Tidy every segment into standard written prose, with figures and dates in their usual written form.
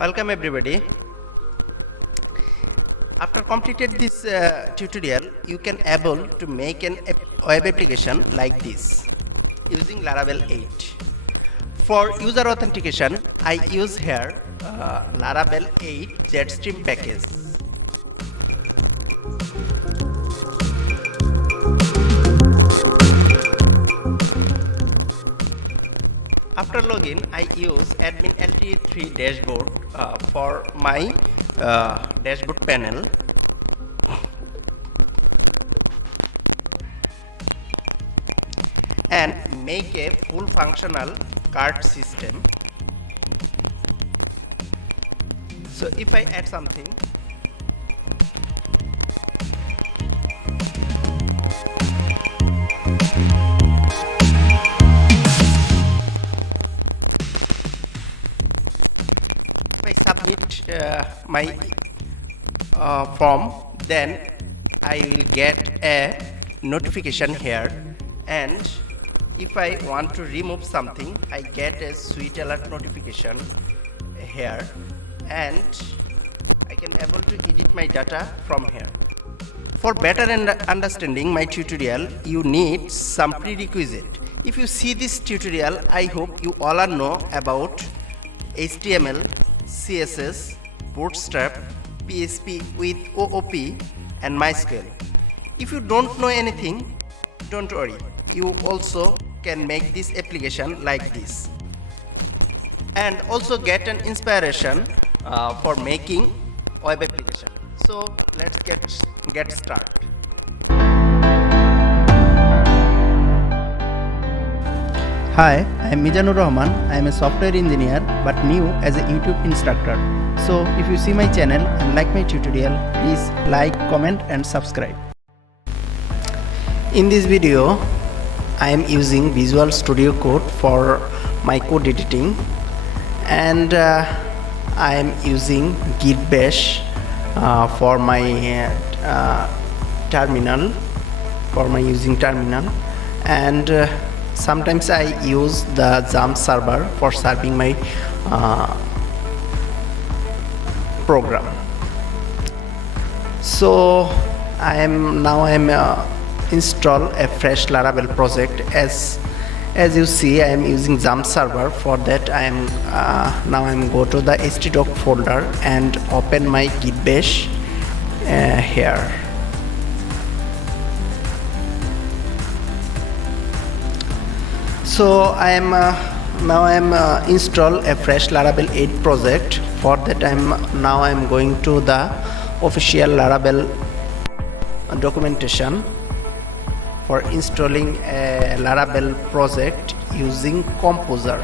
Welcome everybody. After completed this tutorial, you can able to make an web application like this using Laravel 8. For user authentication, I use here Laravel 8 Jetstream package. After login, I use admin Lte dashboard for my dashboard panel. And make a full functional card system. So if I add something, if I submit my form, then I will get a notification here, and if I want to remove something, I get a SweetAlert notification here, and I can able to edit my data from here. For better understanding my tutorial, you need some prerequisite. If you see this tutorial, I hope you all know about HTML, CSS, Bootstrap, PHP with OOP and MySQL. If you don't know anything, don't worry. You also can make this application like this, and also get an inspiration for making web application. So let's get started. Hi, I am Mizanur Rahman. I am a software engineer but new as a YouTube instructor. So if you see my channel and like my tutorial, please like, comment and subscribe. In this video, I am using Visual Studio Code for my code editing, and I am using Git Bash for my terminal, and sometimes I use the XAMPP server for serving my program. So I am install a fresh Laravel project. As you see, I am using XAMPP server. For that, I am go to the htdoc folder and open my Git Bash here. So I am install a fresh Laravel 8 project. For that, I am going to the official Laravel documentation for installing a Laravel project using Composer.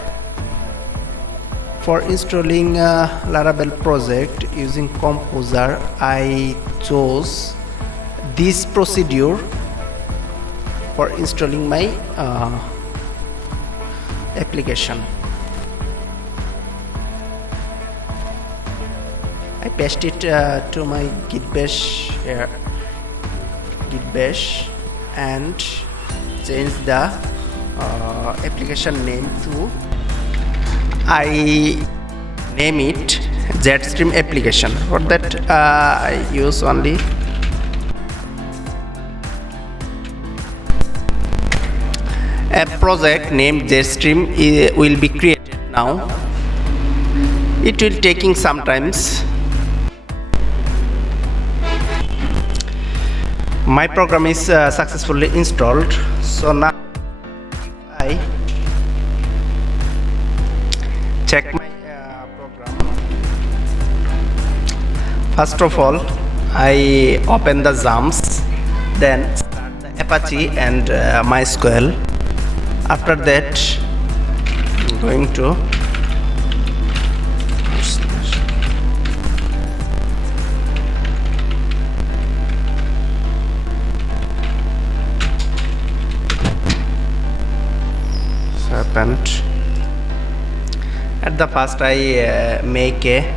For installing a Laravel project using Composer, I chose this procedure for installing my application. I paste it to my Git Bash here, Git Bash, and change the application name to, I name it Jetstream application. For that, I use only a project named Jetstream will be created now. It will taking some times. My program is successfully installed. So now if I check my program, first of all I open the XAMPP, then start the Apache and MySQL. After that, I'm going to happened. At the first, I make a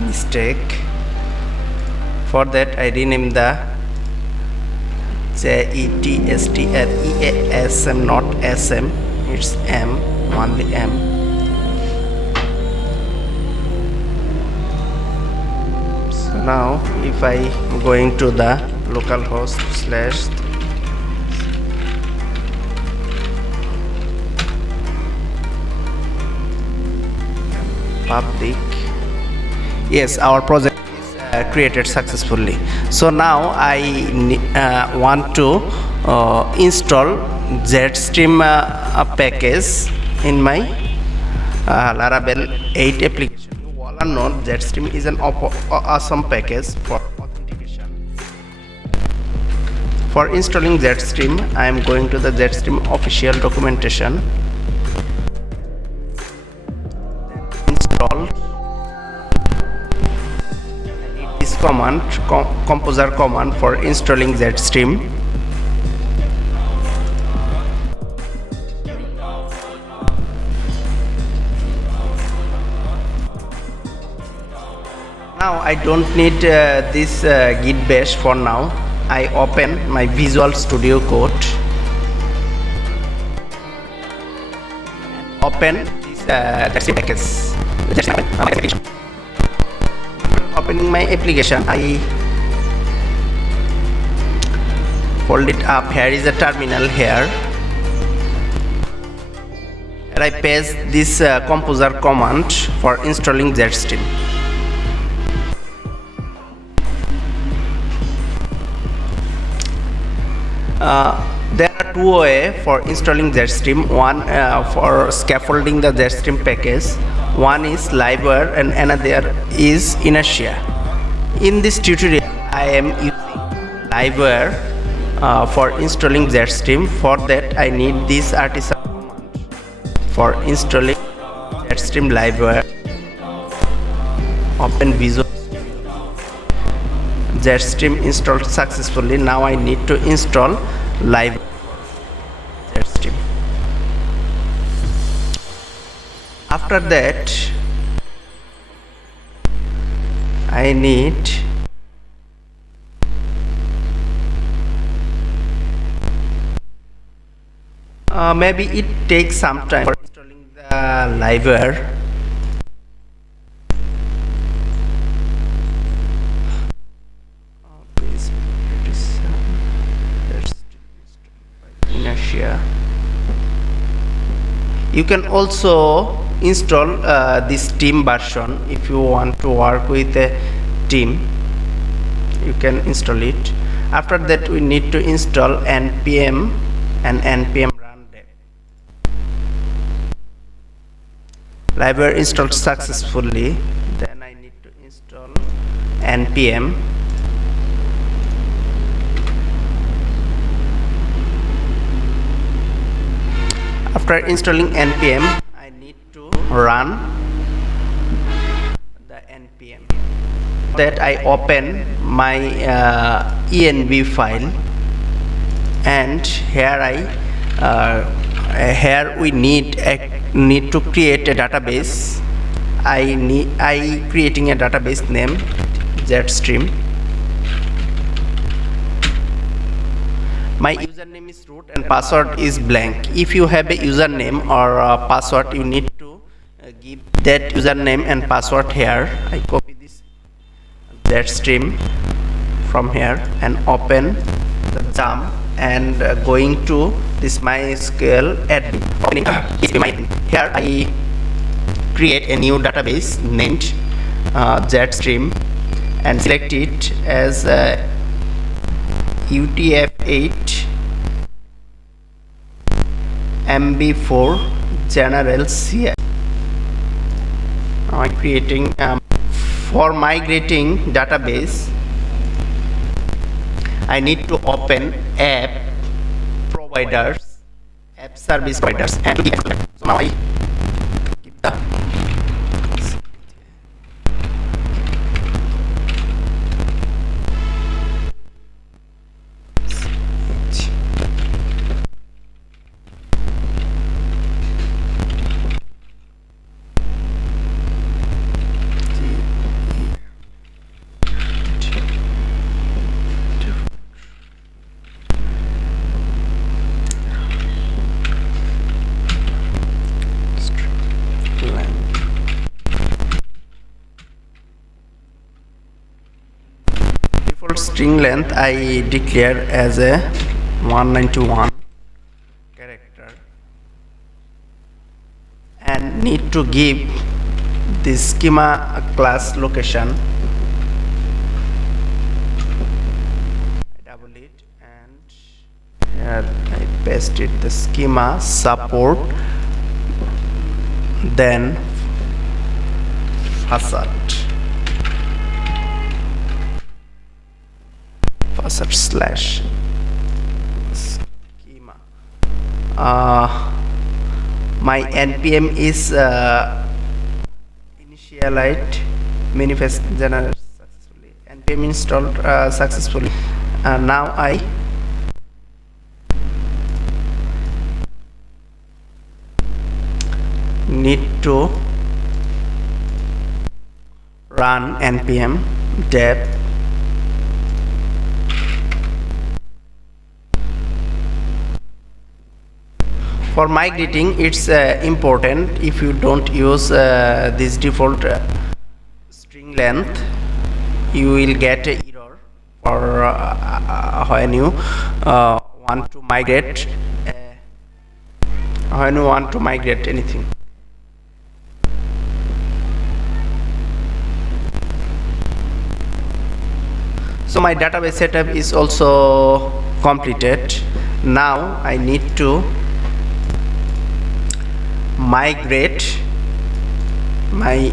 mistake. For that, I rename the Jetstream, not SM, it's M, only M. Now if I going to the localhost slash public, yes, our project is created successfully. So now I want to install Jetstream package in my Laravel 8 application. You all know Jetstream is an awesome package for authentication. For installing Jetstream, I am going to the Jetstream official documentation. Install. I need this command, composer command for installing Jetstream. Now I don't need this Git Bash for now. I open my Visual Studio Code. Open this package. Opening my application, I fold it up. Here is a terminal here. And I paste this composer command for installing Jetstream. There are two ways for installing Jetstream. One for scaffolding the Jetstream package. One is Liveware and another is inertia. In this tutorial, I am using Liveware for installing Jetstream. For that, I need this artisan command for installing Jetstream Liveware. Open Visual. Jetstream installed successfully. Now I need to install live Jetstream. After that, I need maybe it takes some time for installing the Liveware. You can also install this team version. If you want to work with a team, you can install it. After that, we need to install npm and npm run dev. Liveware installed successfully. Then I need to install npm. After installing npm, I need to run the npm. That I open my env file, and here here we need to create a database. I creating a database name Jetstream. My username is root and password is blank. If you have a username or a password, you need to give that username and password here. I copy this Jetstream from here and open the XAMPP and going to this MySQL admin. Opening here I create a new database named Jetstream and select it as UTF-8 MB4 general CI. I'm creating for migrating database. I need to open app providers, app service providers, and so now I keep the string length I declare as a 191 character and need to give the schema class location. I double it and here I pasted the schema support, then facade slash schema. My npm is initialized manifest generated successfully, npm installed successfully. Now I need to run npm dev for migrating. It's important. If you don't use this default string length, you will get an error for when you want to migrate anything. So my database setup is also completed. Now I need to migrate my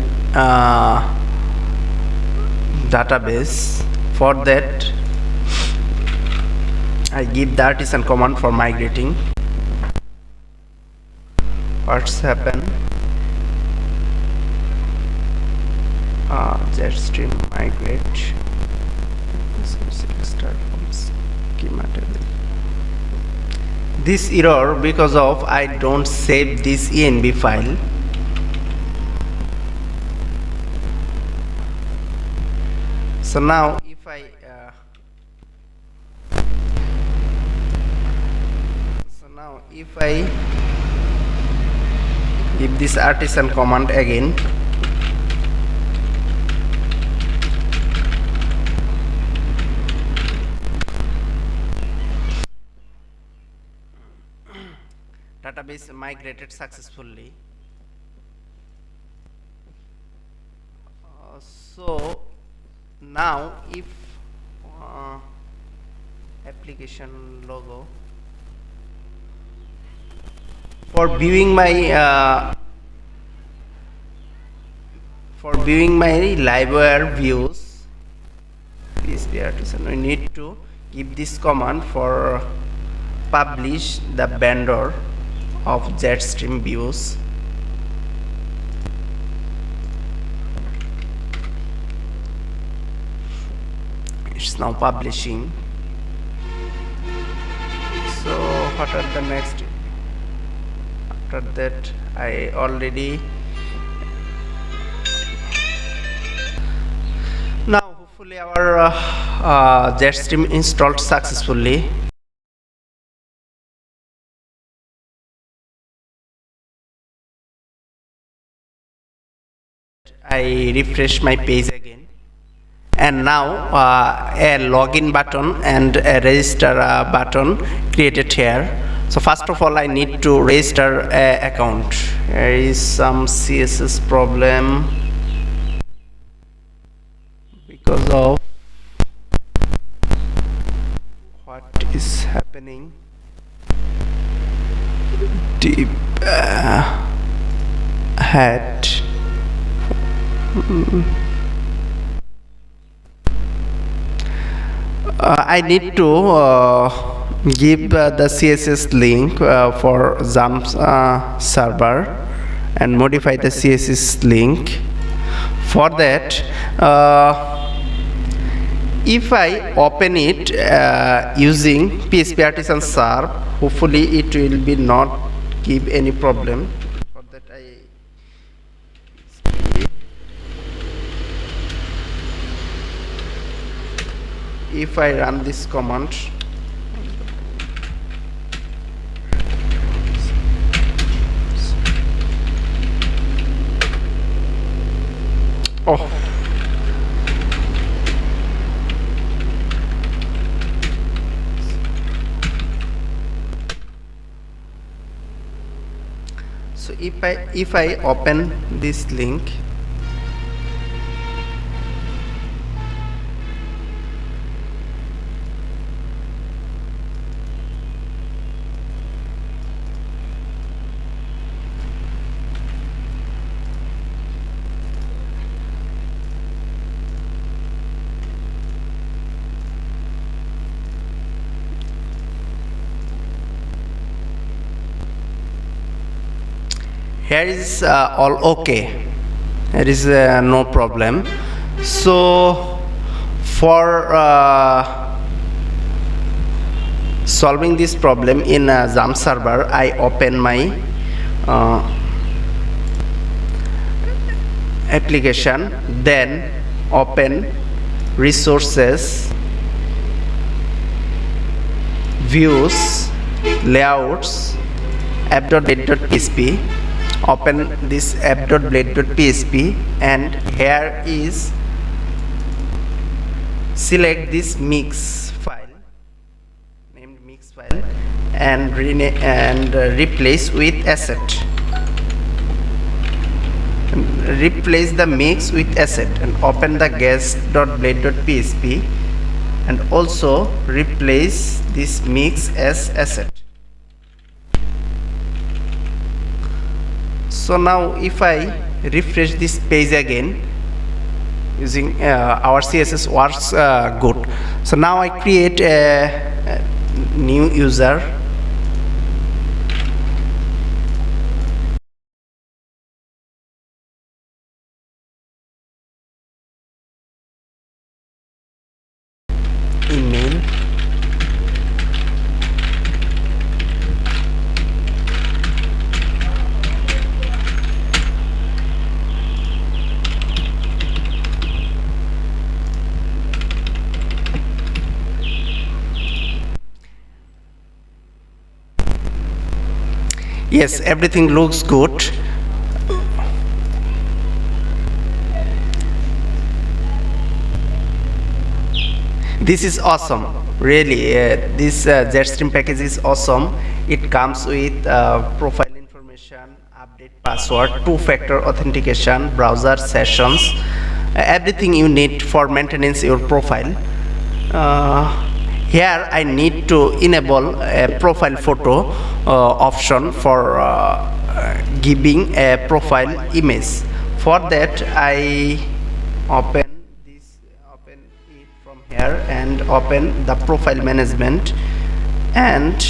database. For that I give the artisan command for migrating. What's happened? Jetstream migrate. Start from schema table. This error because of I don't save this env file. So now if I give this artisan command again, database migrated successfully. So now if application logo for viewing my library views, we need to give this command for publish the vendor of Jetstream views. It's now publishing. So what are the next? After that I already now hopefully our Jetstream installed successfully. I refresh my page again, and now a login button and a register button created here. So first of all I need to register an account. There is some CSS problem because of what is happening. Deep head. I need to give the CSS link for XAMPP server and modify the CSS link. For that, if I open it using PHP Artisan Sharp, hopefully it will be not give any problem. For that if I run this command, So if I open this link, here is all okay. There is no problem. So for solving this problem in XAMPP server, I open my application, then open resources, views, layouts, app.blade.php. Open this app.blade.php, and here is select this mix file named mix file and replace with asset. Replace the mix with asset and open the guest.blade.php and also replace this mix as asset. So now if I refresh this page again using our CSS works good. So now I create a new user. Email. Yes, everything looks good. This is awesome, really. This Jetstream package is awesome. It comes with profile information, update password, two-factor authentication, browser sessions, everything you need for maintenance your profile. Here I need to enable a profile photo option for giving a profile image. For that I open it from here and open the profile management and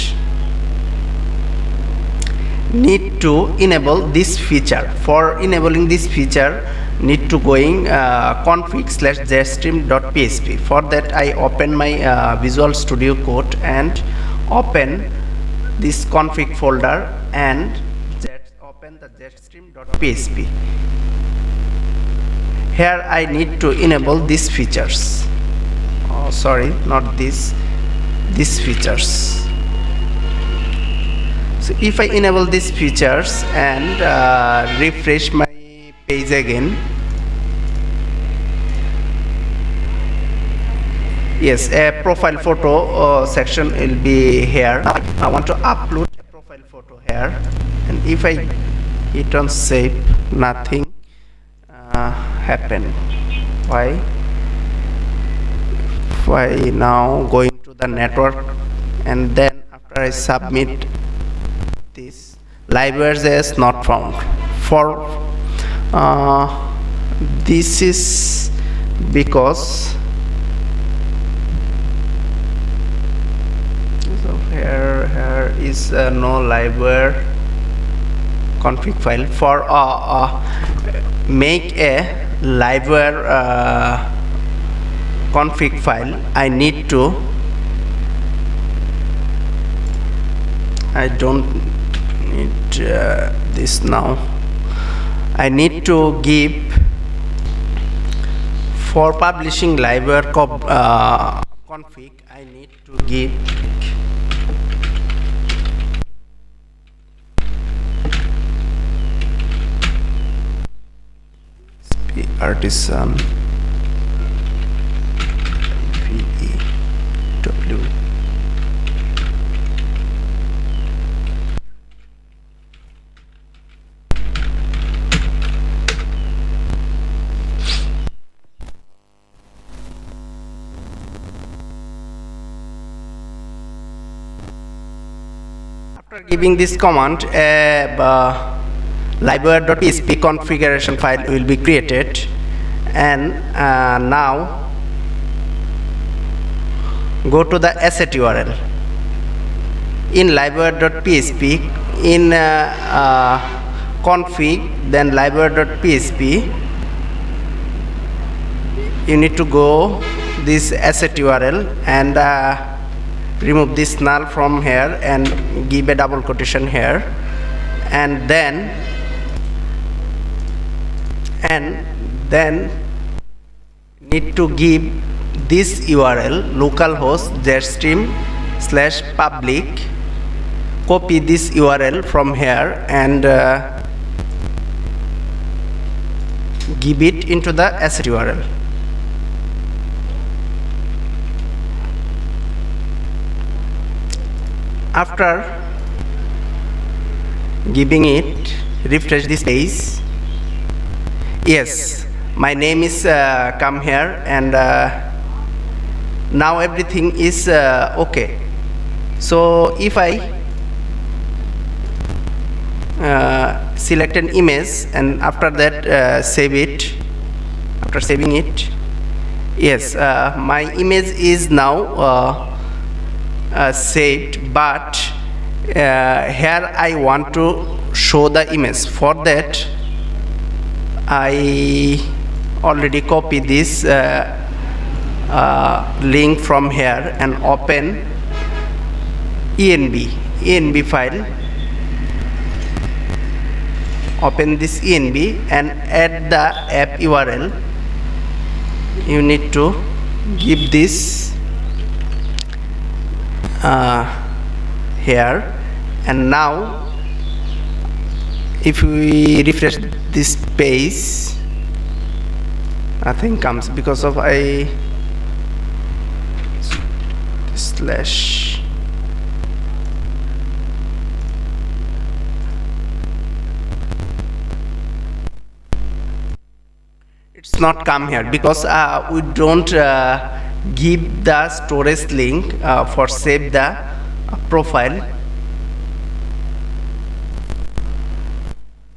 need to enable this feature. For enabling this feature, need to going config/jetstream.php. For that I open my Visual Studio Code and open this config folder and open the jetstream.php. Here I need to enable these features. Oh, sorry, not these features. So if I enable these features and refresh my page again, yes, a profile photo section will be here. I want to upload a profile photo here, and if I hit on save, nothing happen. Why now going to the network, and then after I submit this, libraries not found. For this is because so here is no library config file. For make a library config file, I need to, I don't need this now. I need to give, for publishing library config, I need to give artisan VEW. After giving this command, a liveware.php configuration file will be created, and now go to the asset URL in liveware.php, in config, then liveware.php. You need to go this asset URL and remove this null from here and give a double quotation here, and then need to give this URL localhost jetstream/public. Copy this URL from here and give it into the asset URL. After giving it, refresh this page. Yes, my name is come here, and now everything is okay. So if I select an image and after that save it, after saving it, yes, my image is now saved, but here I want to show the image. For that, I already copied this link from here and open env file. Open this env and add the app URL. You need to give this here, and now if we refresh this page, nothing comes because of slash. It's not come here because we don't give the storage link for save the profile.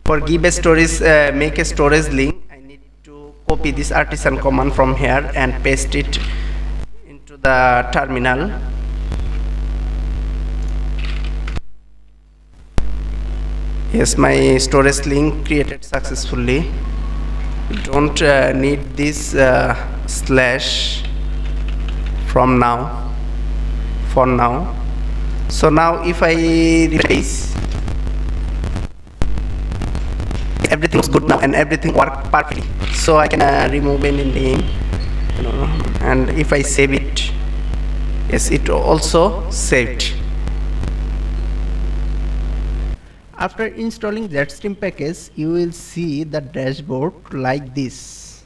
For give a storage, make a storage link, I need to copy this artisan command from here and paste it into the terminal. Yes, my storage link created successfully. You don't need this slash from now, for now. So now if I replace, everything looks good now and everything works perfectly. So I can remove any name, and if I save it, yes, it also saved. After installing Jetstream package, you will see the dashboard like this.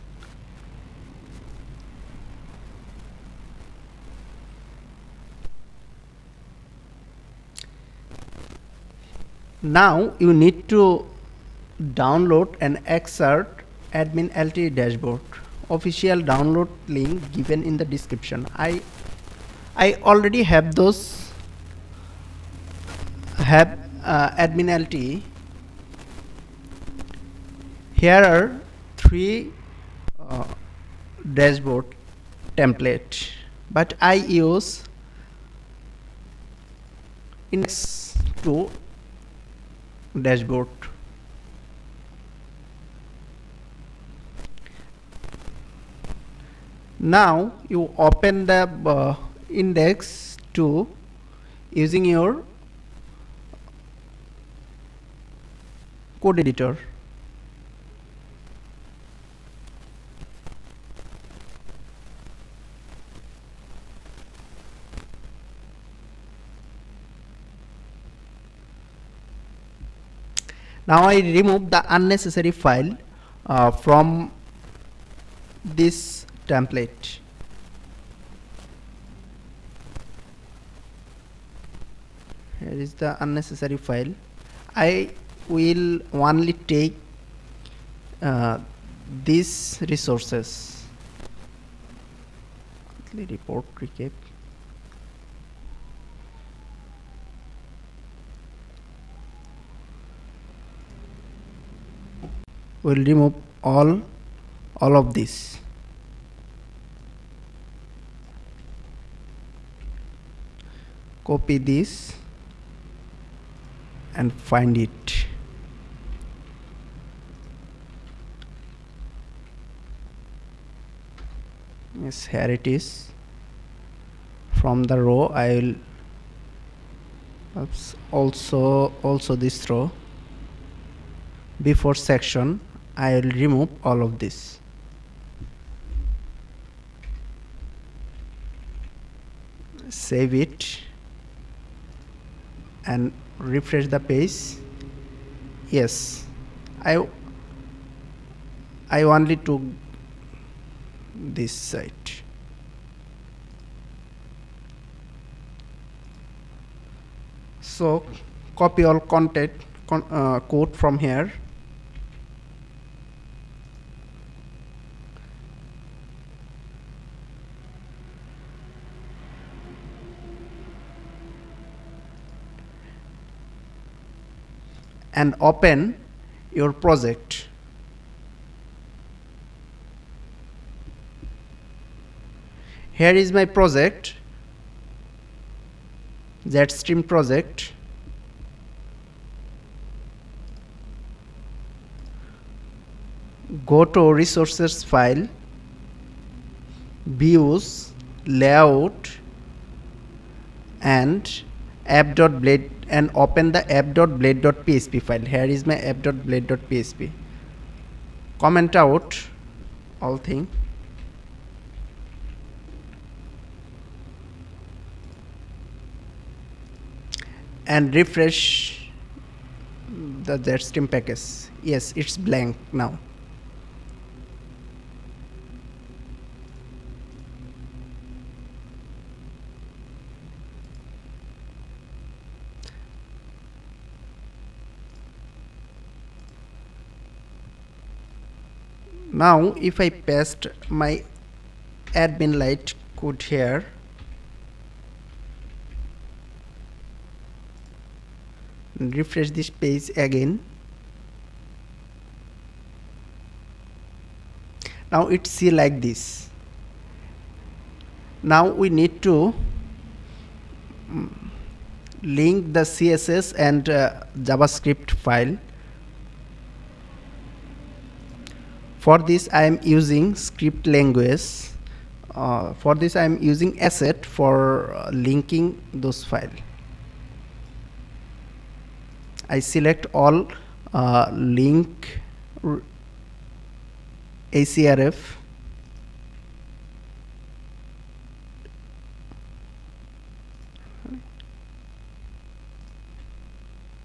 Now you need to download and extract admin Lte dashboard. Official download link given in the description. I already have those, admin Lte. Here are 3 dashboard template, but I use index 2 dashboard. Now you open the index 2 using your code editor. Now I remove the unnecessary file from this template. Here is the unnecessary file. I will only take these resources. Report recap. we'll remove all of this. Copy this and find it. Yes, here it is. From the row I will also this row, before section I will remove all of this. Save it and refresh the page. Yes, I only took this site. So copy all content code from here. And open your project. Here is my project, Jetstream project. Go to resources file, views, layout, and app.blade, and open the app.blade.php file. Here is my app.blade.php. Comment out all thing. And refresh the Jetstream package. Yes, it's blank now. Now if I paste my admin light code here, refresh this page again, now it's see like this. Now we need to link the CSS and JavaScript file. For this I am using script language. For this I am using asset for linking those files. I select all link ACRF,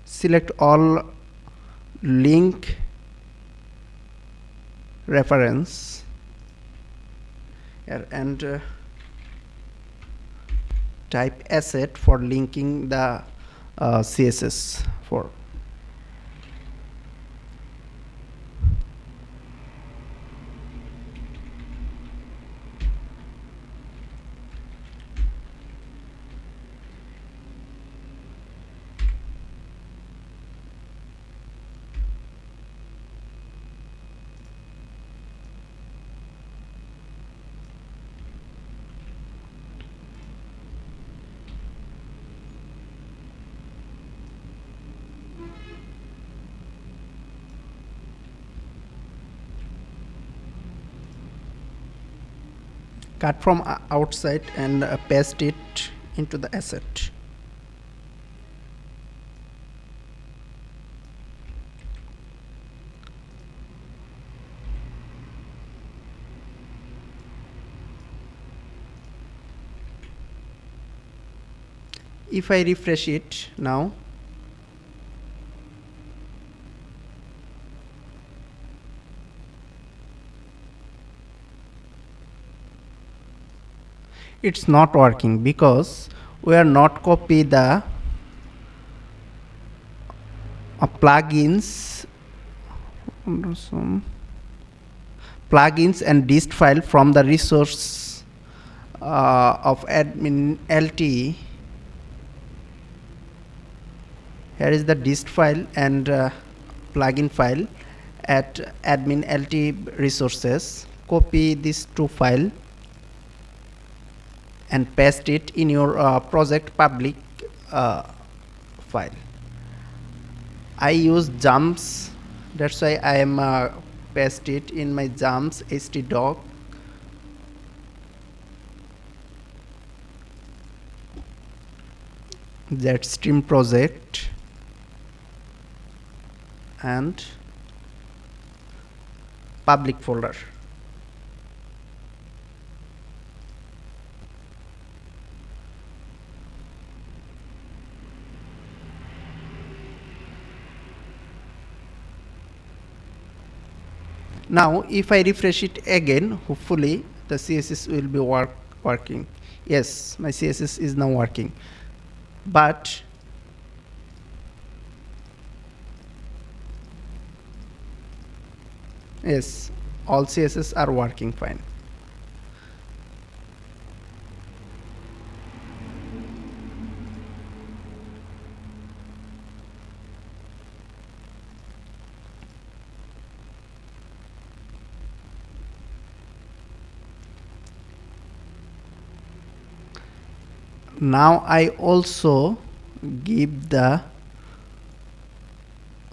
select all link reference here, and type asset for linking the CSS for. Cut from outside and paste it into the asset. If I refresh it now, it's not working because we are not copy the plugins and dist file from the resource of admin Lte. Here is the dist file and plugin file, at admin Lte resources, copy this to file and paste it in your project public file. I use jumps, that's why I am paste it in my jumps htdoc. Jetstream project and public folder. Now if I refresh it again, hopefully the CSS will be working. Yes, my CSS is now working, but yes, all CSS are working fine. Now I also give the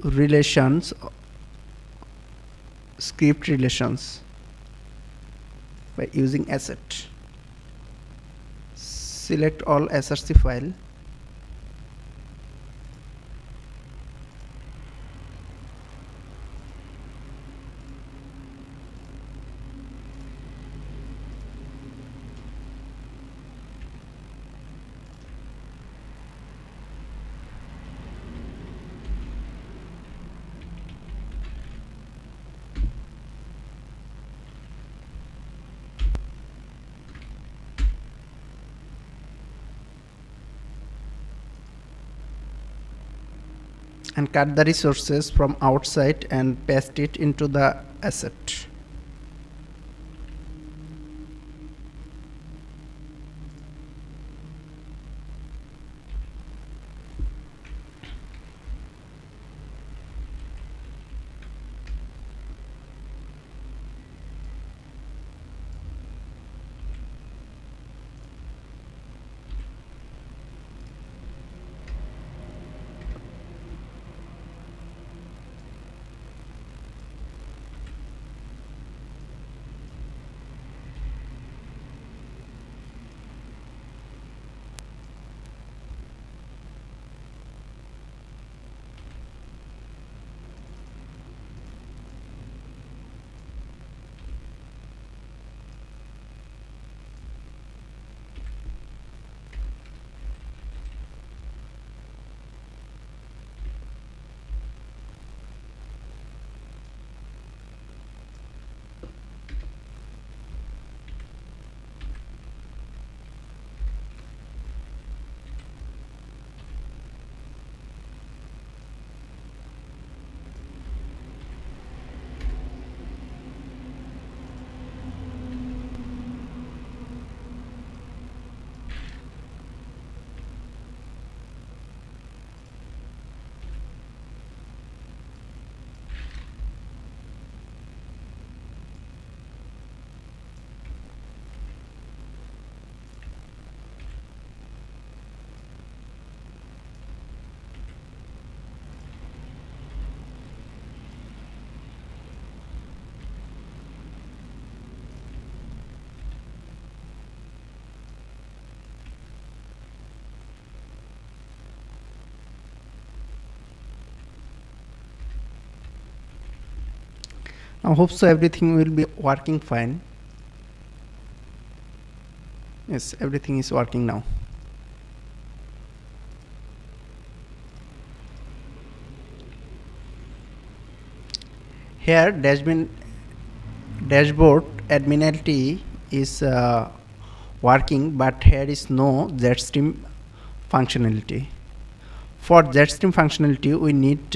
relations, script relations by using asset. Select all src file. And cut the resources from outside and paste it into the asset. I hope so everything will be working fine. Yes, everything is working now. Here dashboard admin Lte is working, but here is no Jetstream functionality. For Jetstream functionality, we need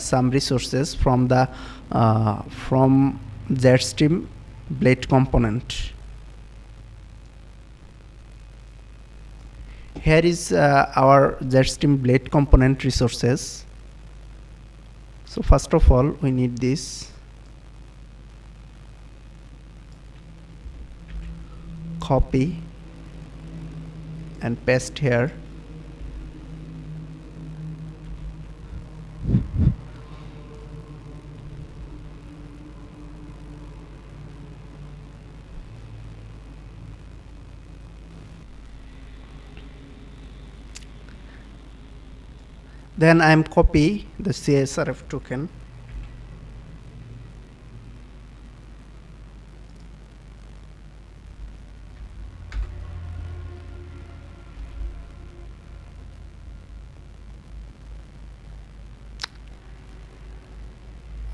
some resources from the Jetstream blade component. Here is our Jetstream blade component resources. So first of all, we need this. copy and paste here. Then I am copy the CSRF token.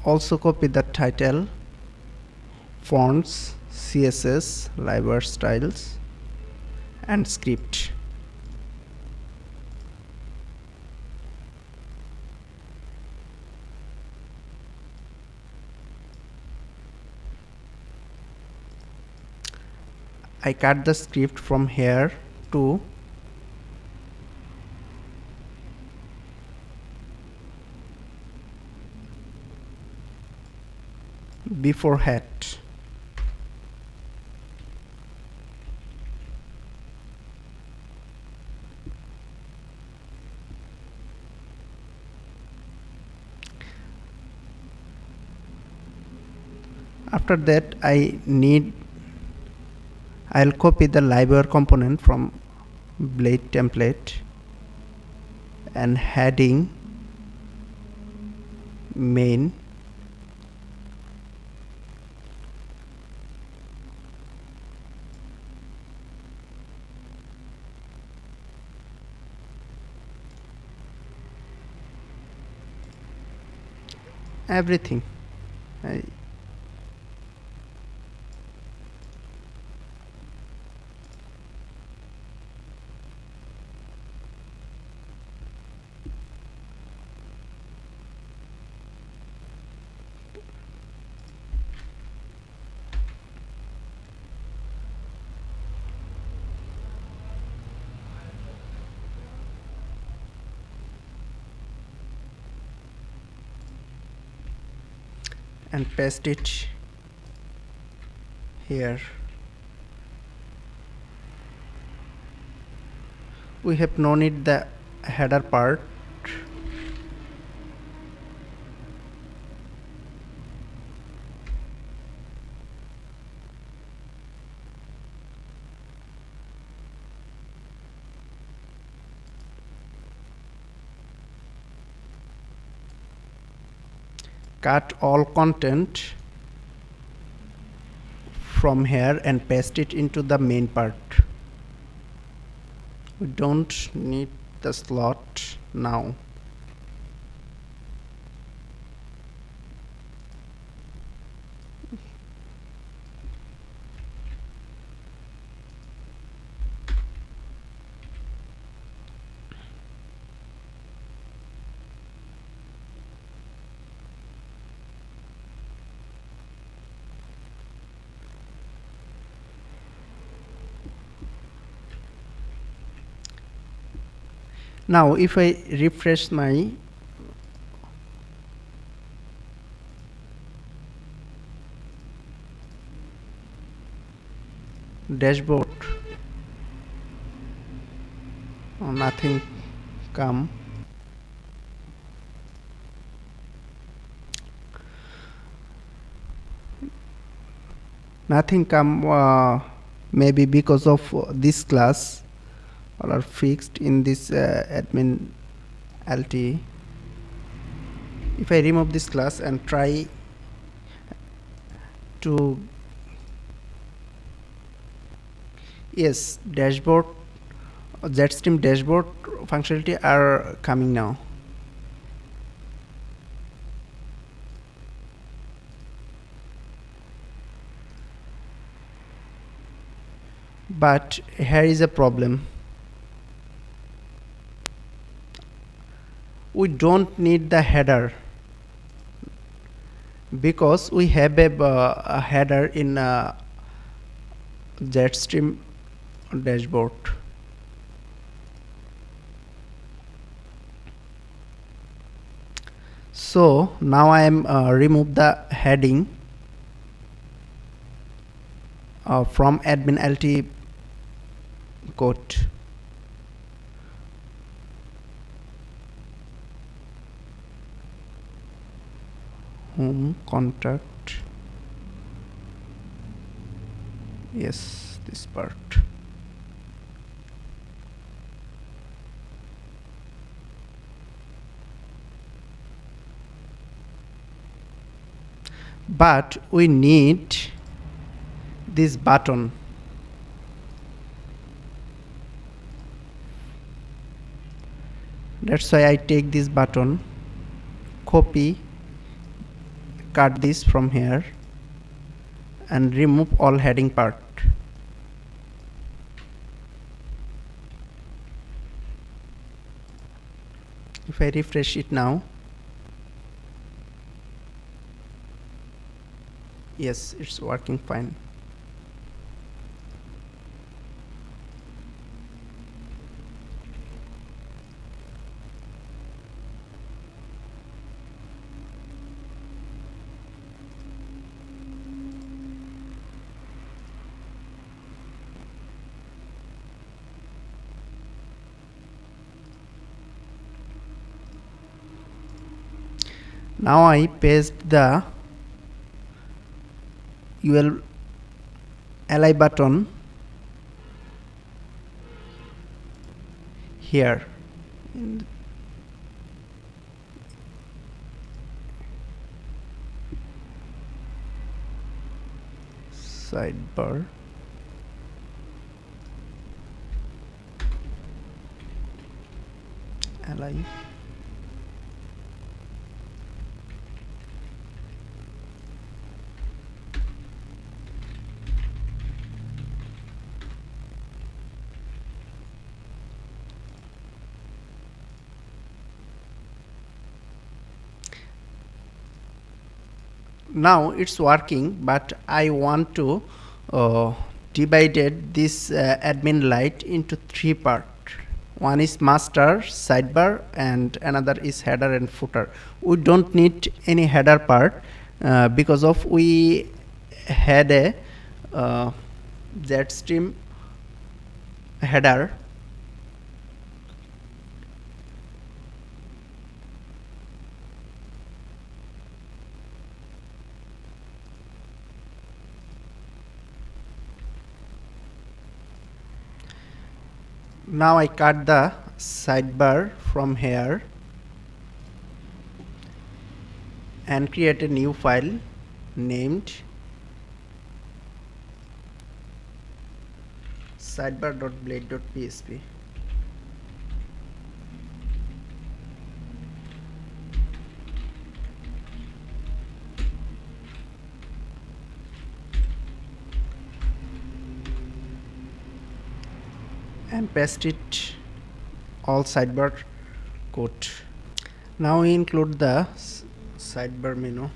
Also copy the title, fonts, CSS, library styles, and script. I cut the script from here to before head. After that, I'll copy the library component from blade template and heading main, everything. And paste it here. We have no need the header part. Cut all content from here and paste it into the main part. We don't need the slot now. Now if I refresh my dashboard, nothing come. Nothing come, maybe because of this class are fixed in this admin Lte. If I remove this class and try to, yes, dashboard, Jetstream dashboard functionality are coming now. But here is a problem. We don't need the header because we have a header in Jetstream dashboard. So now I am remove the heading from admin Lte code. Home contact, yes, this part. But we need this button. That's why I take this button, copy, cut this from here and remove all heading part. If I refresh it now, yes, it's working fine. Now I paste the uli button here. Sidebar. Uli. Now it's working, but I want to divided this admin light into three parts. One is master, sidebar, and another is header and footer. We don't need any header part because of we had a Jetstream header. Now I cut the sidebar from here and create a new file named sidebar.blade.php. and paste it all sidebar code. Now we include the sidebar menu.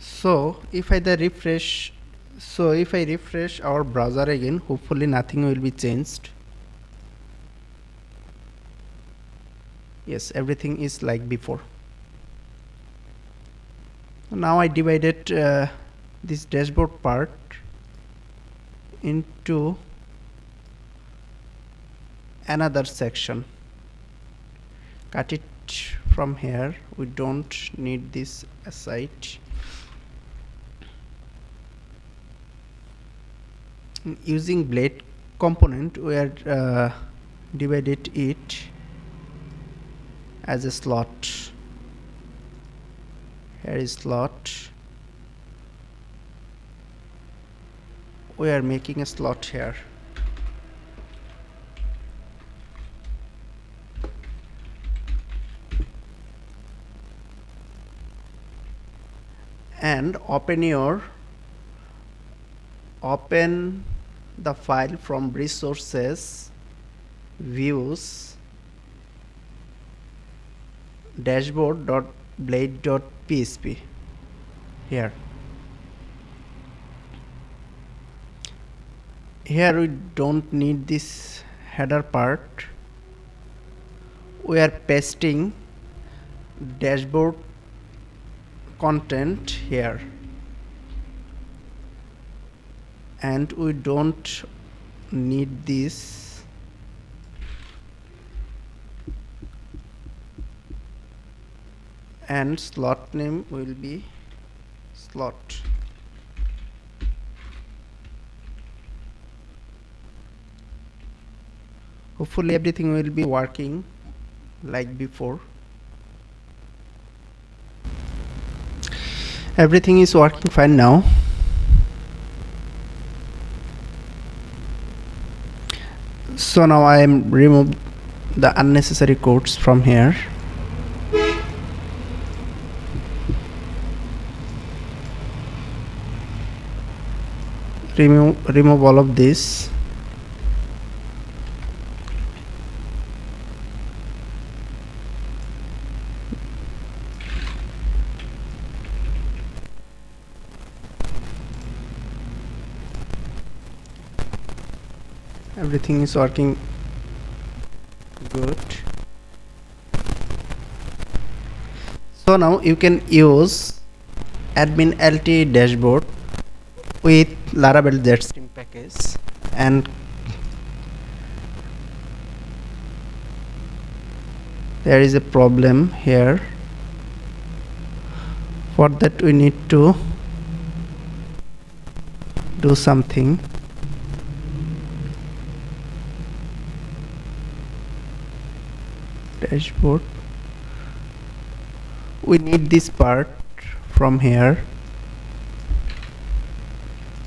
So if I refresh our browser again, hopefully nothing will be changed. Yes, everything is like before. Now I divided this dashboard part into another section. Cut it from here. We don't need this aside. Using blade component, we are divided it as a slot. Here is slot. We are making a slot here. And open the file from resources, views, dashboard.blade.php here. Here we don't need this header part. We are pasting dashboard content here, and we don't need this. And slot name will be slot. Hopefully everything will be working like before. Everything is working fine now. So now I am remove the unnecessary codes from here. Remove all of this. Everything is working good. So now you can use admin Lte dashboard with Laravel Jetstream package, and there is a problem here. For that we need to do something. Dashboard, we need this part from here,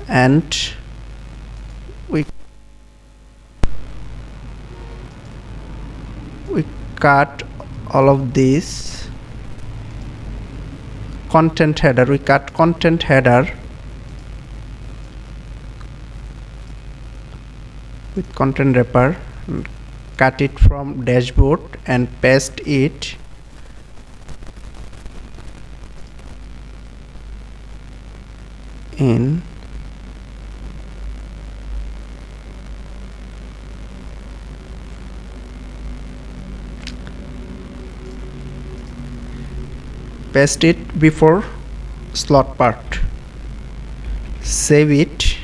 and we cut all of this content header. We cut content header with content wrapper, and cut it from dashboard and paste it in before slot part. Save it,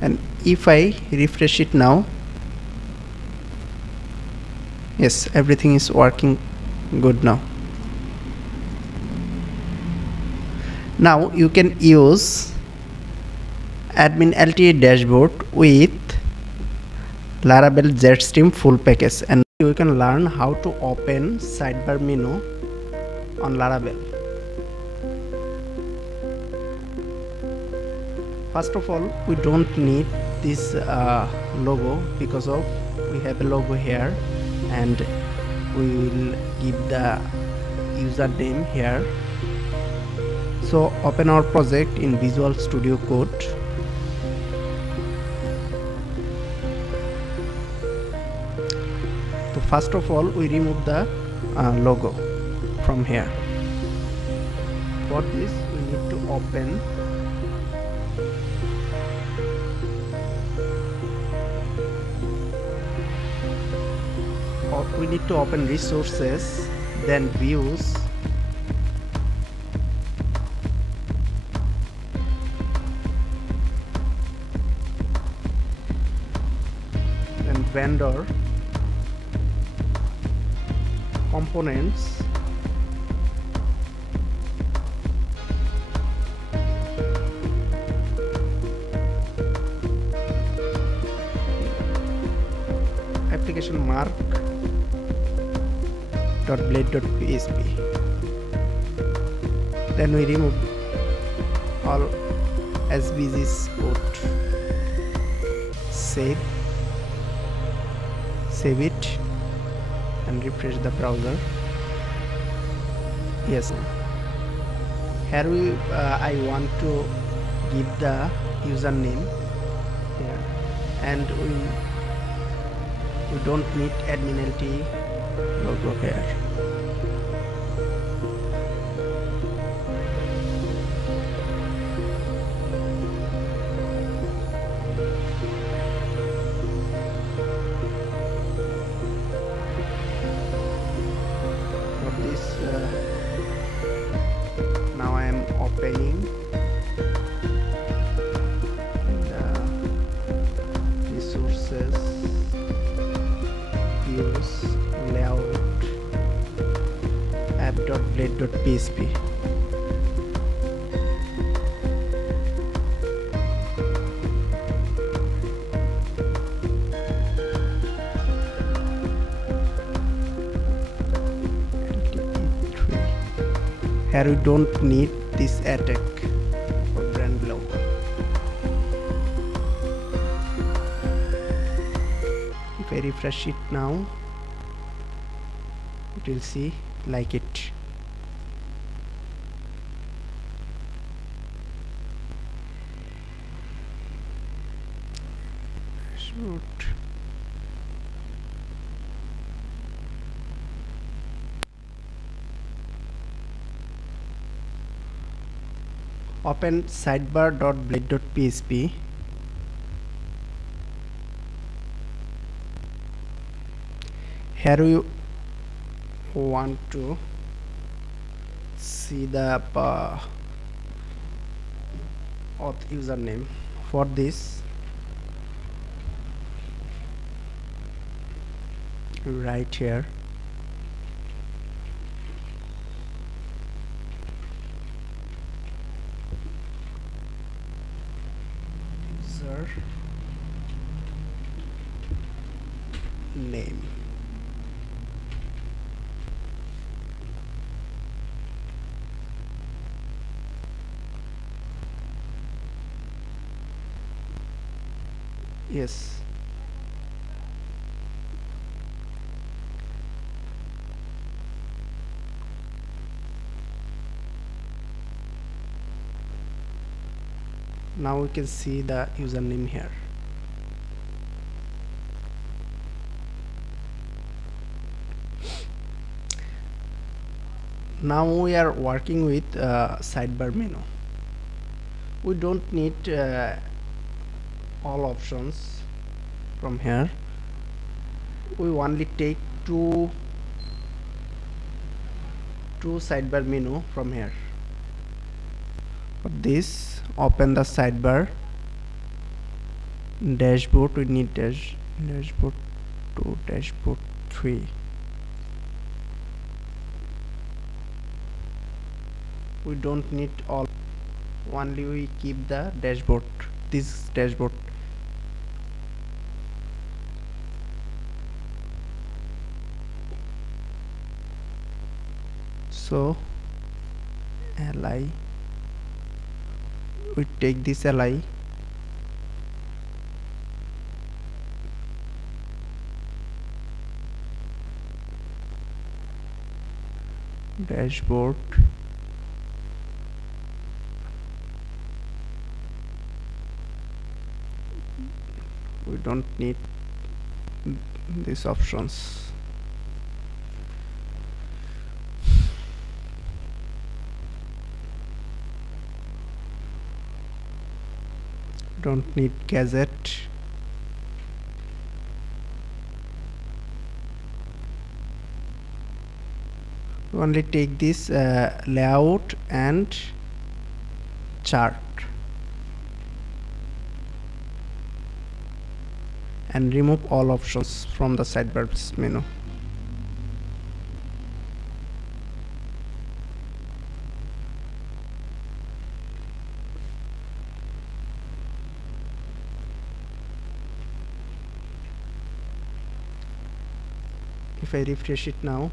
and if I refresh it now, yes, everything is working good now. Now you can use admin Lte dashboard with Laravel Jetstream full package, and you can learn how to open sidebar menu on Laravel. First of all, we don't need this logo, because of we have a logo here, and we will give the username here. So open our project in Visual Studio Code. So first of all, we remove the logo from here. For this we need to open resources, then views, then vendor, components, application mark .blade.php. Then we remove all SVG's code. Save it and refresh the browser. Yes, here I want to give the username here, and we don't need admin Lte logo here. blade.php. Here we don't need this attack for brand logo. If I refresh it now, it will see like it. Shoot. Open sidebar.blade.php. Here we want to see the auth username. For this, right here, user name. Yes. Now we can see the username here. Now we are working with sidebar menu. We don't need all options from here. We only take two sidebar menu from here. For this, open the sidebar dashboard. We need dashboard 2, dashboard 3. We don't need all, only we keep the dashboard, this dashboard. So li, we take this li, dashboard, we don't need these options. Don't need gadget. We only take this layout and chart, and remove all options from the sidebars menu. If I refresh it now,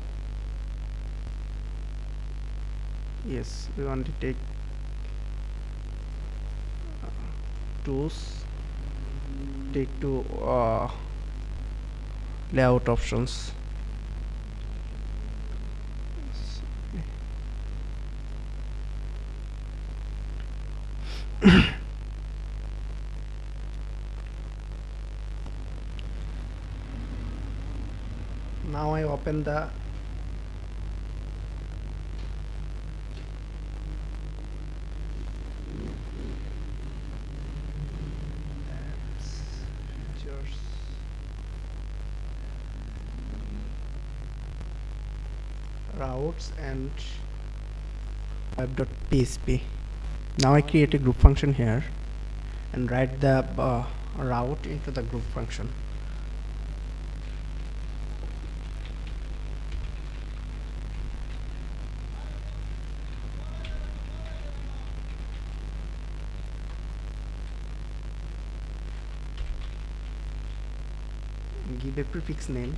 yes, we want to take tools, take to layout options. Now I open the features, routes and web.php. Now I create a group function here and write the route into the group function. give a prefix name.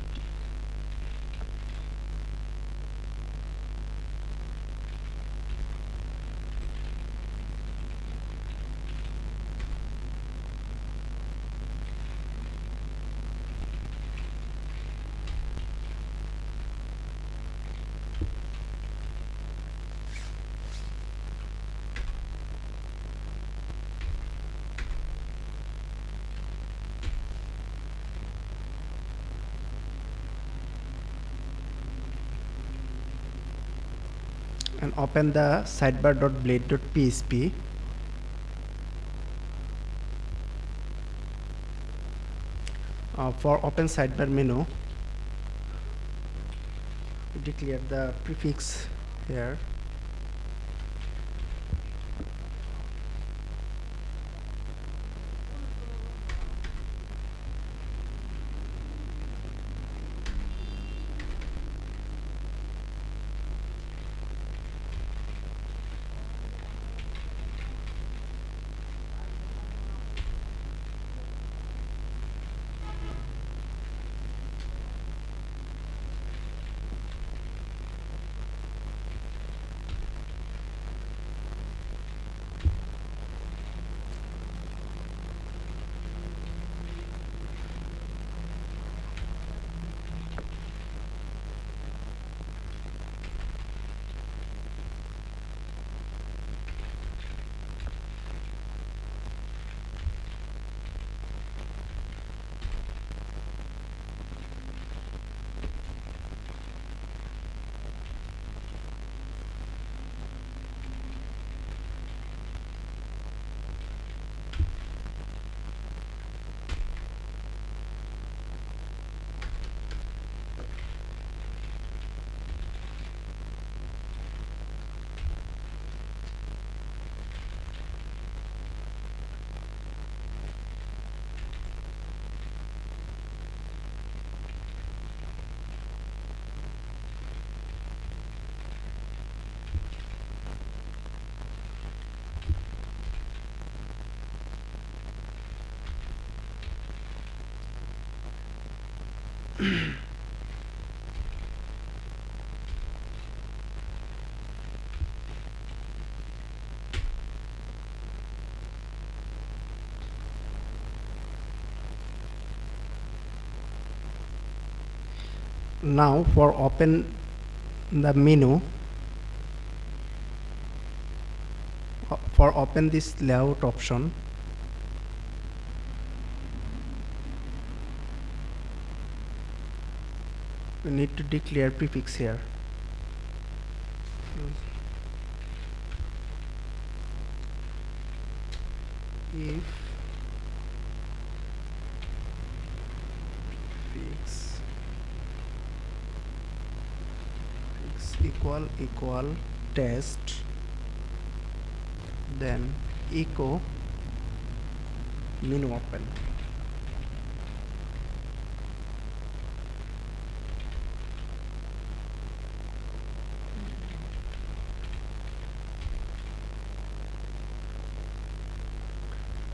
And open the sidebar.blade.php. For open sidebar menu, declare the prefix here. Now for open the menu, for open this layout option, we need to declare prefix here. If prefix equal test, then echo menu open.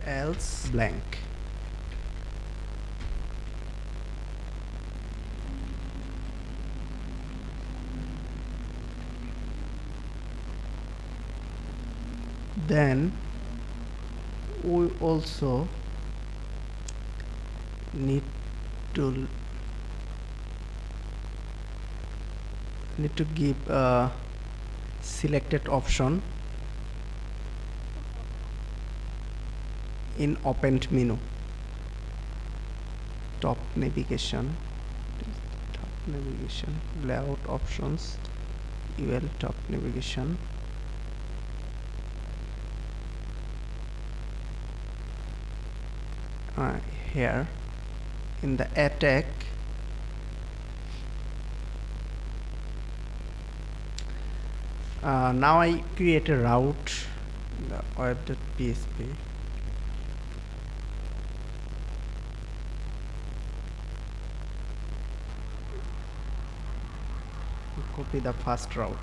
Else blank. Then we also need to give a selected option in opened menu. Top navigation, layout options, UL top navigation. Here in the attack, now I create a route in the web.php. Copy the first route.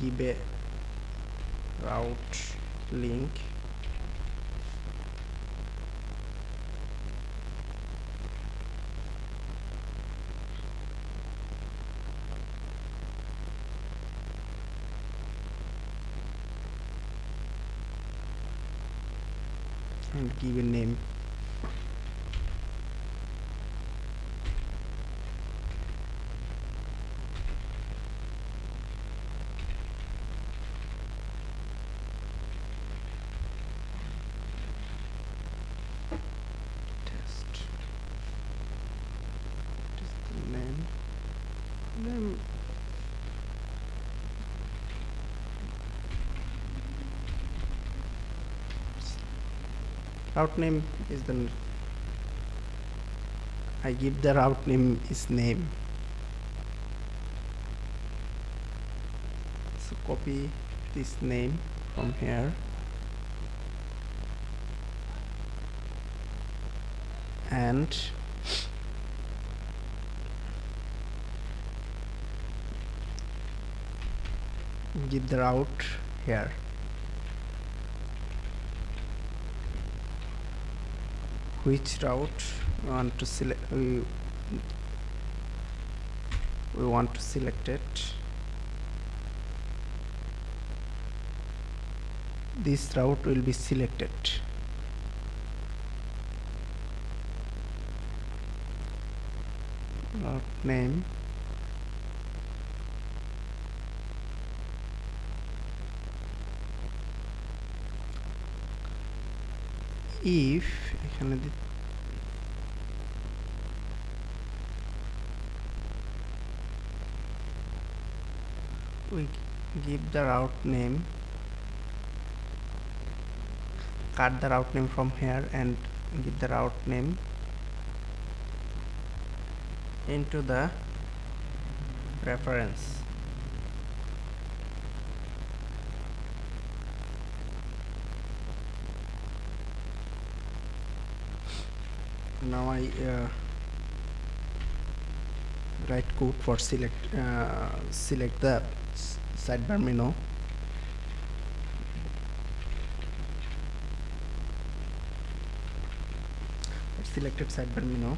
Give a route link and give a name. Test. What is the name? Name. Route name is the I give the route name is name. So copy this name from here and give the route here. Which route we want to select? We want to select it. This route will be selected. Route name. If এখানে we give the route name, cut the route name from here and give the route name into the reference. Now I write code for select the sidebar menu. Selected sidebar menu.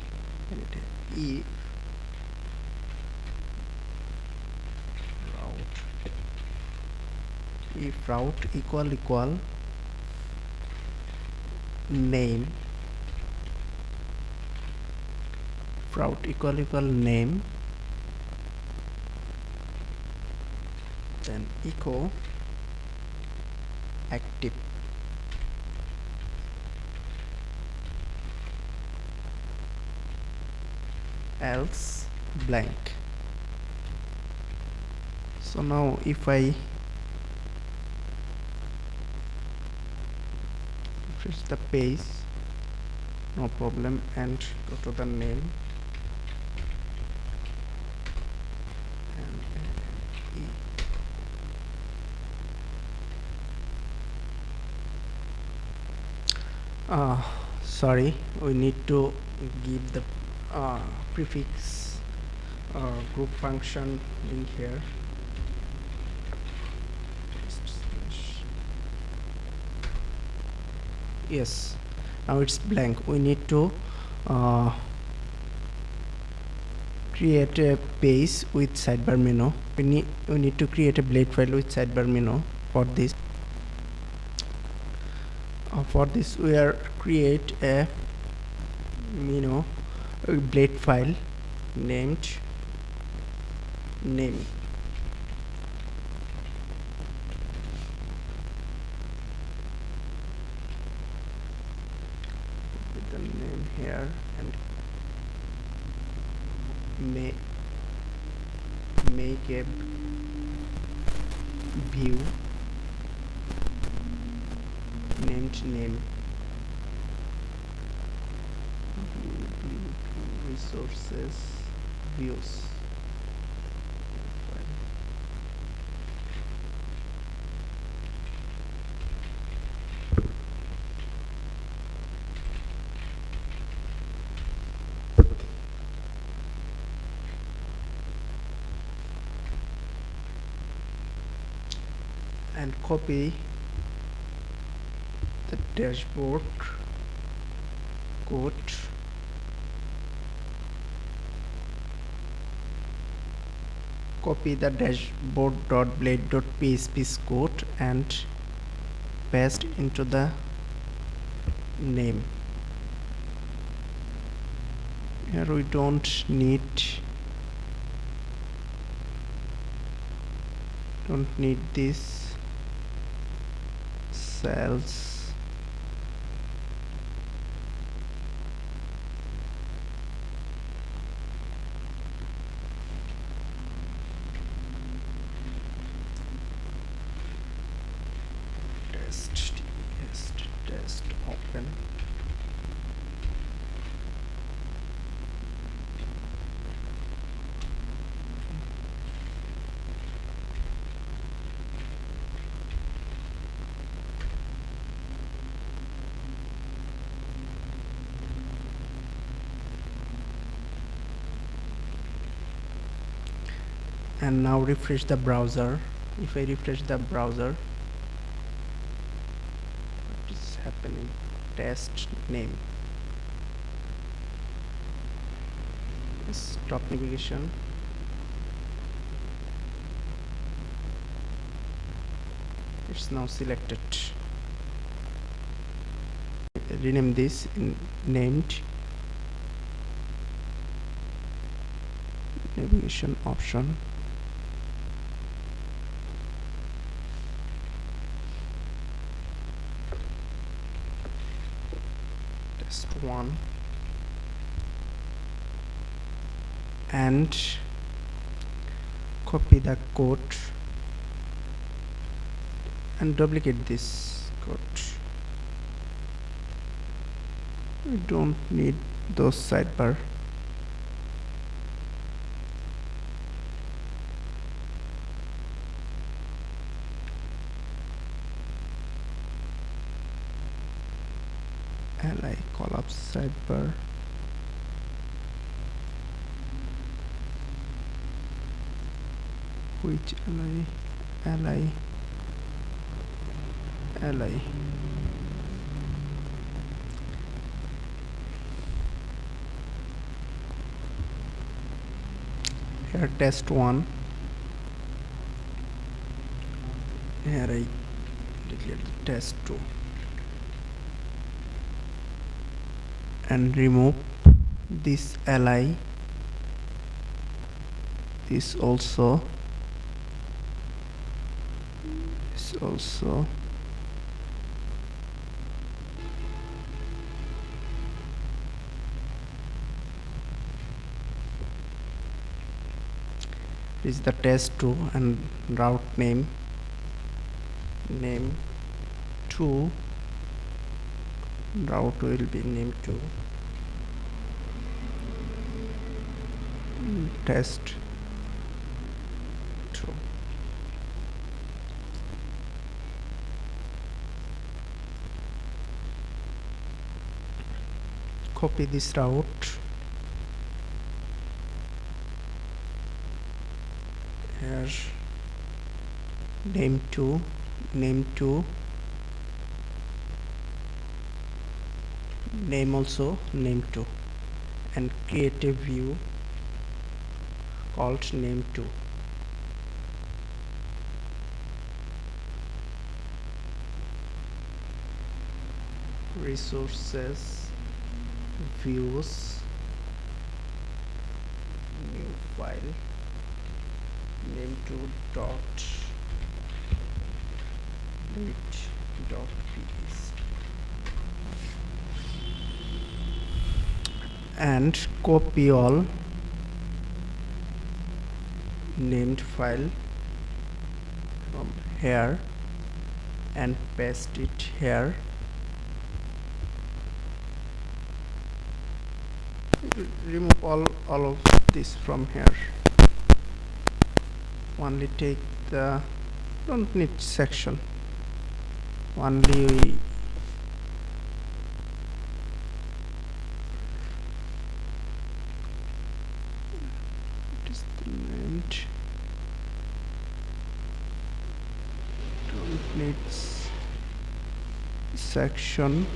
If route equal name, route equal name, then echo active, else blank. So now if I refresh the page, no problem, and go to the name and sorry, we need to give the prefix group function link here. Yes, now it's blank. We need to create a page with sidebar menu. We need to create a blade file with sidebar menu. For this we are create a blade file named name. Put the name here and make a view named name, resources, views. And copy the dashboard code, copy the dashboard.blade.php code and paste into the name. Here we don't need this cells. Test open. And now refresh the browser. If I refresh the browser, what is happening? Test name. Stop navigation. It's now selected. Rename this in named navigation option. Test 1 and copy the code and duplicate this code. We don't need those sidebar. Li collapse sidebar. Which li? Here test 1. Here I declare the test 2 and remove this li, this also, this also. This is the test 2 and route name 2, route will be name 2, test 2. Copy this route. Here name 2, name also name 2 and create a view called name 2. Resources, views, new file, name 2 dot ps and copy all named file from here and paste it here. Remove all of this from here. Only take the, don't need section, only it is the named, don't need section,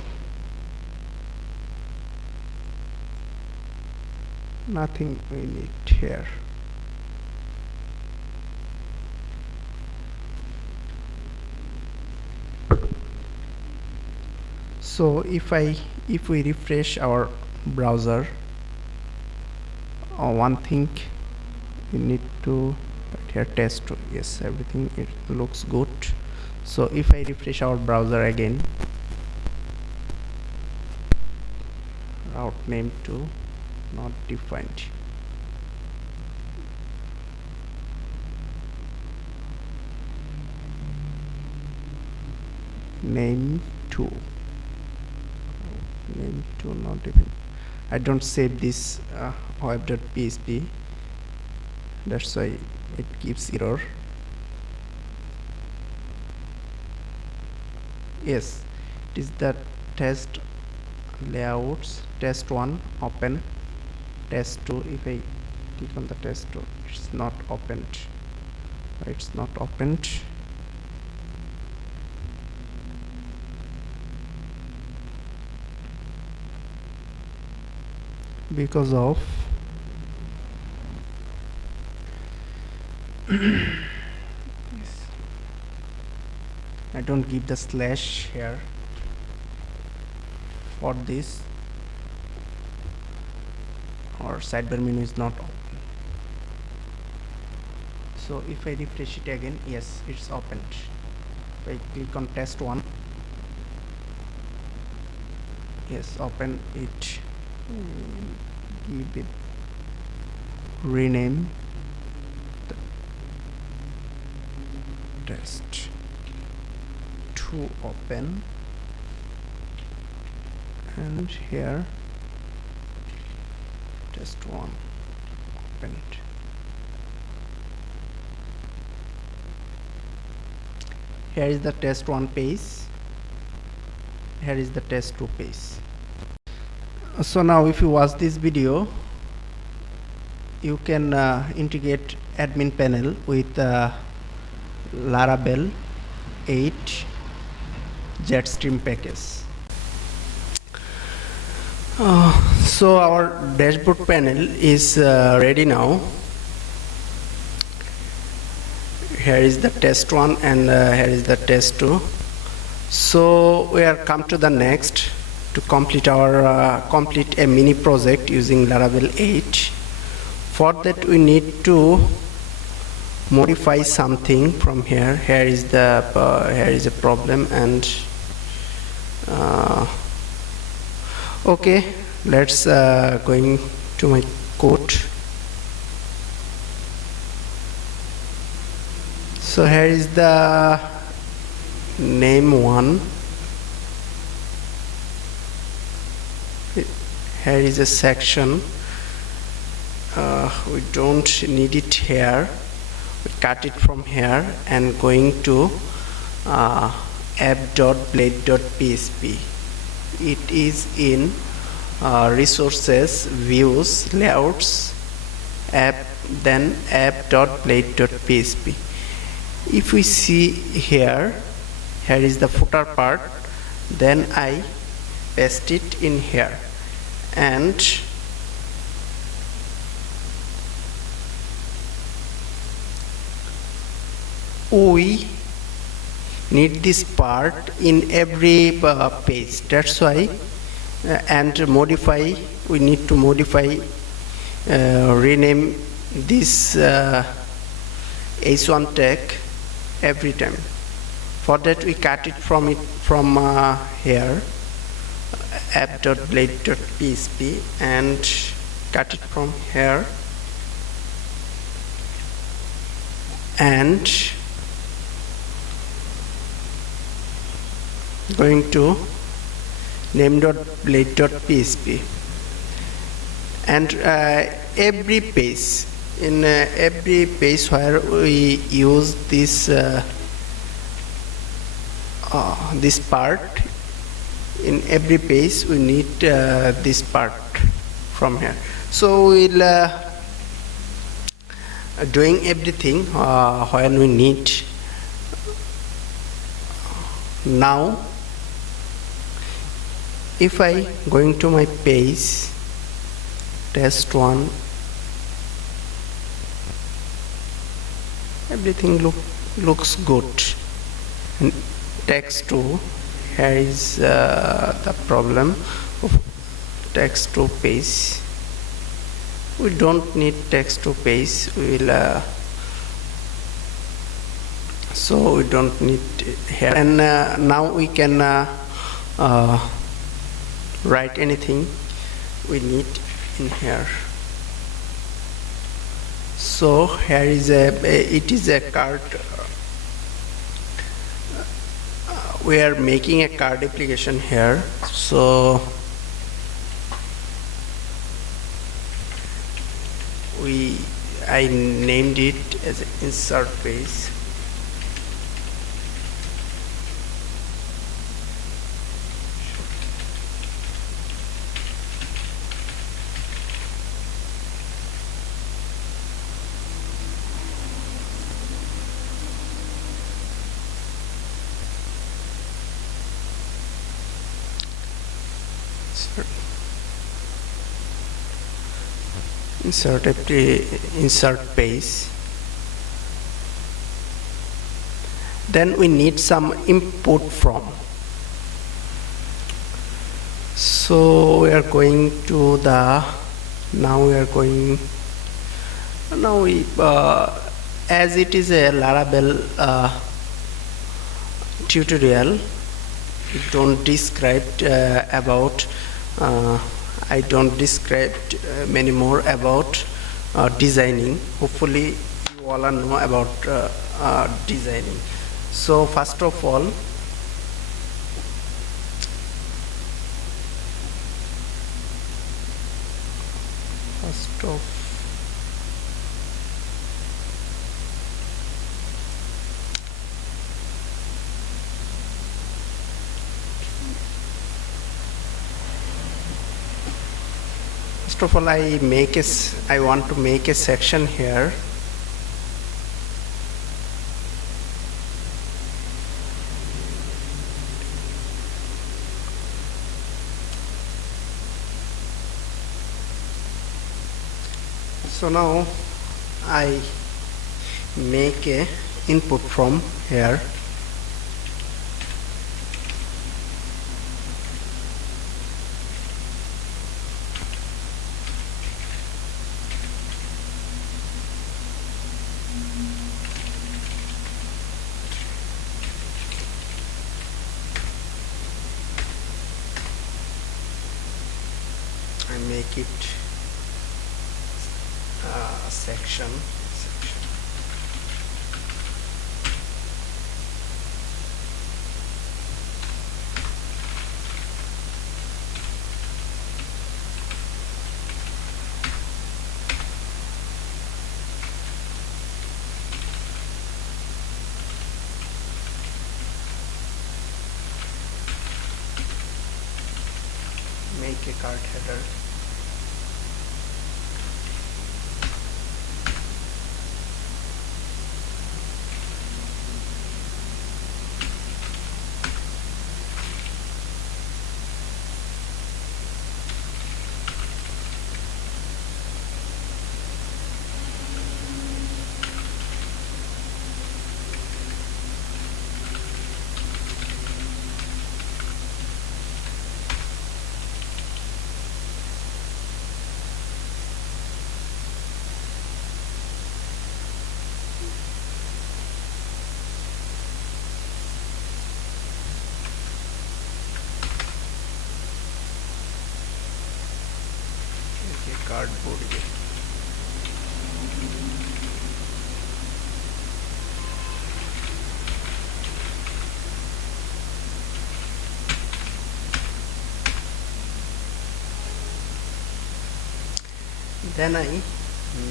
nothing we need here. So if we refresh our browser, one thing we need to write here, test. Yes, everything it looks good. So if I refresh our browser again, route name to not defined, name to not even. I don't save this web.php, that's why it gives error. Yes, it is the test layouts, test1 open, test2. If I click on the test2, it's not opened. It's not opened. Because of yes, I don't give the slash here for this, or sidebar menu is not open. So if I refresh it again, yes, it's opened. If I click on test1, yes, open it. Give it, rename the test to open, and here test1 opened. Here is the test1 page, here is the test2 page. So now if you watch this video, you can integrate admin panel with Laravel 8 Jetstream package. So our dashboard panel is ready now. Here is the test1 and here is the test2. So we are come to the next to complete our complete a mini project using Laravel 8. For that we need to modify something from here. Here is a problem, and okay, let's going to my code. So here is the name one. Here is a section. We don't need it here. We cut it from here and going to app.blade.php. It is in resources, views, layouts, app, then app.blade.php. If we see here is the footer part, then I paste it in here, and we need this part in every page. That's why and modify, we need to modify, rename this h1 tag every time. For that we cut it from here, app.blade.php, and cut it from here, and going to name.blade.php, and every page, in every page where we use this this part, in every page we need this part from here. So we'll doing everything when we need. Now if I going to my page, test1, everything looks good, and text2, here is the problem of text2 page. We don't need text2 page, we will so we don't need here. And now we can write anything we need in here. So here is it is a card. We are making a card application here. So I named it as an insert page. Insert page. Then we need some input from. So we are going to the as it is a Laravel tutorial, we don't describe about I don't describe many more about designing. Hopefully you all know about designing. So first of all, I want to make a section here. So now I make a input from here. I make it section. Make a card header. Cardboard here. Then I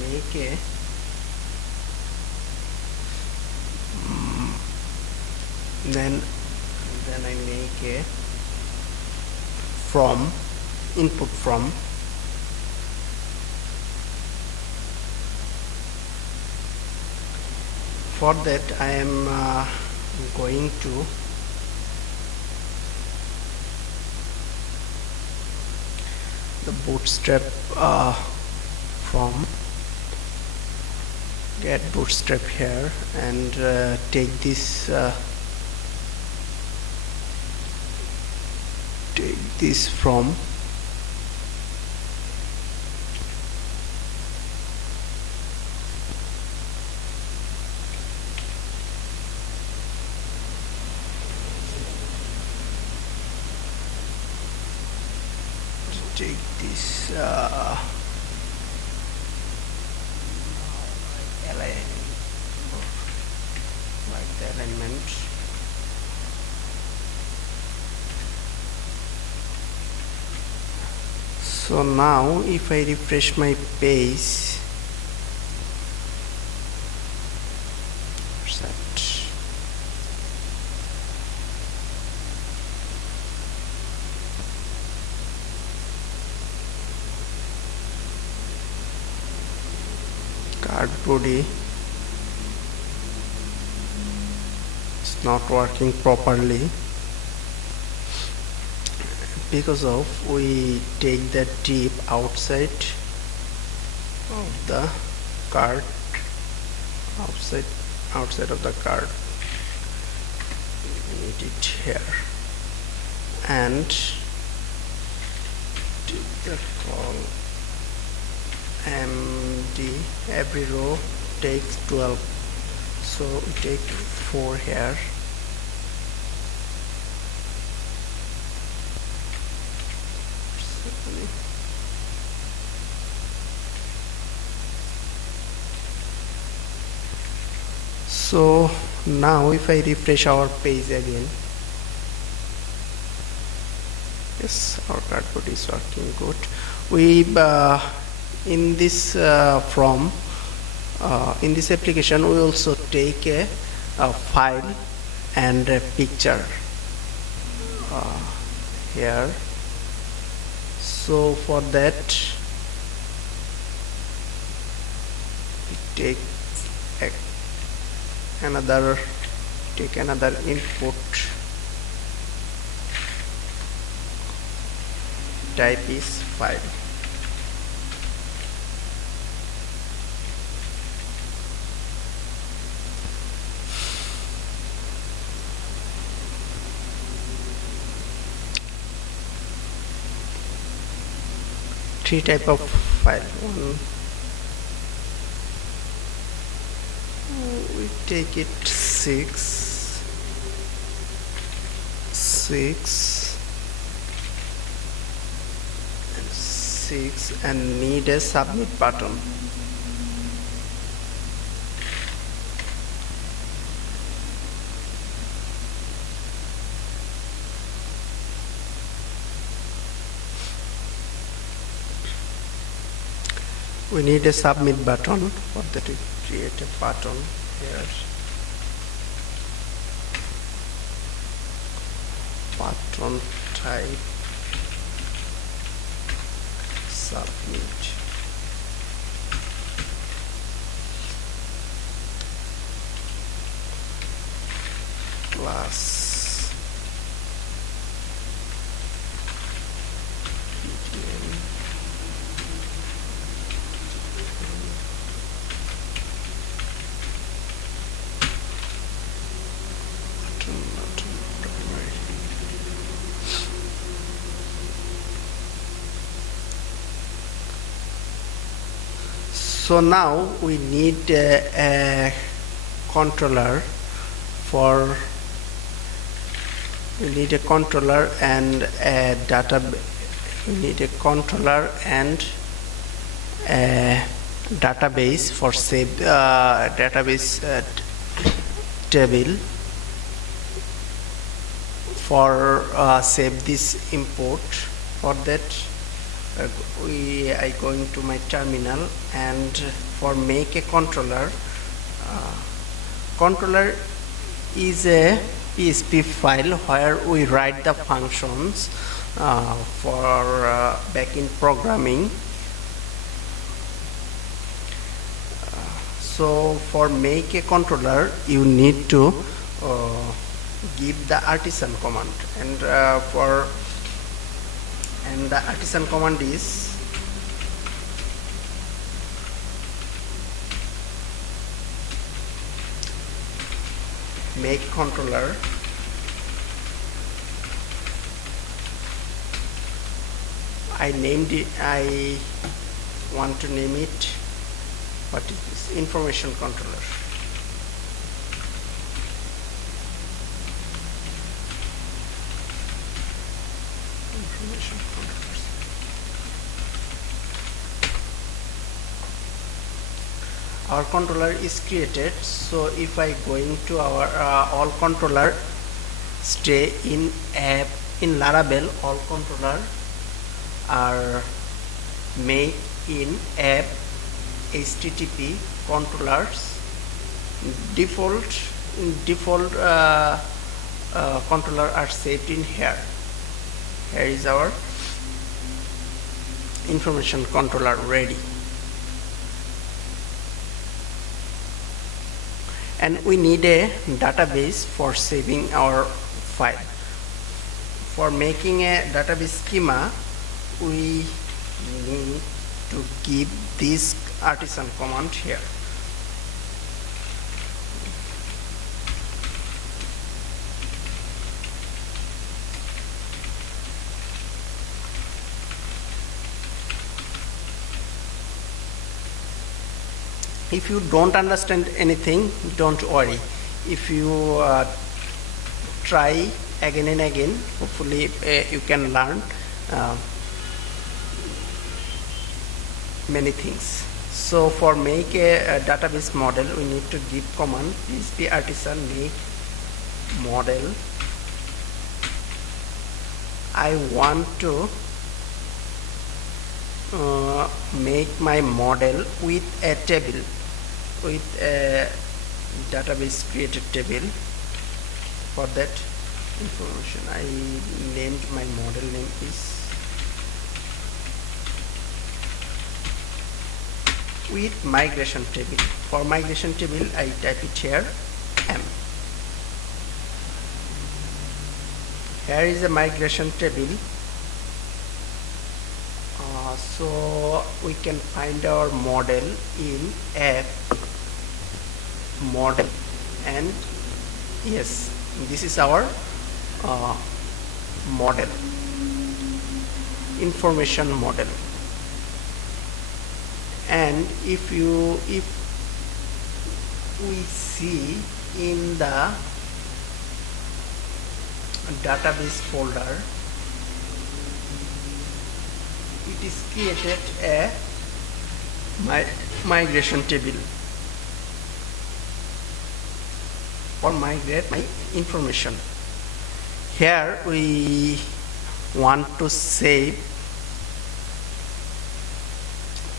make a then I make a from input from. For that I am going to the Bootstrap from get Bootstrap here and take this from take this like the alignment. So now if I refresh my page, card body is not working properly because of we take the tip outside of the card, outside of the card. We need it here and take the call MD. Every row takes 12, so we take 4 here. So now if I refresh our page again, yes, our cardboard is working good. We in this in this application we also take a file and a picture here. So for that we take another input. Type is file. Three type of file. One, we take it 6 and need a submit button. We need a submit button. For that we create a button here. Button type submit. Plus so now we need a controller for and a database for save database table for save this import. For that I go into my terminal and for make a controller. Controller is a PHP file where we write the functions for backend programming. So for make a controller you need to give the artisan command, and for and the artisan command is make controller I want to name it, what is this, information controller. Information controllers. Our controller is created, so if I go into our all controller, stay in app in Laravel, all controller are made in app HTTP controllers. Default controller are saved in here. Here is our information controller ready, and we need a database for saving our file. For making a database schema, we need to give this artisan command here. If you don't understand anything, don't worry. If you try again and again, hopefully you can learn many things. So for make a database model, we need to give command php artisan make model. I want to make my model with a table, with a database created table. For that information, I named my model name is with migration table. For migration table, I type it here M. Here is a migration table. So we can find our model in app model, and yes, this is our model, information model. And if we see in the database folder, it is created a migration table or migrate my information. Here we want to save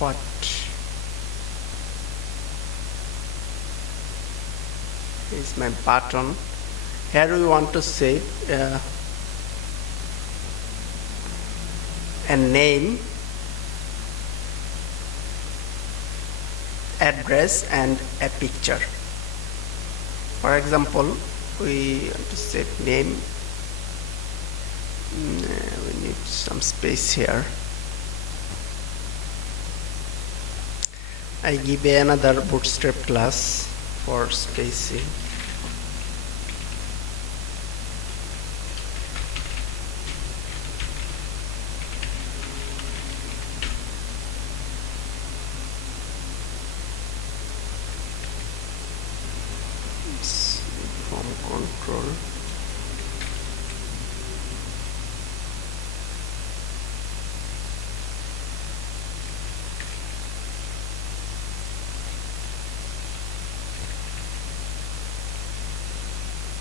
what is my button. Here we want to save a name, address, and a picture. For example, we want to save name. We need some space here. I give another Bootstrap class for spacing. Control.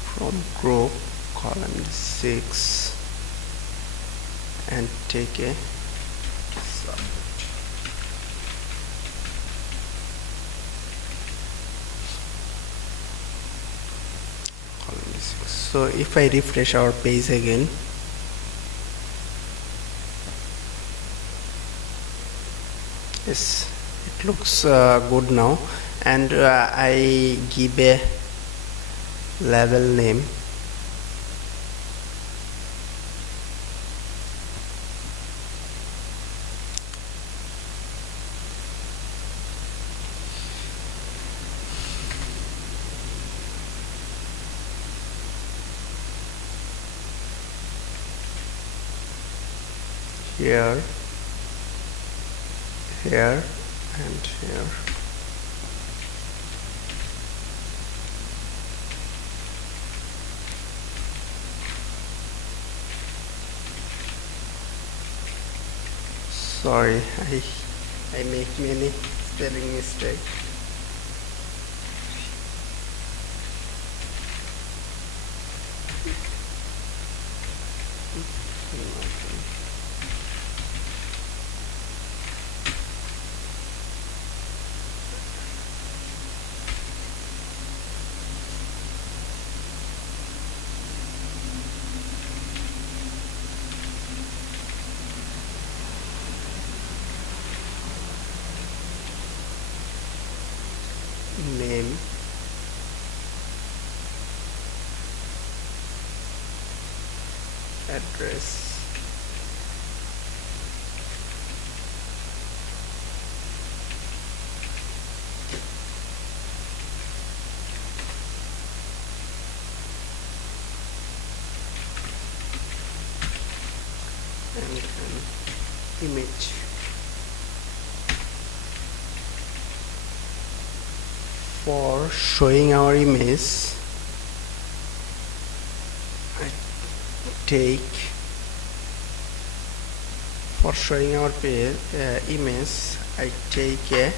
From group column 6 and take a subject. So if I refresh our page again, yes, it looks good now, and I give a level name. here, here, and here. Sorry, I make many spelling mistakes. Name, address, and an image. For showing our image, I take, for showing our page, image, I take a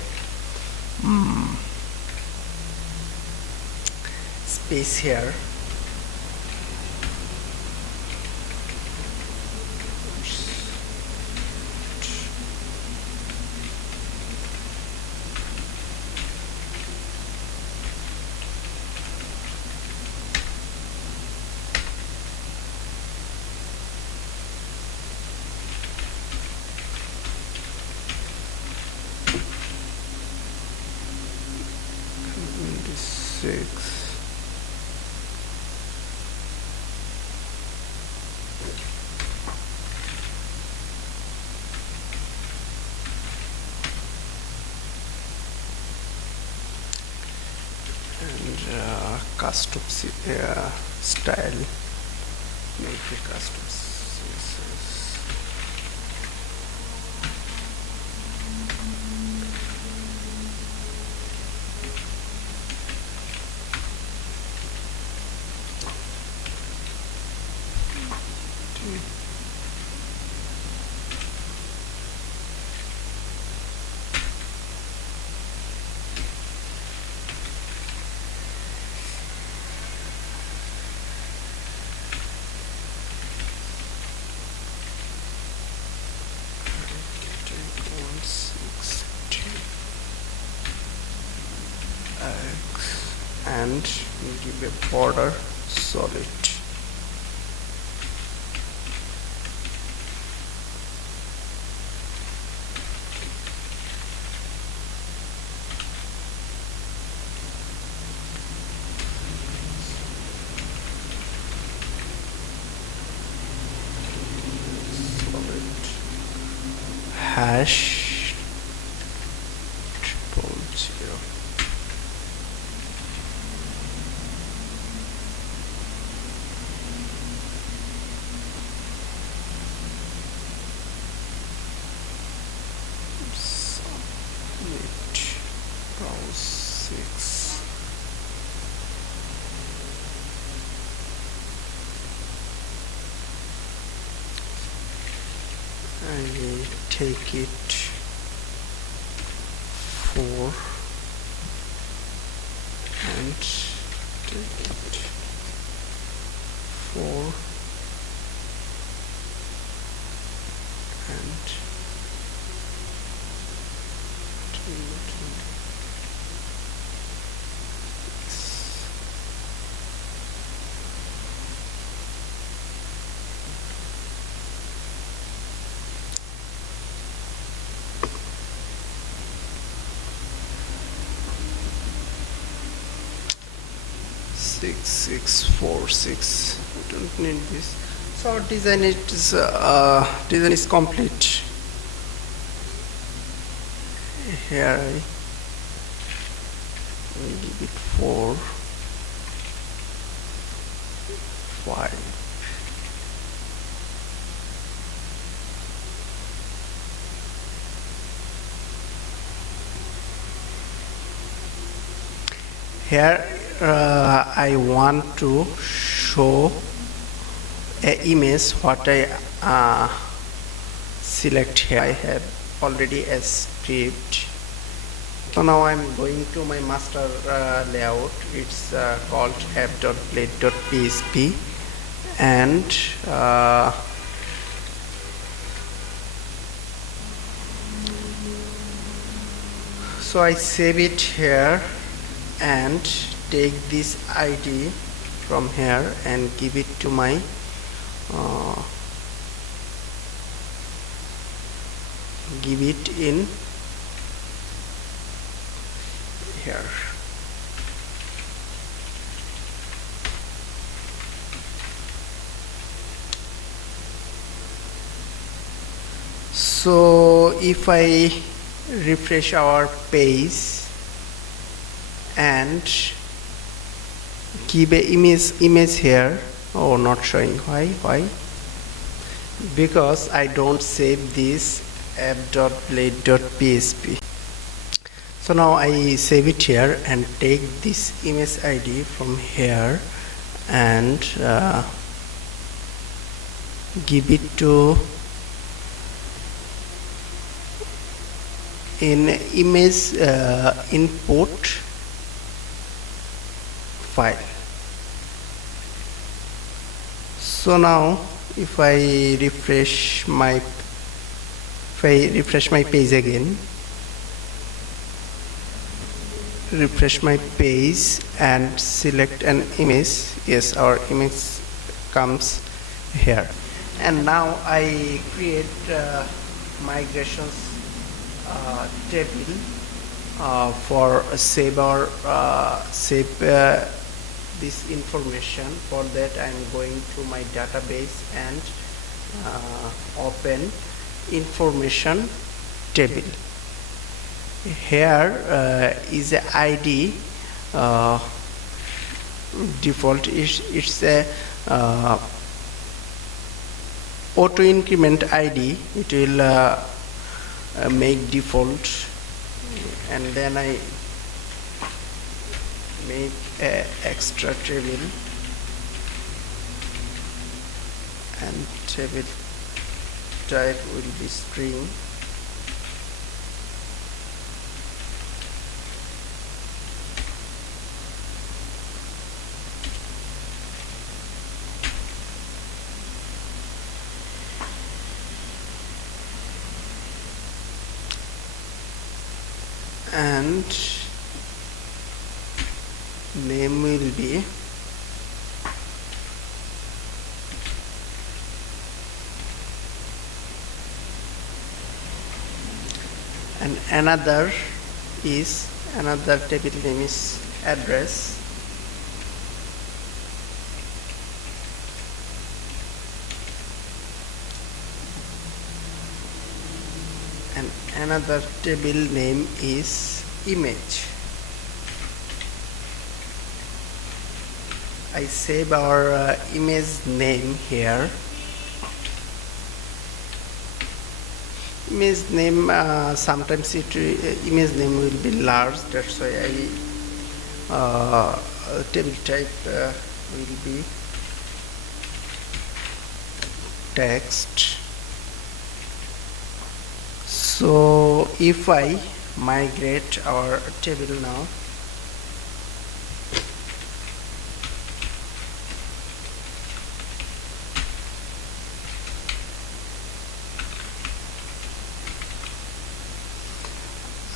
space here. Custom style, make a custom CSS. And give a border solid. Hash 000. I will take it 4 and take it 4 and 6646. We don't need this. So our design is complete. Here I will give it 4, 5, Here I want to show a image what I select here. I have already a script. So now I'm going to my master layout. It's called app.plate.php, and so I save it here and take this ID from here and give it to my give it in here. So if I refresh our page and give a image here, oh, not showing. Why? Because I don't save this app.plate.php. So now I save it here and take this image ID from here and give it to in image input file. So now if I refresh my page again, refresh my page and select an image, yes, our image comes here. And now I create migrations table for save this information. For that I am going to my database and open information table. Here is a ID default. It's a auto increment ID. It will make default, and then I make a extra table, and table type will be string. And name will be and another table name is address. And another table name is image. I save our image name here. Image name, sometimes image name will be large, that's why I table type will be text. So if I migrate our table now,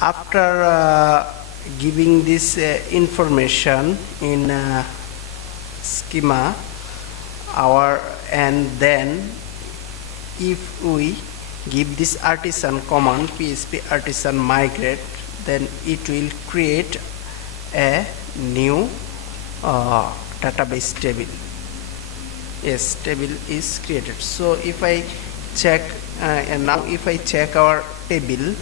after giving this information in schema and then if we give this artisan command, php artisan migrate, then it will create a new database table. Yes, table is created. So if I check and now if I check our table,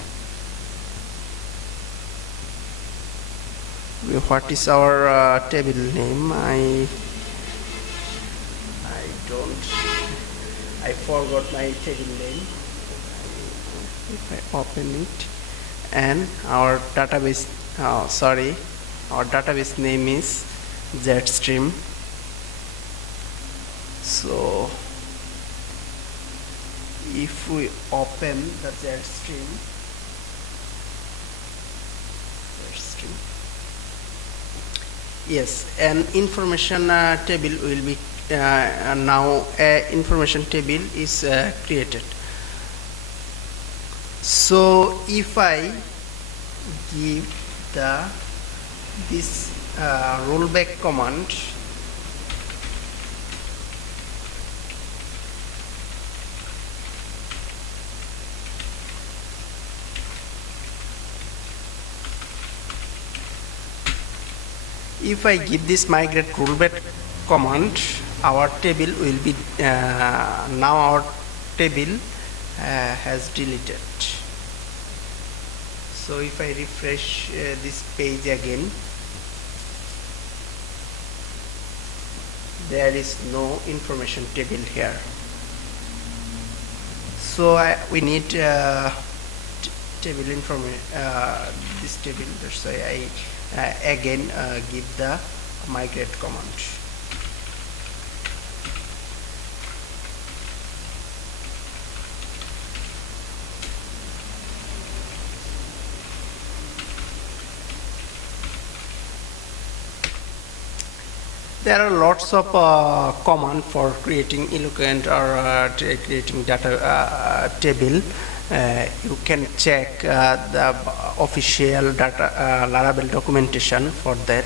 what is our table name? I forgot my table name. If I open it, and our database, Our database name is Jetstream. So if we open the Jetstream, yes, an information table will be now information table is created. So if I give this rollback command, if I give this migrate rollback command, our table will be now our table has deleted. So if I refresh this page again, there is no information table here. So we need table information, this table. That's why I again give the migrate command. There are lots of commands for creating eloquent or creating data table. You can check the official Laravel documentation for that.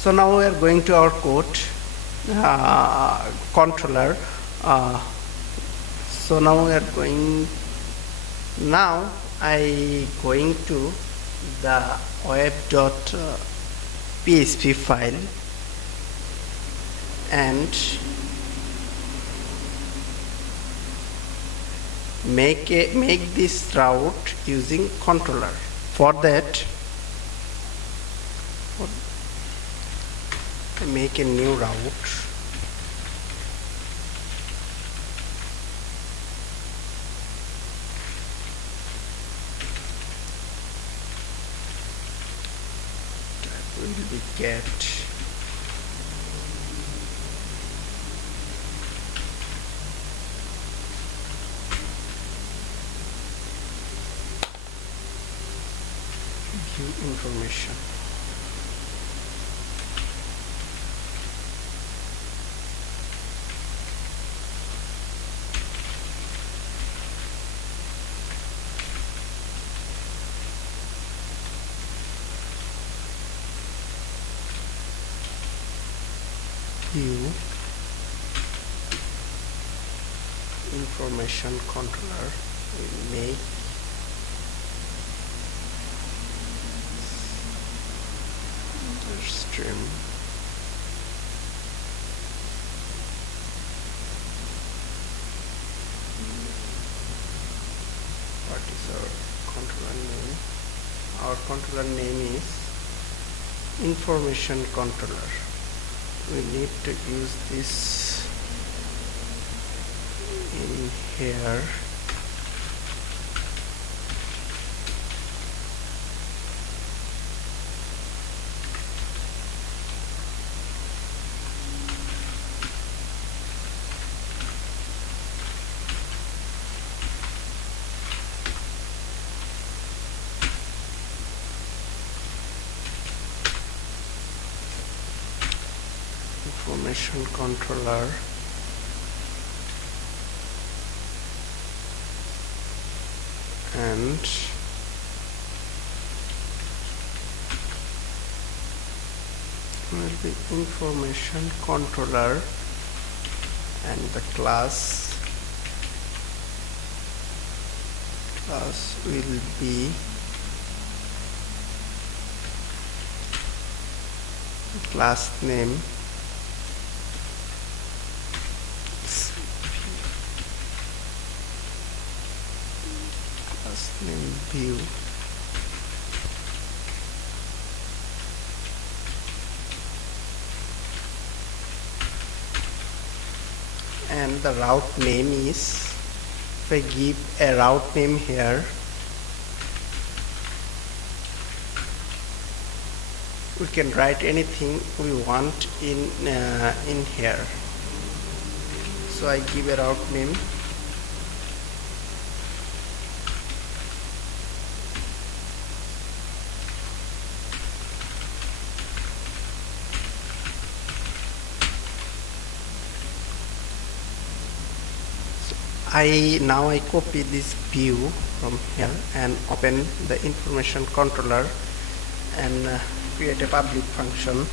So now we are going to our code controller. So now we are going. Now I going to the web.php file and make this route using controller. For that, I make a new route. Will be get view information. View information controller will make stream what is our controller name? Our controller name is information controller. We need to use this in here. Information controller and will be information controller and the class will be class name view and the route name is, if I give a route name here, we can write anything we want in here. So I give a route name. Now I copy this view from here and open the information controller and create a public function.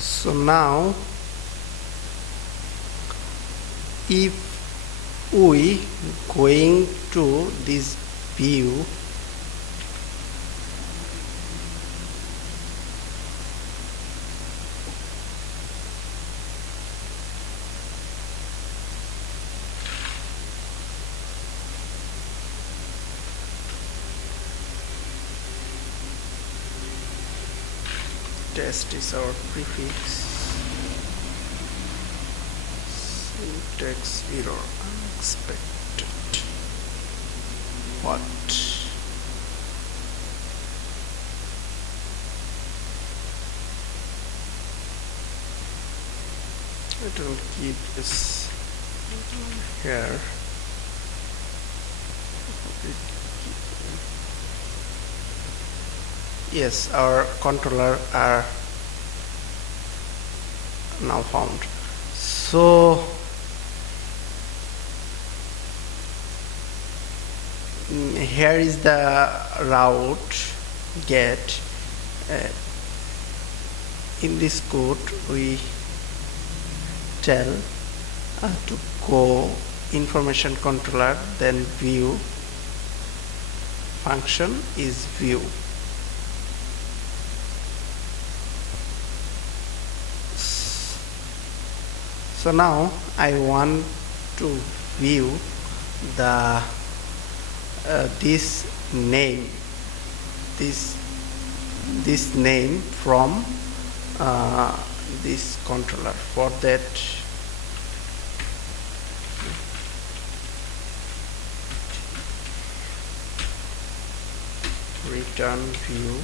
So now if we going to this view, test is our prefix, syntax error unexpected. What? I don't keep this here. Yes, our controller are now found. So here is the route get. In this code we tell to go information controller, then view, function is view. So now I want to view the this name from this controller. For that return view.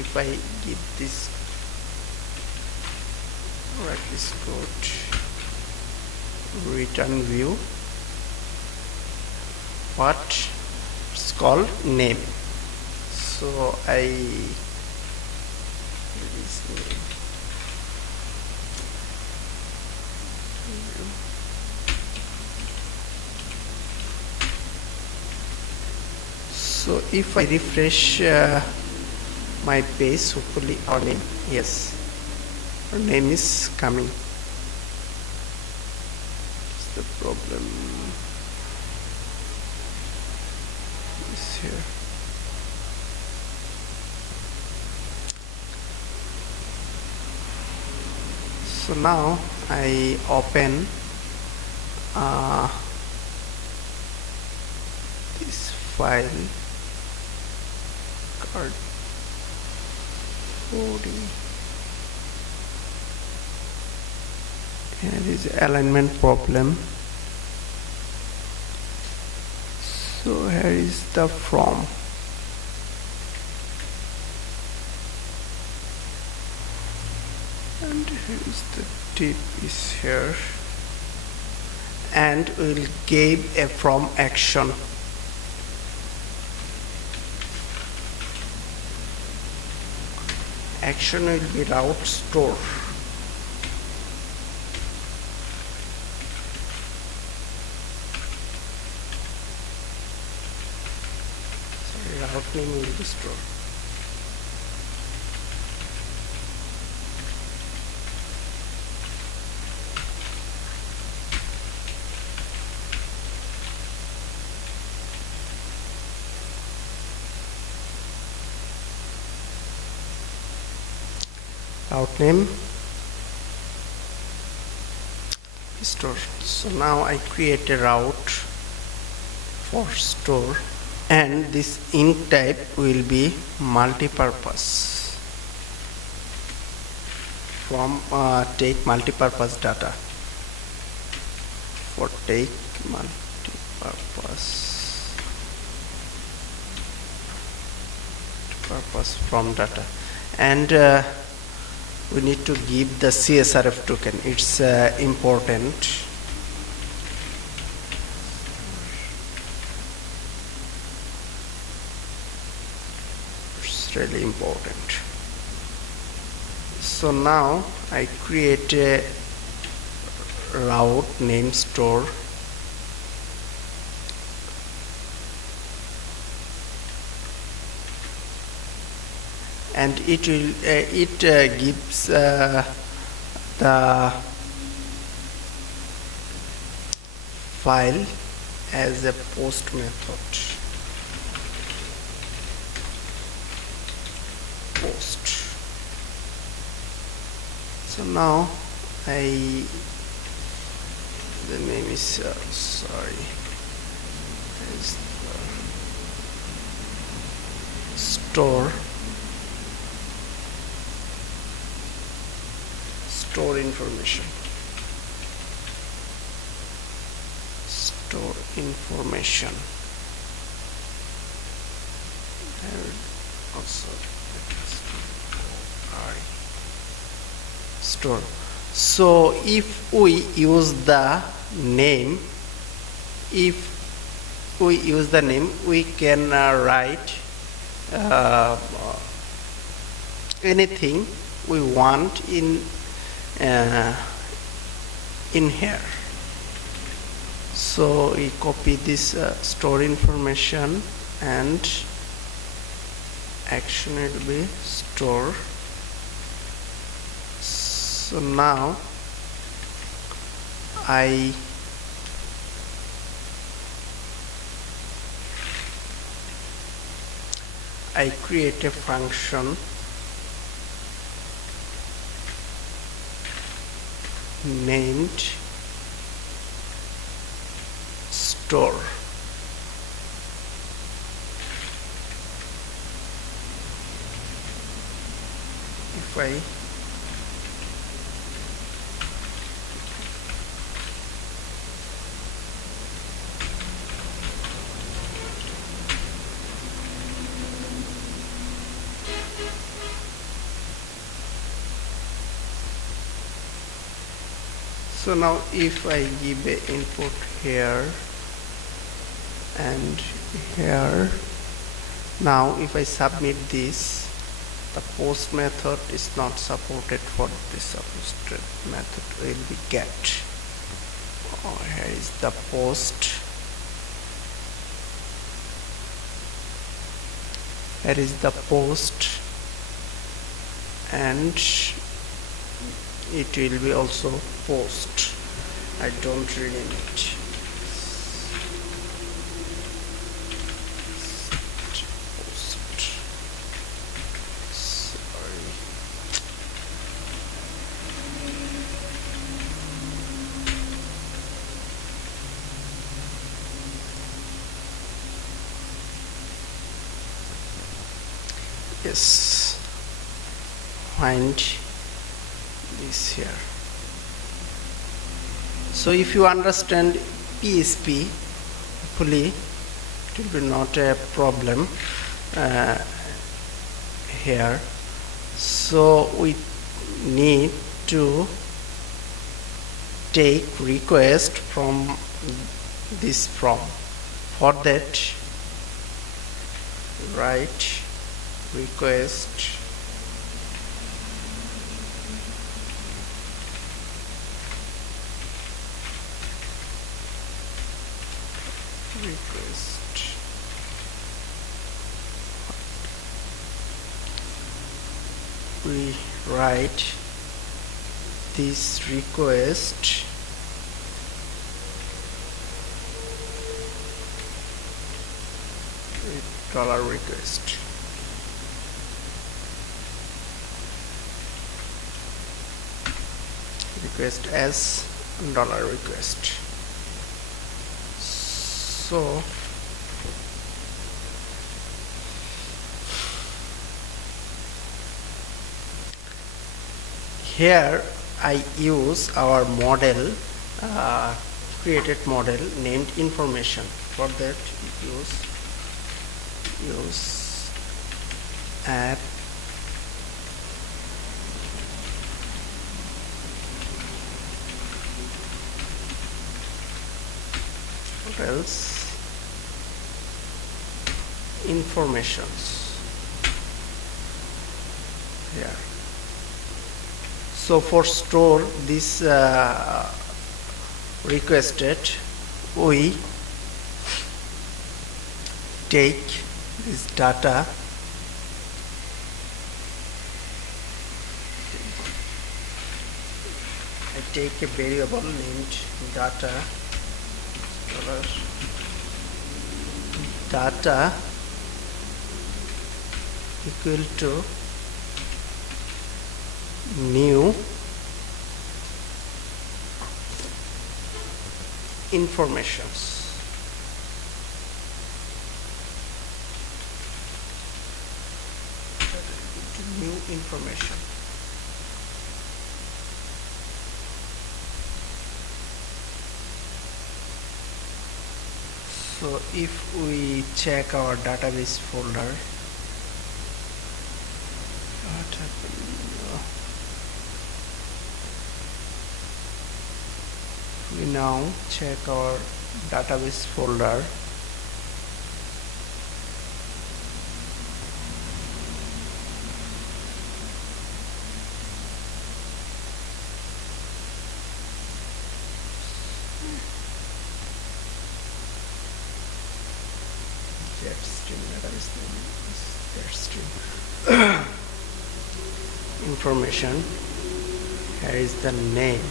If I give this write this code, return view, what it's called name. So I this name. So if I refresh my page, hopefully our name, yes, our name is coming. What's the problem? Is here. So now I open this file card 40. Here is alignment problem. So here is the from. And here is the tip is here. And we'll give a from action. Action will be route store. Sorry, route name will be store. route name store. So now I create a route for store, and this int type will be multipurpose from take multipurpose data. For take multipurpose from data, and we need to give the CSRF token. It's important. It's really important. So now I create a route name store, and it will gives the file as a post method. Post. So now the name is sorry, is store information. Store information. And also store. So if we use the name, we can write anything we want in here. So we copy this store information, and action will be store. So now I create a function named store. If I so now if I give a input here and here, now if I submit this, the post method is not supported for this supposed method will be get. Here is the post. Here is the post, and it will be also post. I don't really need. Yes, find this here. So if you understand PHP fully, it will be not a problem here. So we need to take request from this from. For that, write request we write this request with $request. request as $request. So here I use our model, created model named information. For that use add what else informations here. So for store this requested, we take this data, I take a variable named data equal to new informations. New information. So if we check our database folder, what happened? We now check our database folder. Jetstream database name is Jetstream. Information. Here is the name.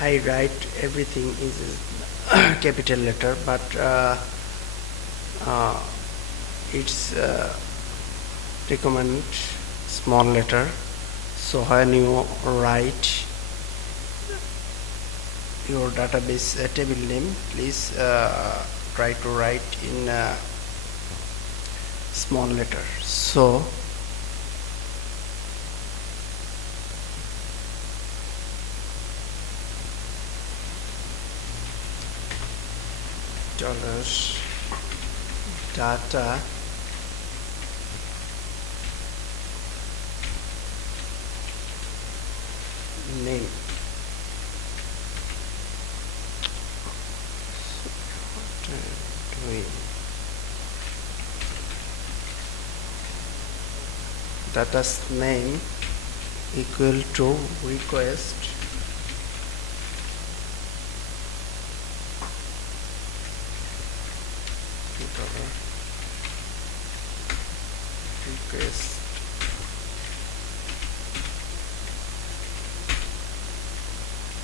I write everything is capital letter, but it's recommend small letter. So when you write your database table name, please try to write in small letter. So $data name. Data's name equal to request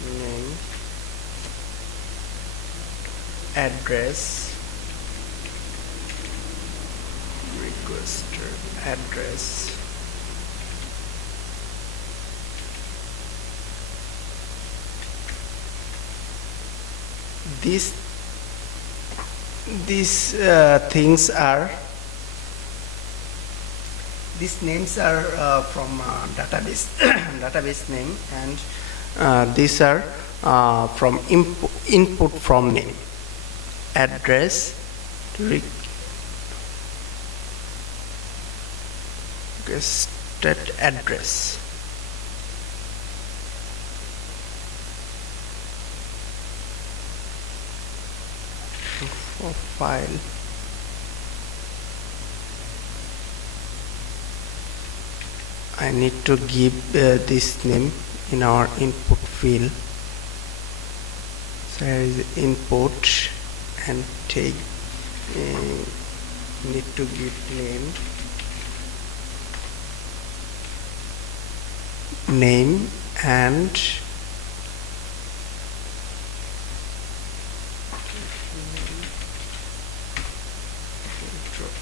name address requester address these things are these names are from database database name, and these are from input from name address requested address. For file I need to give this name in our input field. So here is input and take need to give name and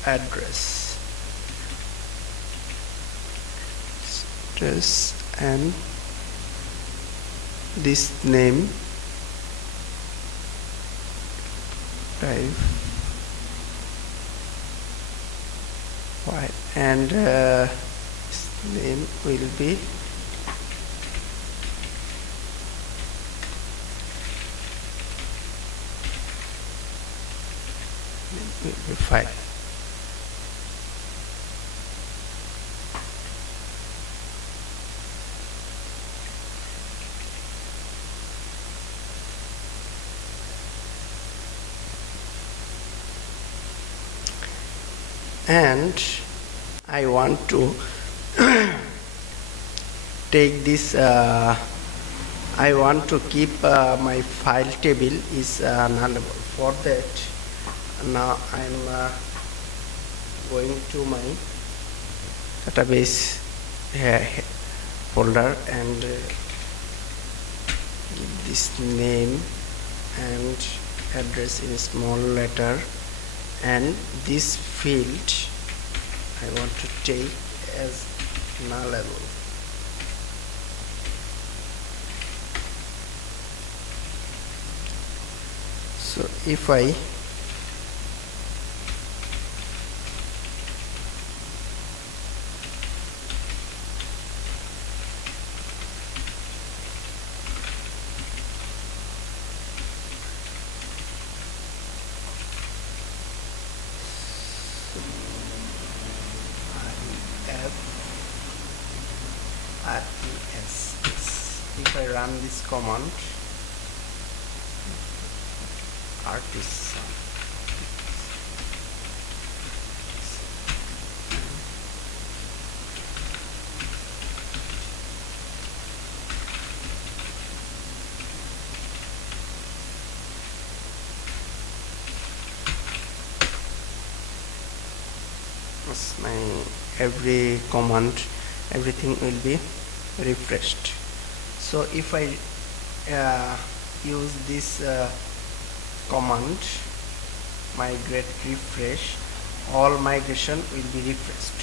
address. address and this name type file, and this name will be file. And I want to take this I want to keep my file table is nullable. For that, now I'm going to my database folder and give this name and address in small letter, and this field I want to take as nullable. So if I if I run this command, artist my every command, everything will be refreshed. So if I use this command migrate refresh, all migration will be refreshed.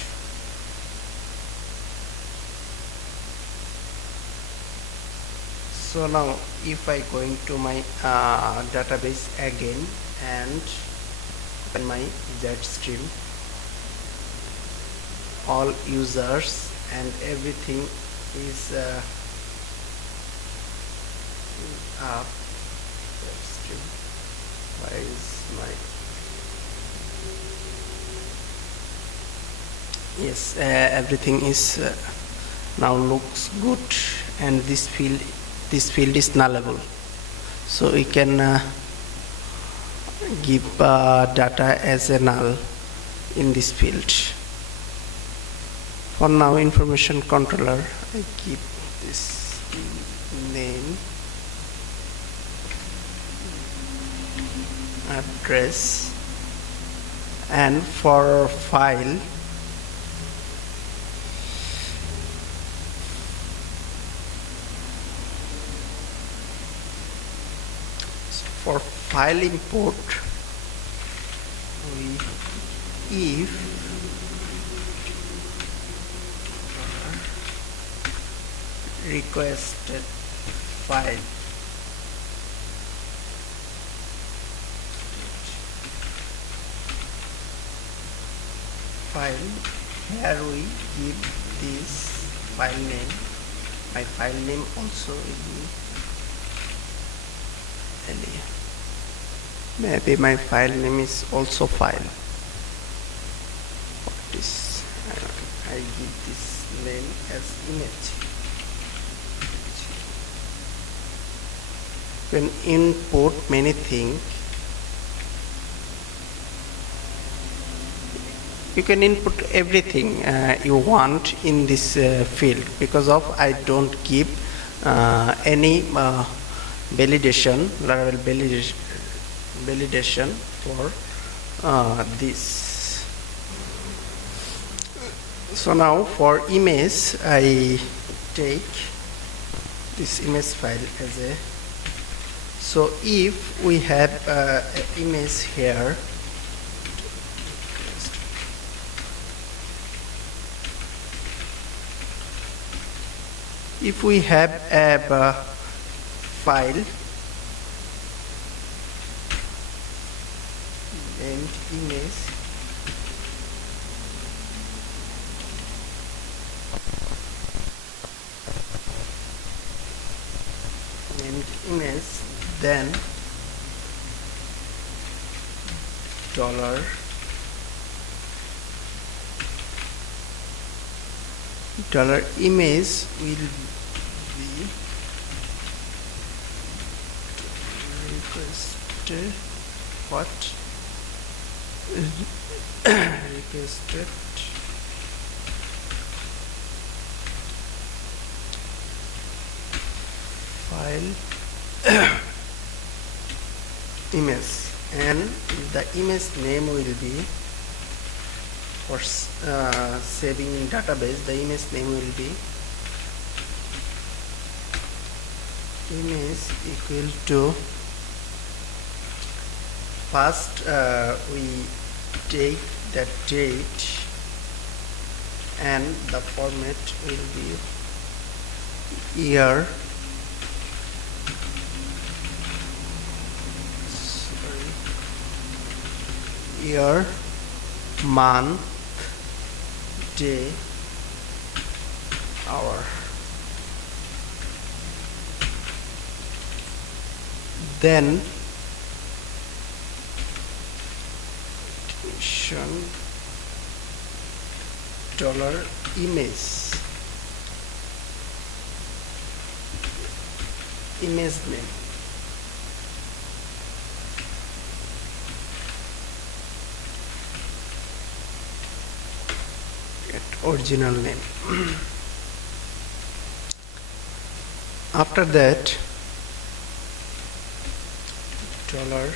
So now if I go into my database again and open my Jetstream, all users and everything is up. Where is my yes, everything is now looks good, and this field is nullable, so we can give data as a null in this field. For now, information controller, I keep this name, address, and for file, import, if requested file here we give this file name. My file name also will be maybe my file name is also file. What is I give this name as image. You can import many things. You can input everything you want in this field, because of I don't keep any validation, Laravel validation for this. So now for image, I take this image file as a. So if we have an image here, if we have a file named image, then dollar image will be requested requested file image, and the image name will be, for saving in database, the image name will be image equal to, first we take the date and the format will be year, year, month, day, hour. Then dollar image name, original name. After that, dollar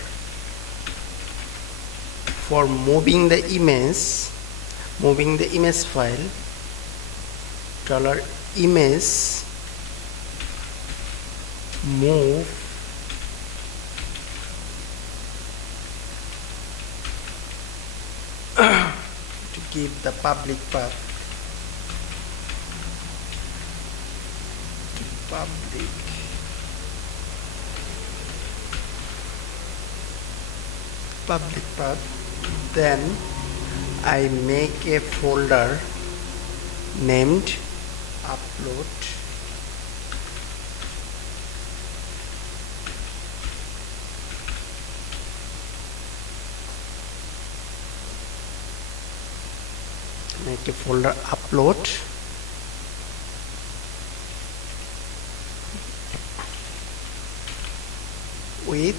for moving the image file, dollar image move to give the public path to public path. Then I make a folder named upload with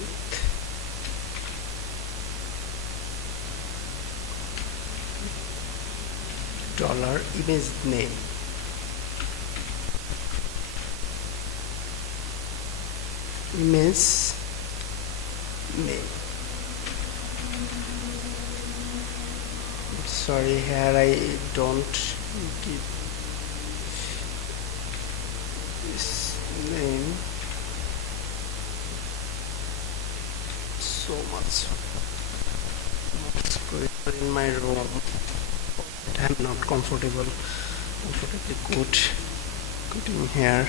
dollar image name, sorry, here I don't give this name. So much going on in my room, I'm not comfortably good putting here.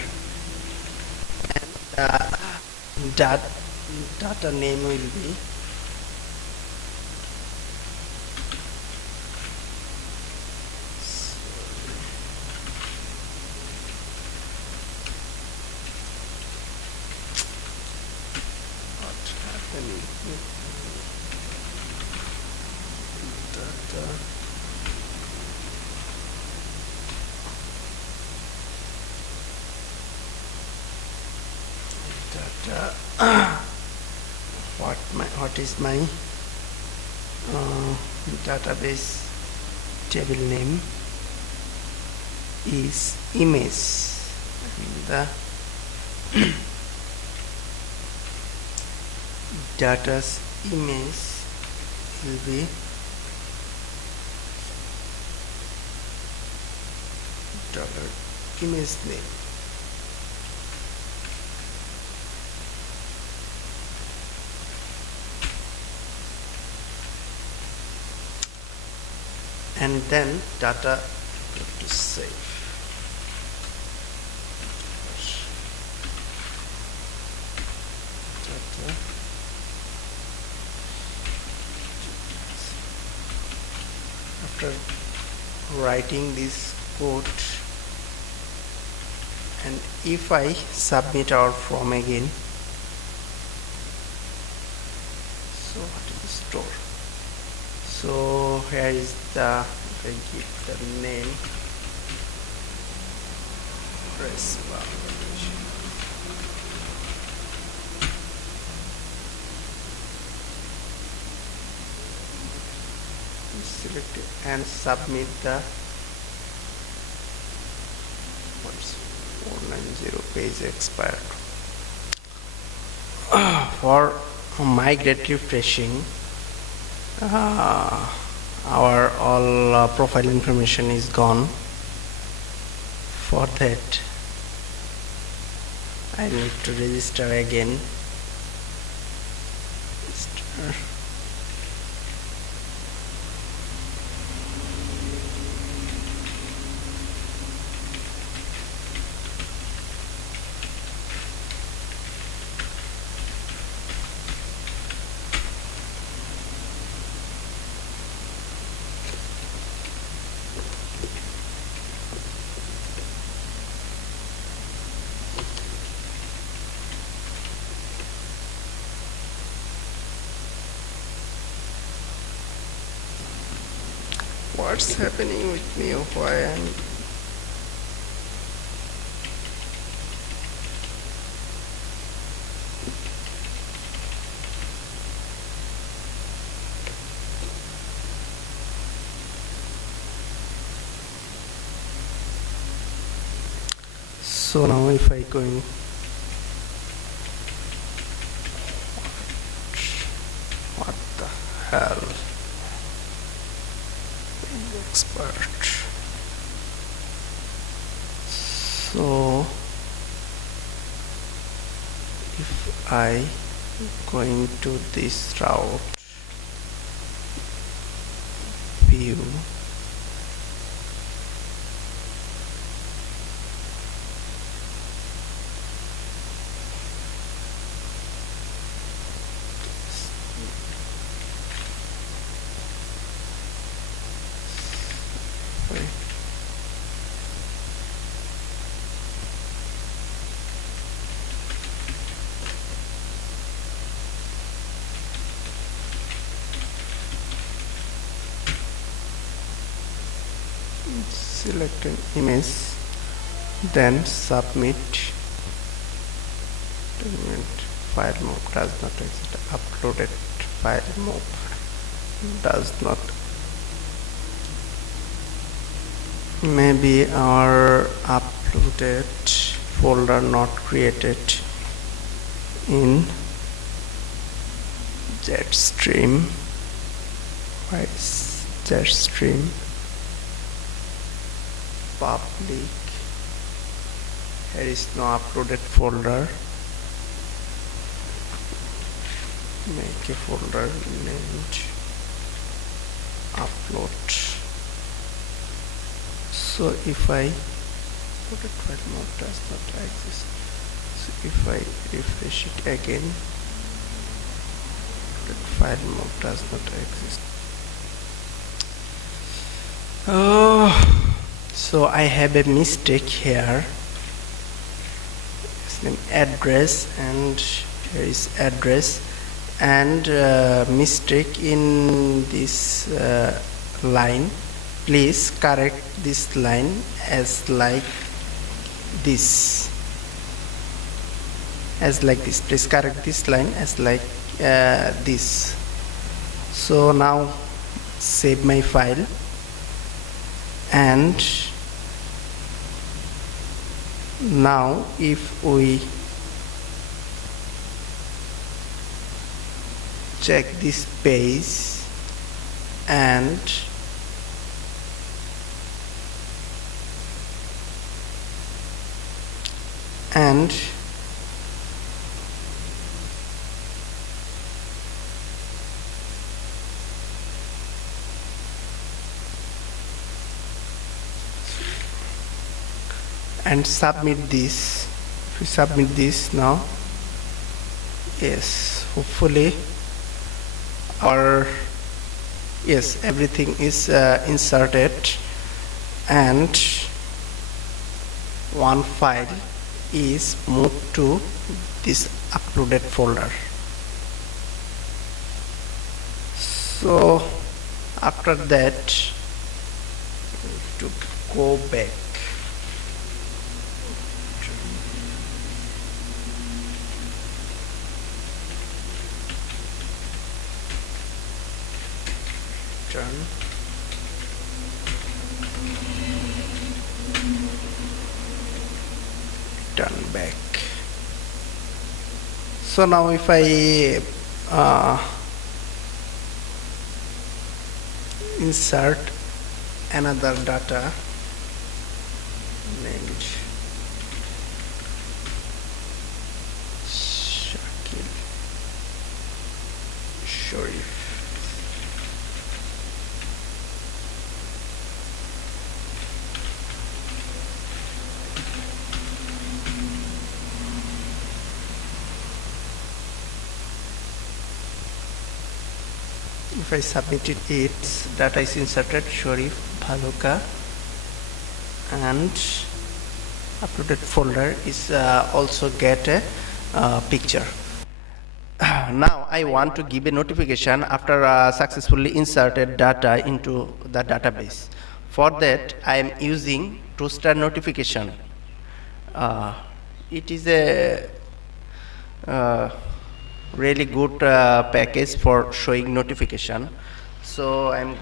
And data name will be what is my database table name is image, and the data's image will be $image name. And then data to save. after writing this code, and if I submit our form again, so what is the store? So here is the, if I give the name select it and submit the 490 page expired. For migrate refreshing, our all profile information is gone. For that, I need to register again. What's happening with me? Why am so now if I go in, what the hell? Expert. So if I go into this route view, select an image, then submit. File mode does not exist. Uploaded file mode does not. Maybe our uploaded folder not created in Jetstream. Why is Jetstream public? Here is no uploaded folder. Make a folder named upload. So if I uploaded file mode does not exist. So if I refresh it again, uploaded file mode does not exist. So I have a mistake here. It's name address, and here is address, and mistake in this line. Please correct this line as like this. Please correct this line as like this. So now save my file, and now if we check this page and submit this. If we submit this now, yes, hopefully our Yes, everything is inserted, and one file is moved to this uploaded folder. So after that, to go back turn back. So now if I insert another data named Shakil Sharif. If I submitted it, data is inserted Sharif Bhaluka, and uploaded folder is also get a picture. Now I want to give a notification after successfully inserted data into the database. For that I am using toastr notification. It is a really good package for showing notification. So I'm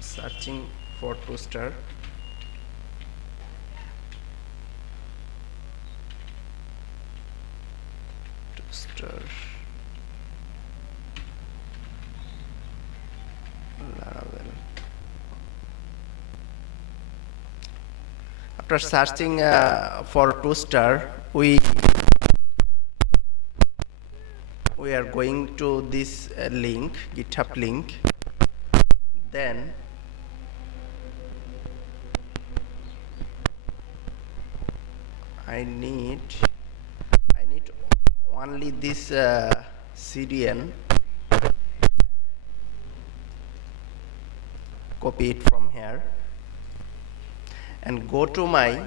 searching for toastr. Laravel. After searching for toastr, we are going to this link, GitHub link. Then I need only this CDN. Copy it from here and go to my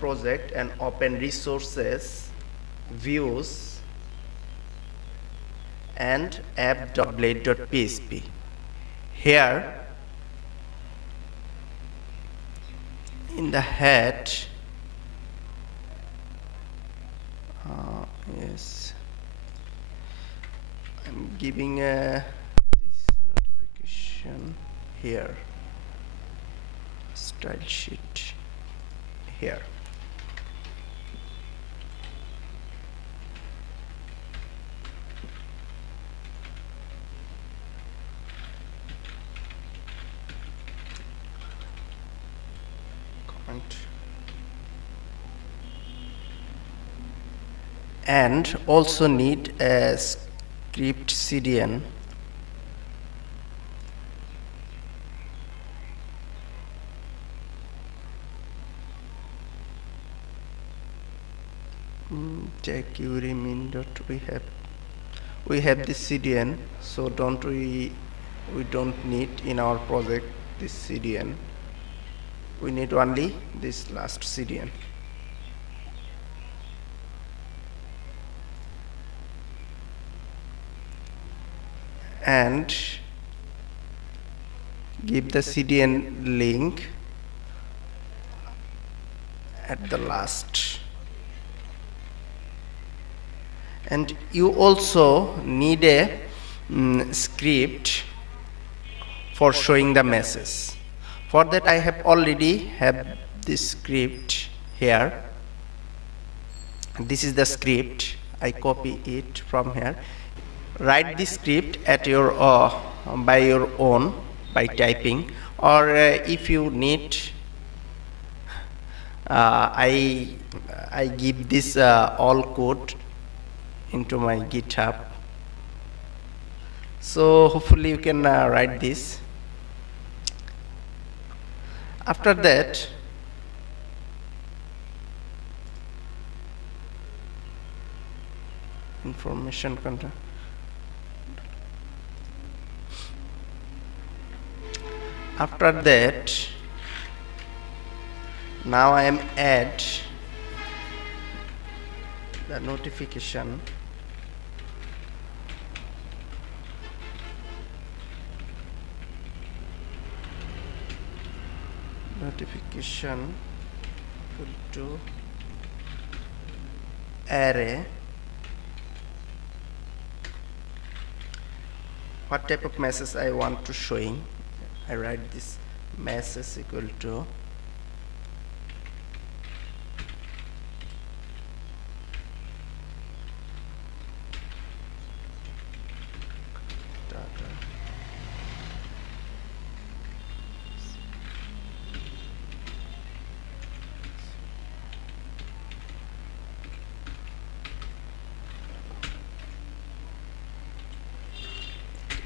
project and open resources, views, and app.blade.php. Here in the head, yes, I'm giving this notification here, style sheet here. And also need a script CDN. Check URI min dot we have this CDN, so we don't need in our project this CDN. We need only this last CDN. And give the CDN link at the last. And you also need a script for showing the message. For that I have already have this script here. This is the script. I copy it from here. Write the script at your by your own by typing, or if you need, I give this all code into my GitHub. So hopefully you can write this. After that, information content. After that, now I am add the notification equal to array. What type of message I want to showing? I write this message equal to data.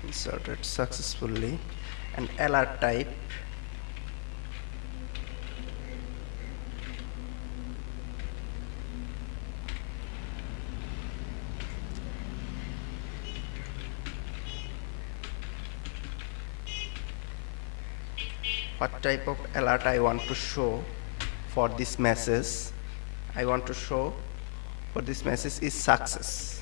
Inserted successfully, and alert type what type of alert I want to show for this message. I want to show for this message is success.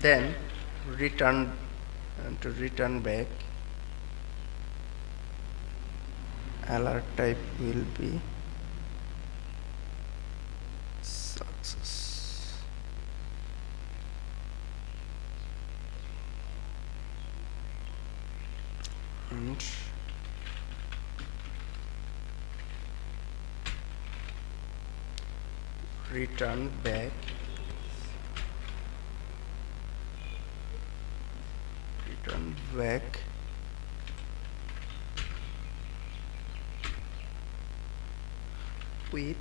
Then return back, alert type will be success. And return back with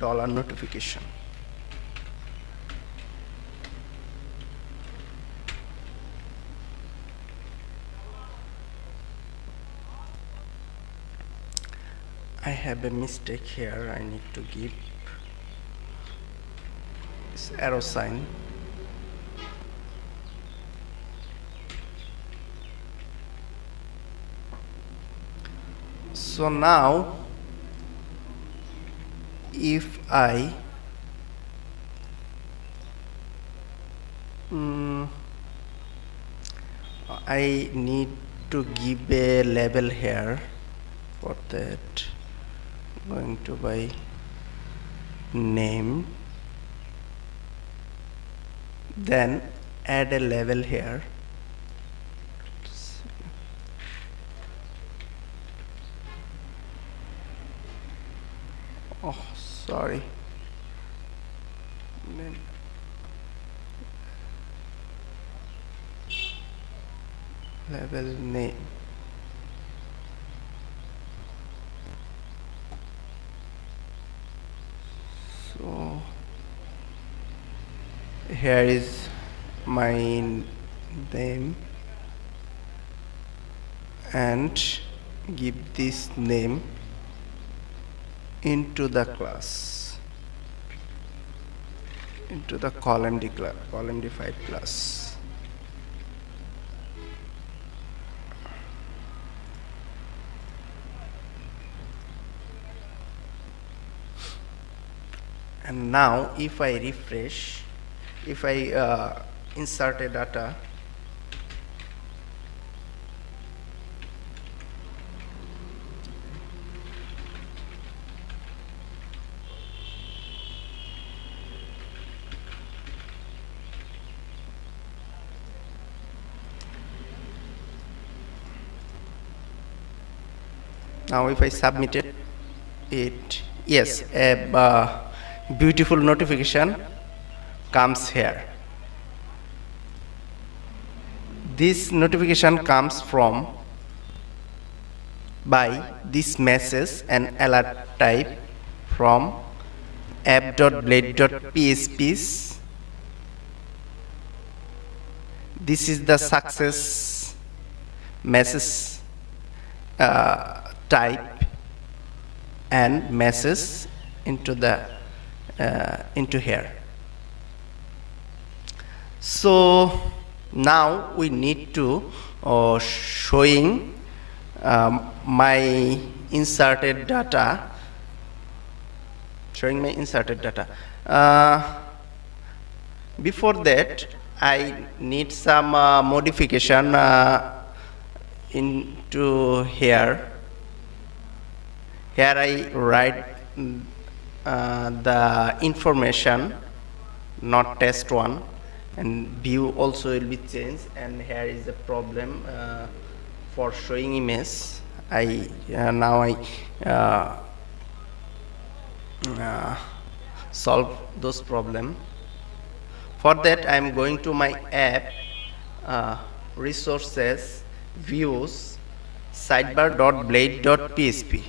$notification. I have a mistake here. I need to give this arrow sign. So now if I need to give a label here. For that, going to by name, then add a label here. Oh, sorry. Then label name. So here is my name, and give this name into the class, into the column defined class. And now if I refresh, if I insert a data, now if I submitted it, yes, a beautiful notification comes here. This notification comes from by this message and alert type from app.blade.php. This is the success message type and message into the into here. So now we need to showing my inserted data. Before that, I need some modification into here. Here I write the information, not test one, and view also will be changed. And here is the problem for showing image. Now I solve those problem. For that, I am going to my app, resources, views, sidebar.blade.php.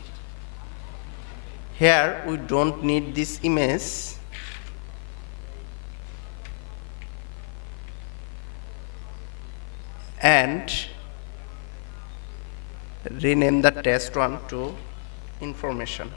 Here we don't need this image. And rename the test one to information.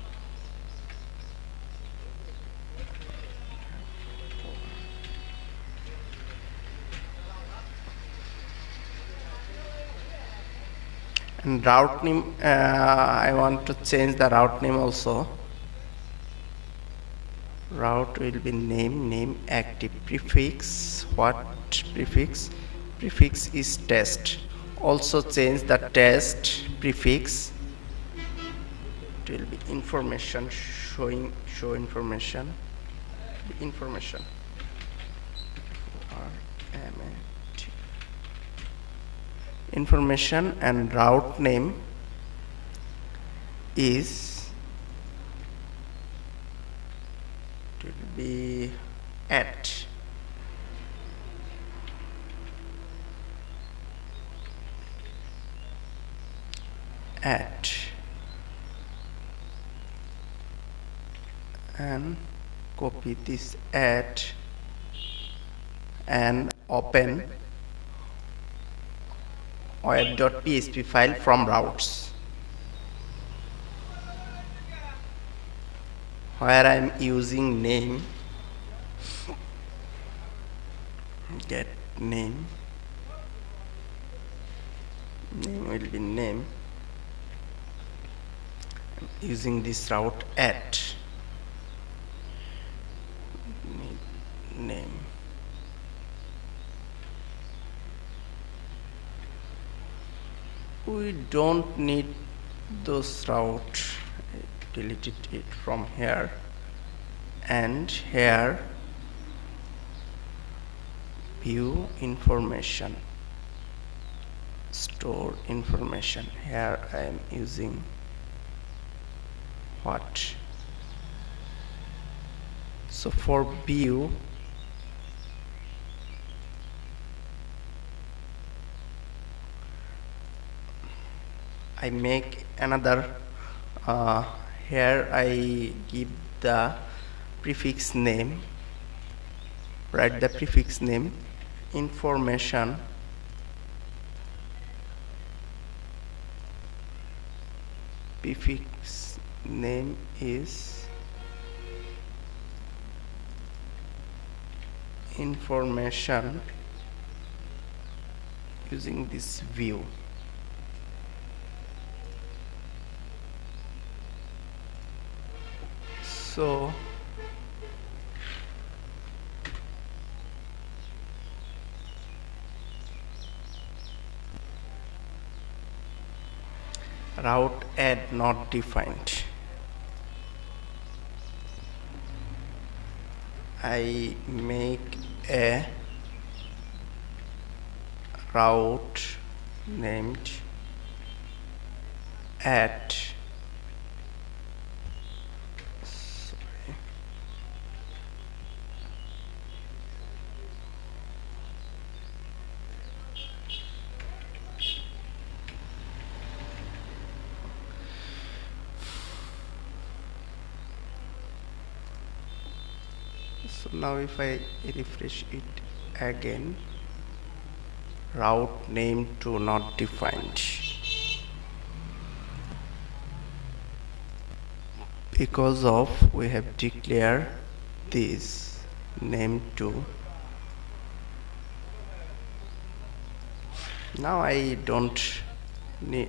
And route name, I want to change the route name also. Route will be name active, prefix, what prefix? Prefix is test. Also change the test prefix. It will be information, show information, information. Information, and route name is, it will be at and copy this at and open web.php file from routes, where I am using name, get name will be name. I'm using this route at name. We don't need those route. I deleted it from here, and here view information, store information. Here I am using what? So for view, I make another, here I give the prefix name, write the prefix name, information, prefix name is information, using this view. So route add not defined. I make a route named at Now if I refresh it again, route name to not defined, because of we have declared this name to. Now I don't need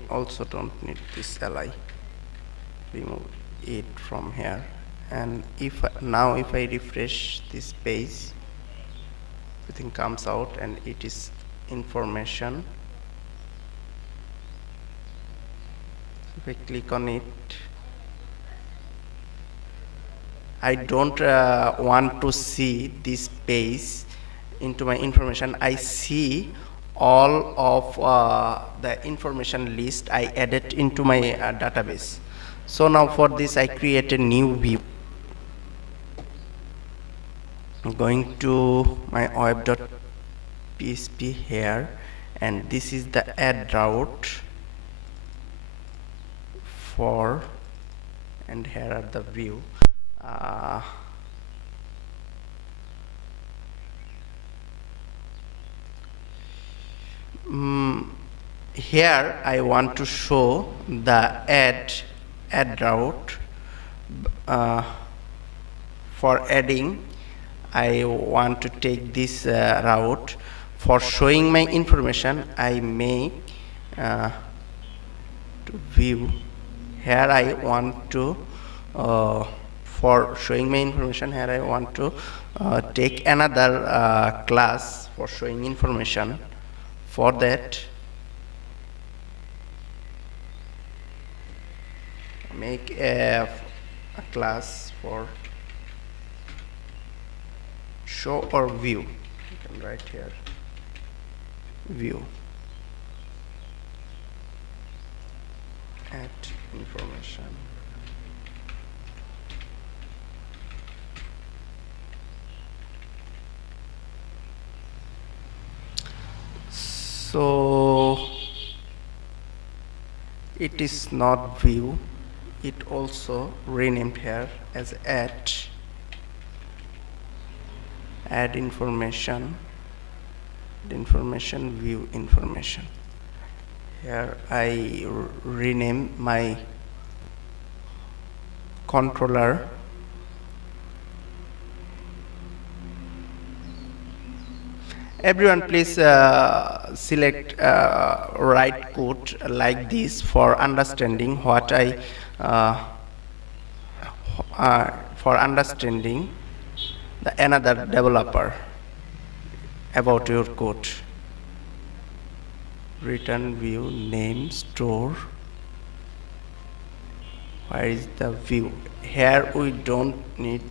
this li, remove it from here. And if I refresh this page, everything comes out and it is information. If I click on it, I don't want to see this page into my information. I see all of the information list I added into my database. So now for this I create a new view. I'm going to my web.php here, and this is the add route for, and here are the view. Here I want to show the add route. For adding, I want to take this route. For showing my information, I make to view. Here I want to for showing my information, here I want to take another class for showing information. For that, make a class for show or view. You can write here view, add information. So it is not view, it also renamed here as add information, view information. Here I rename my controller Everyone please select write code like this for understanding what I for understanding the another developer about your code. Return view name store. Where is the view? Here we don't need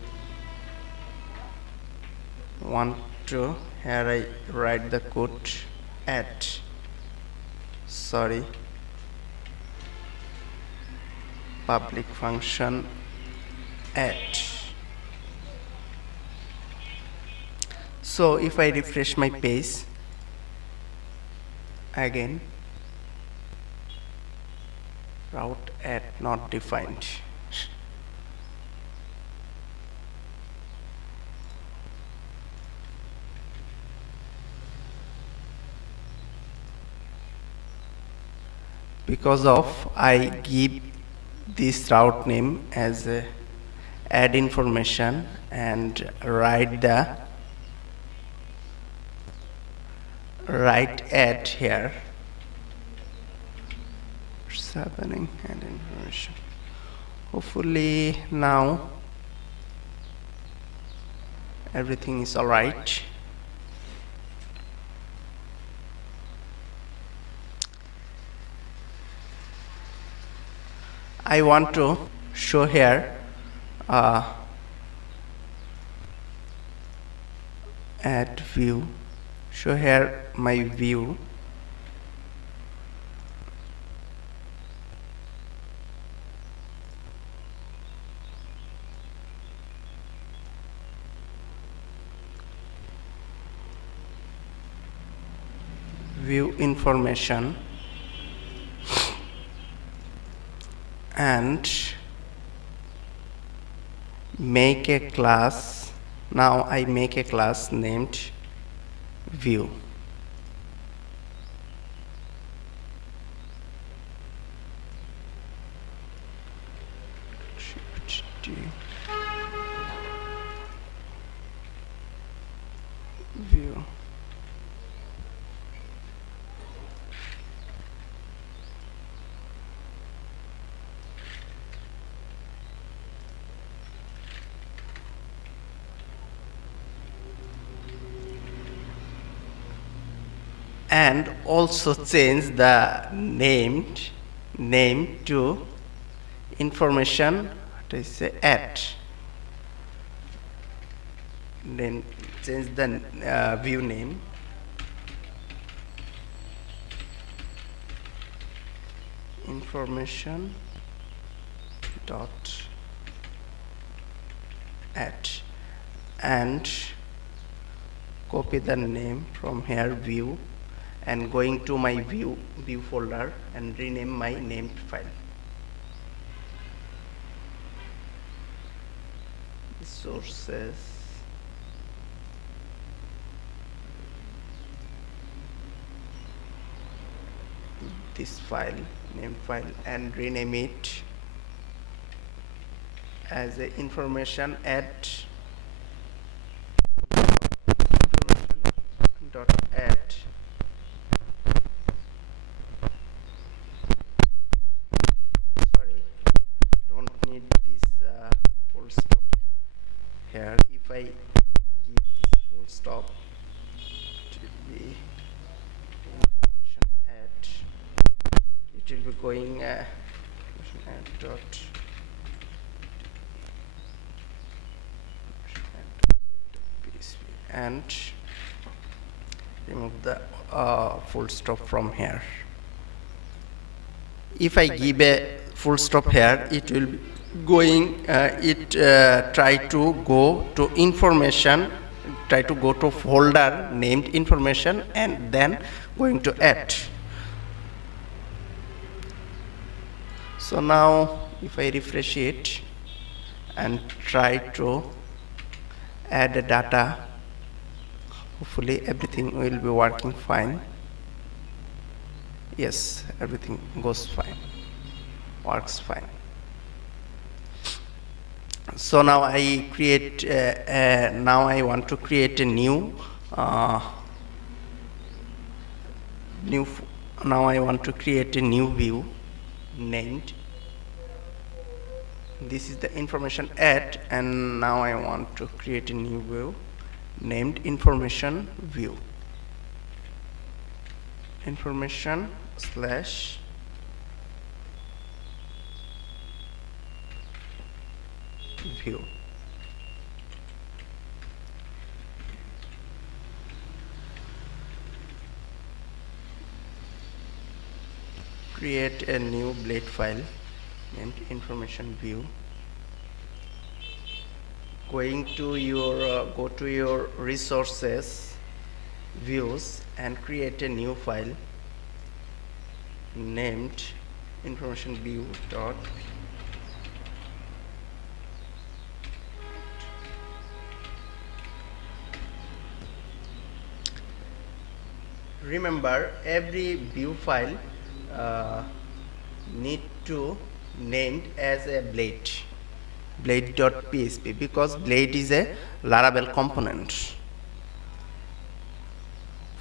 want to. Here I write the code at public function at. So if I refresh my page again, route at not defined. Because of I give this route name as add information and write add here. What's happening? Add information. Hopefully now everything is all right. I want to show here add view, show here my view. View information and make a class Now I make a class named view. View. And also change the name to information, what I say, at. Then change the view name information dot at, and copy the name from here, view, and going to my view folder and rename my named file. Sources, this file, name file, and rename it as a information at .at. Sorry, don't need this full stop here. If I give this full stop, it will be information at, it will be going at dot and remove the full stop from here. If I give a full stop here, it will be going, try to go to information, try to go to folder named information, and then going to add. So now if I refresh it and try to add a data, hopefully everything will be working fine. Yes, everything goes fine, works fine. So now I create, now I want to create a new, now I want to create a new view named, this is the information at, and now I want to create a new view named information view. Information slash view. Create a new blade file named information view. Going to your go to your resources, views, and create a new file named information view dot remember every view file need to named as a blade.php, because blade is a Laravel component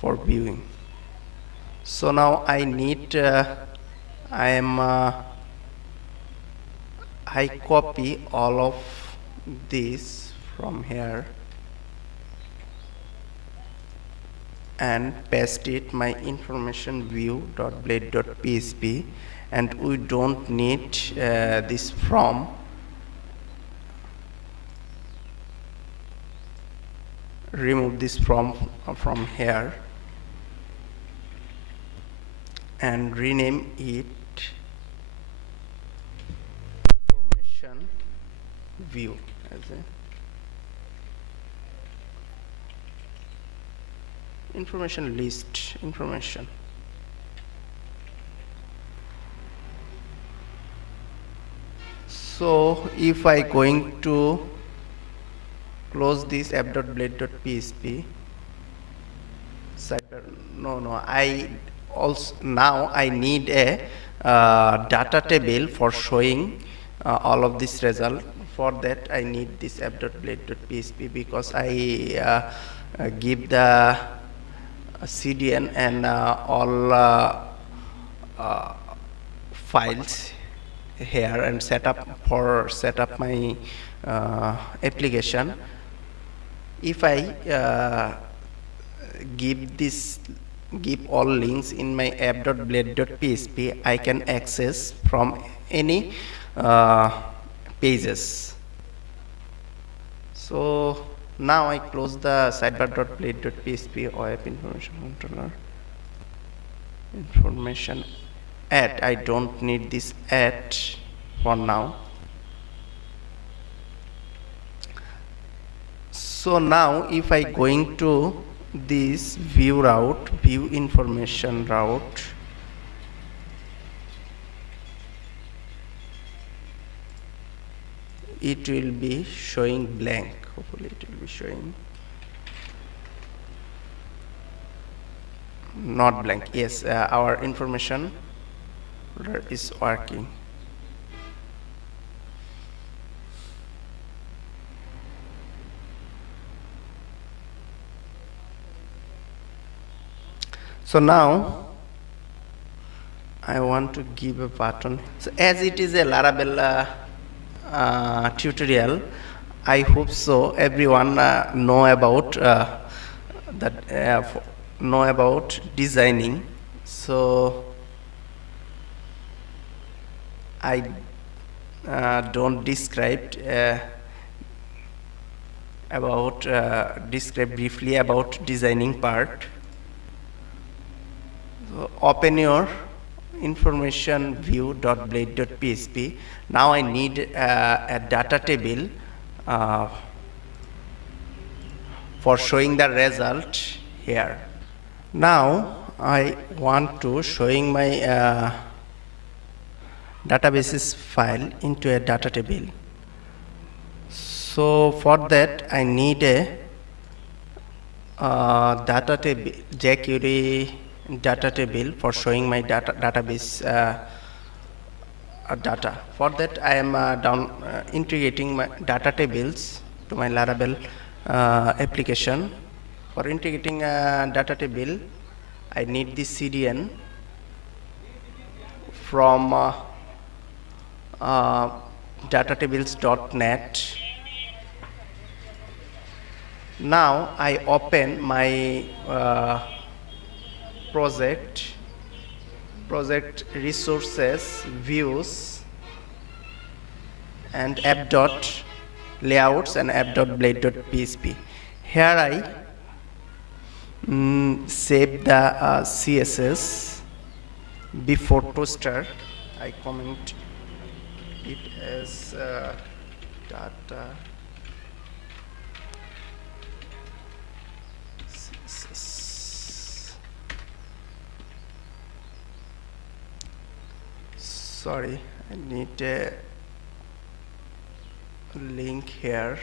for viewing. So now I need I copy all of this from here and paste it my information view.blade.php, and we don't need this from. Remove this from here and rename it information view as a information list information. So if I going to close this app.blade.php. Sidebar. No, I also now I need a data table for showing all of this result. For that I need this app.blade.php because I give the CDN and all files here and set up my application. If I give all links in my app.blade.php, I can access from any pages. So now I close the sidebar.blade.php or app information controller. Information add. I don't need this add for now. So now if I going to this view route, view information route, it will be showing blank. Hopefully it will be showing not blank. Yes, our information is working. So now I want to give a button. So as it is a Laravel tutorial, I hope so everyone know about know about designing. So I don't describe describe briefly about designing part. So open your information view.blade.php. Now I need a data table for showing the result here. Now I want to showing my databases file into a data table. So for that I need a data table, jQuery data table for showing my database data. For that I am integrating my data tables to my Laravel application. For integrating a data table, I need the CDN from datatables.net. Now I open my project resources, views, and app.layouts and app.blade.php. Here I save the CSS before toastr. I comment it as data CSS. Sorry, I need a link here.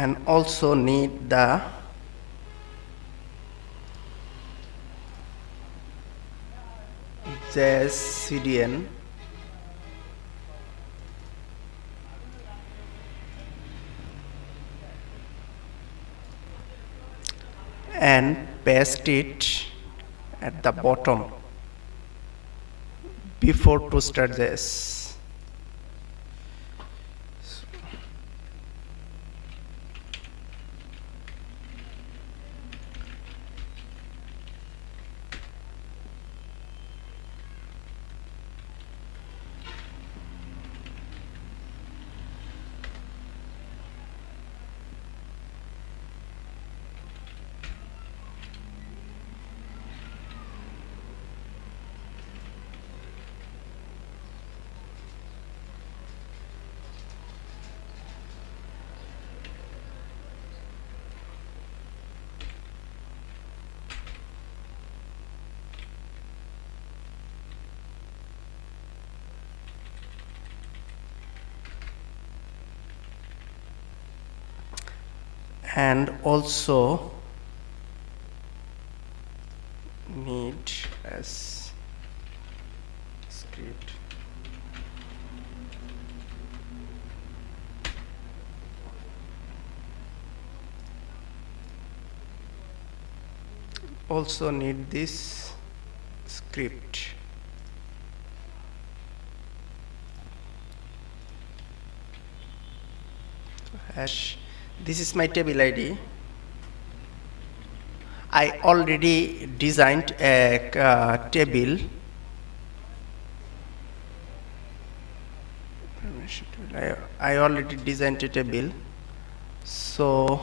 And also need the CDN and paste it at the bottom before toastr.js. and also need as script. Also need this script. Hash. This is my table ID. I already designed a table. I already designed a table. So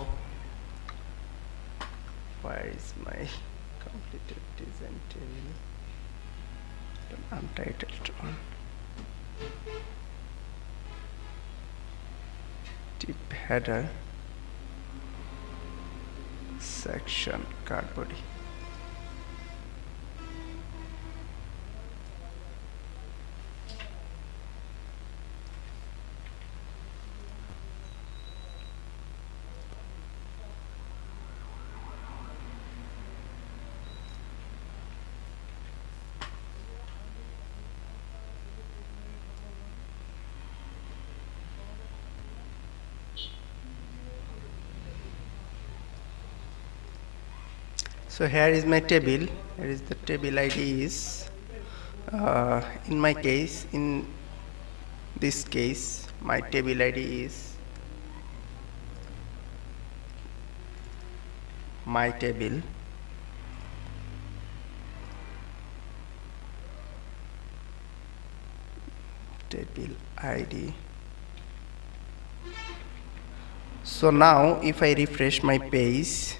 where is my completed design table? Untitled one. Tip header, section, card body. So here is my table. Here is the table ID is in my case, in this case, my table ID is my table. Table ID. So now if I refresh my page,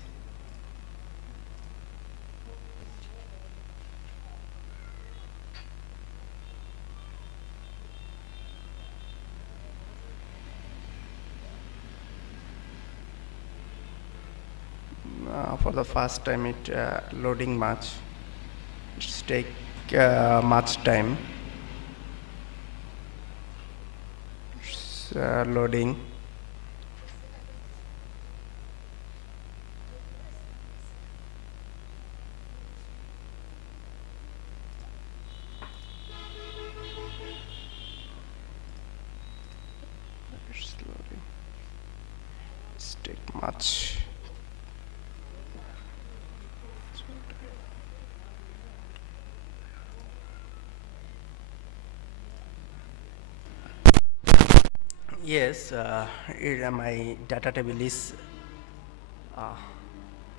for the first time it loading much, it's take much time. It's loading. It's loading. It's take much. Yes, my data table is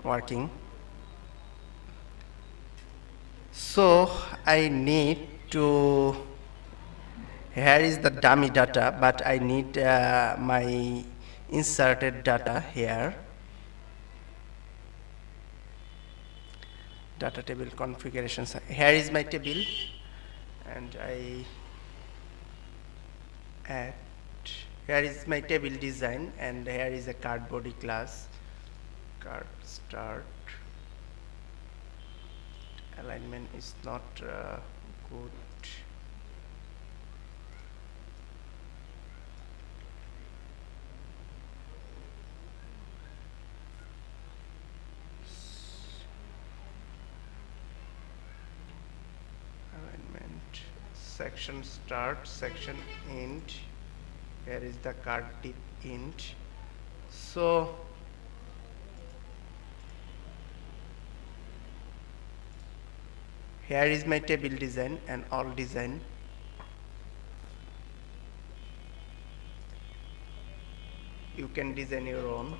working. So I need to, here is the dummy data, but I need my inserted data here. Data table configurations. Here is my table, and I add. Here is my table design, and here is a card body class. Card start. Alignment is not good. Alignment. Section start, section end. Here is the card tip int. So here is my table design and all design. You can design your own.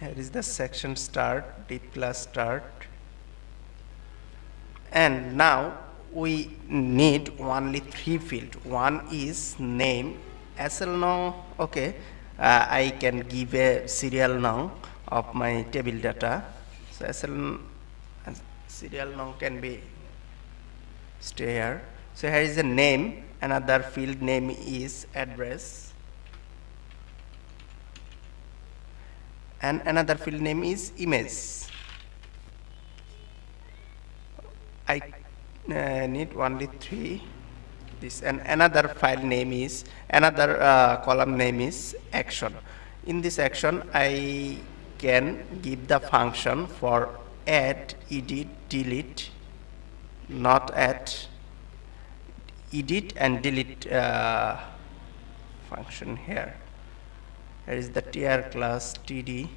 Here is the section start, div class start. And now we need only 3 fields. One is name, SL now. Okay, I can give a serial now of my table data. So SL serial now can be stay here. So here is a name. Another field name is address, and another field name is image. I need only 3. this, and another file name is, another column name is action. In this action I can give the function for add, edit, delete, not add, edit and delete function here. Here is the tr class td.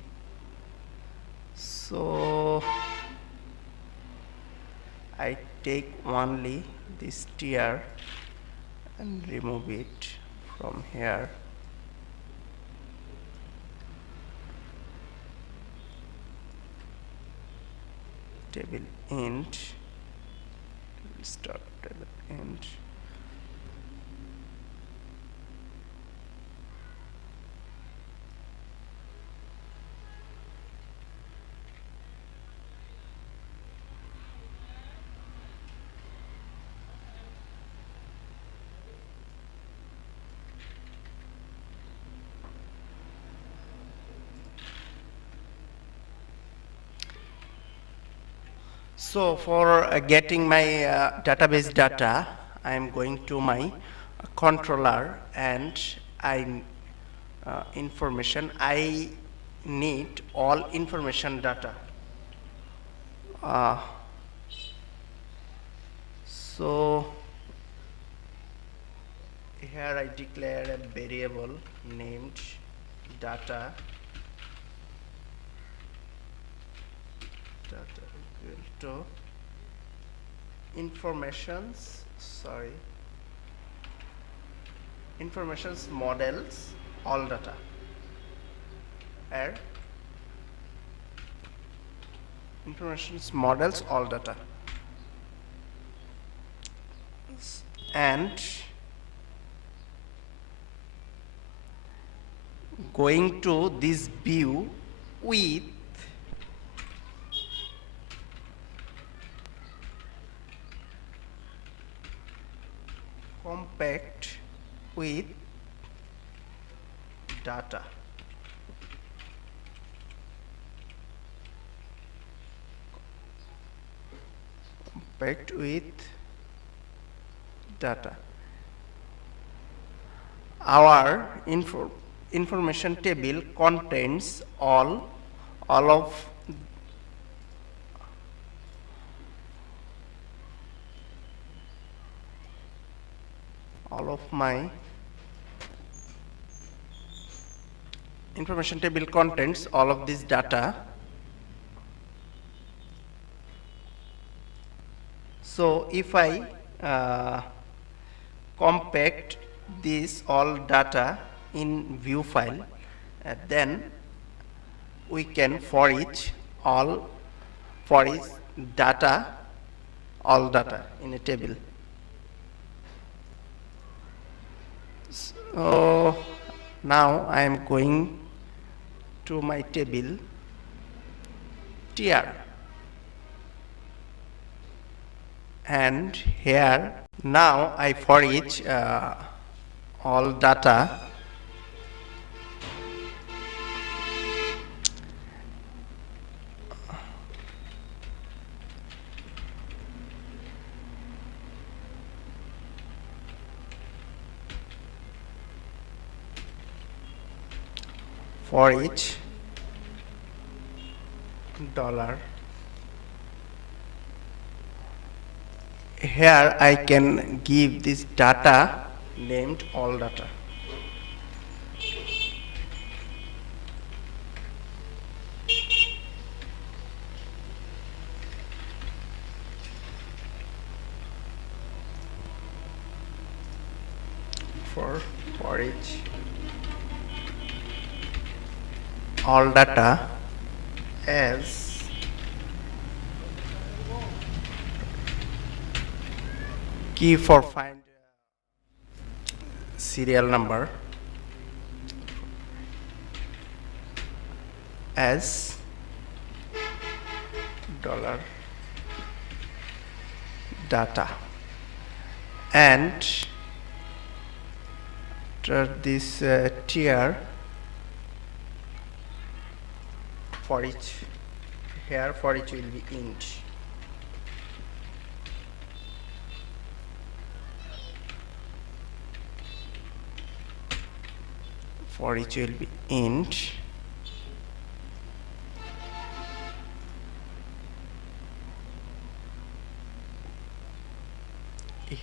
So I take only this tr and remove it from here. Table int, start table int. So for getting my database data, I am going to my controller and I information. I need all information data. So here I declare a variable named data equal to informations models all data, informations models all data, and going to this view with compact with data. Compact with data. Our information table contains all of my information table contains all of this data. So if I compact this all data in view file, then we can for each data all data in a table. So now I am going to my table tr, and here now I for each all data for each dollar. Here I can give this data named all data. For each all data as key for find serial number as dollar data, and this tr for each, here for each will be int. for each will be int.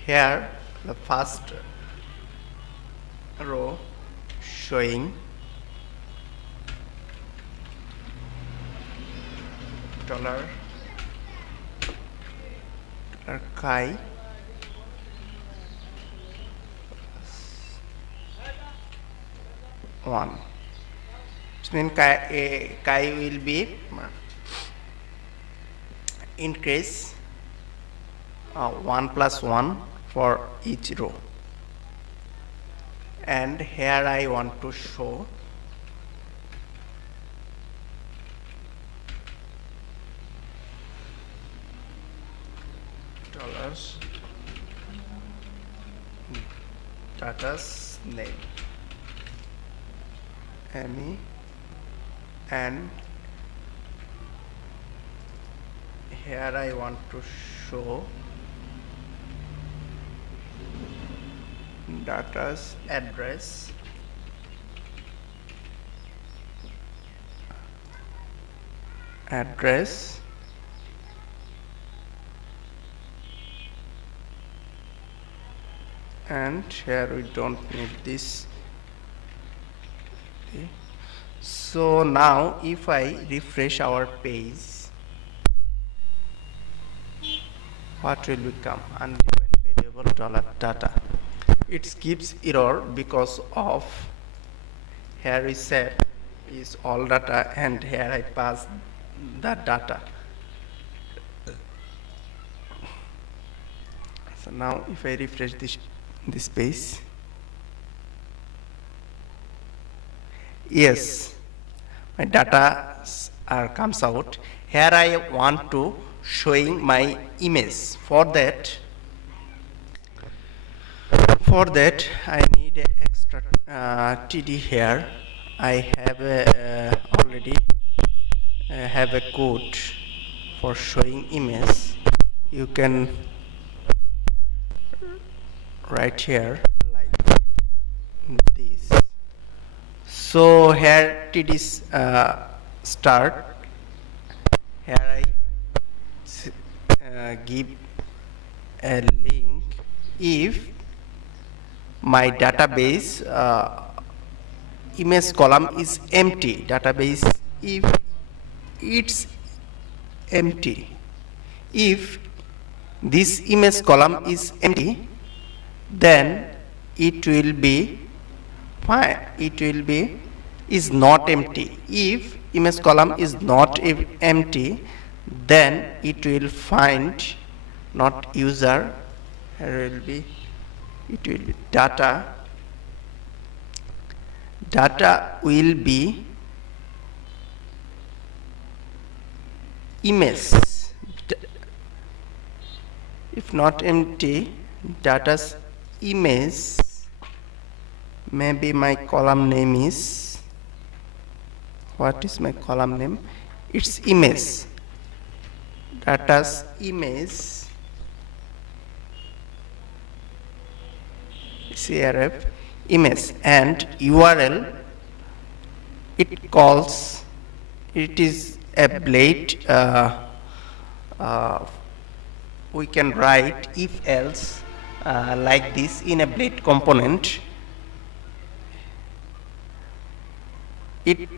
Here the first row showing dollar chi one. It means chi will be increase 1 plus 1 for each row, and here I want to show dollars data's name me, and here I want to show data's address and here we don't need this. Okay. So now if I refresh our page, what will become? Undefined variable $data. It gives error because of here we said is all data, and here I pass that data. So now if I refresh this page, yes, my data comes out. Here I want to showing my image. For that I need an extra TD here. I have already have a code for showing image. You can write here like this. So here TD start. Here I give a link if my database image column is empty. Database if it's empty. If this image column is empty, then it will be fine. It will be is not empty. If image column is not empty, then it will find not user. Here will be it will be data will be image. If not empty, data's image, maybe my column name is, what is my column name? It's image. Data's image crf image, and URL it calls, it is a blade. We can write if else like this in a blade component. It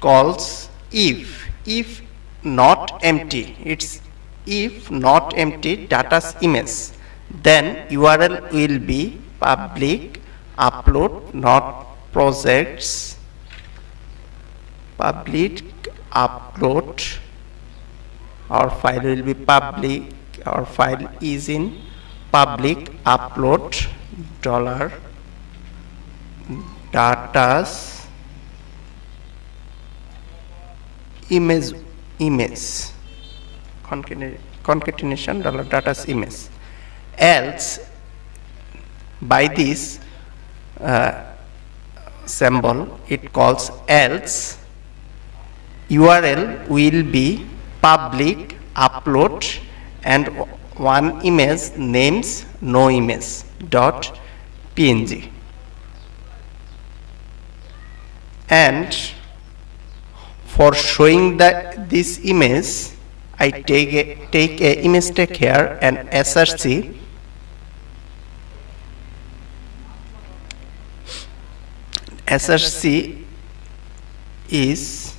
calls if not empty. It's if not empty data's image, then URL will be public upload not projects. Public upload, our file will be public. Our file is in public upload $data's image concatenation $data's image. Else, by this symbol it calls else, URL will be public upload and one image names no image .png. and for showing this image, I take a image tag here and src is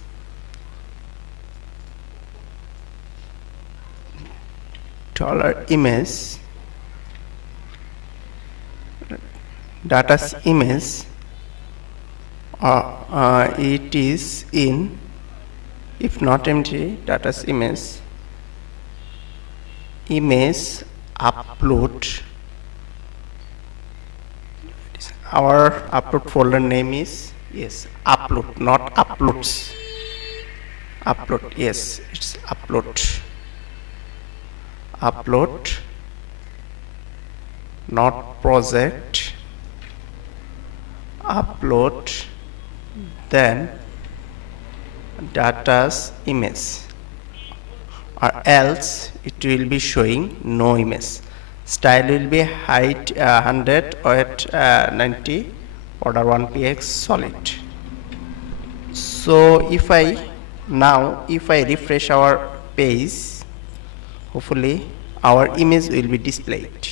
$image data's image, it is in, if not empty, data's image upload. Our upload folder name is, yes, upload, not uploads. Upload, yes, it's upload, not project, upload, then data's image, or else it will be showing no image. Style will be height 100, weight 90, order 1px solid. So if I refresh our page, hopefully our image will be displayed.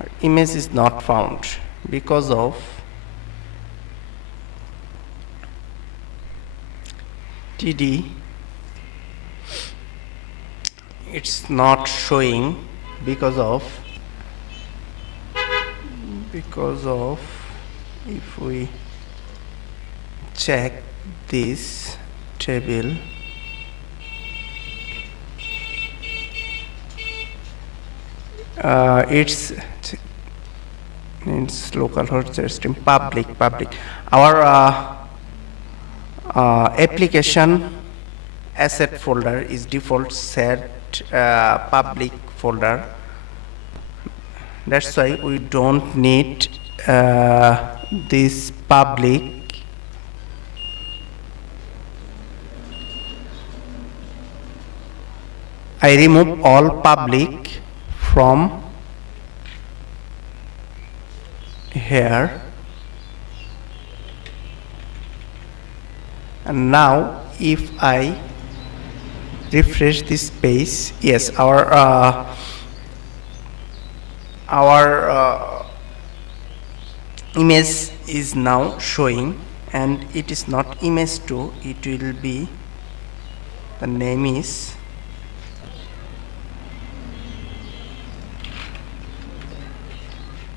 Our image is not found because of td. It's not showing because of if we check this table, it's localhost Jetstream public. Our application asset folder is default set public folder. That's why we don't need this public. I remove all public from here, and now if I refresh this page, yes, our image is now showing, and it is not image2, it will be, the name is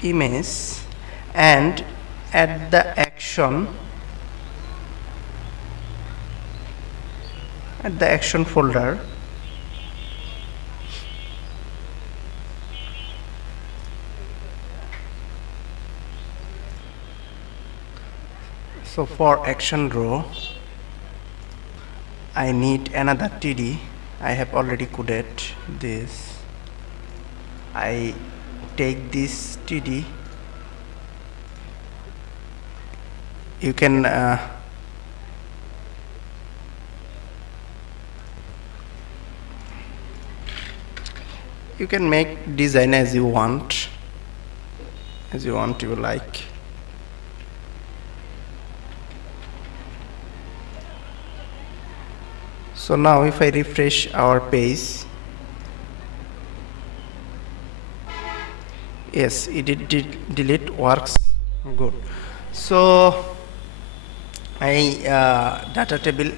image, and at the action folder, so for action row I need another td. I have already coded this. I take this td. You can make design as you want, you like. So now if I refresh our page, yes, it did delete, works good. So I Datatable.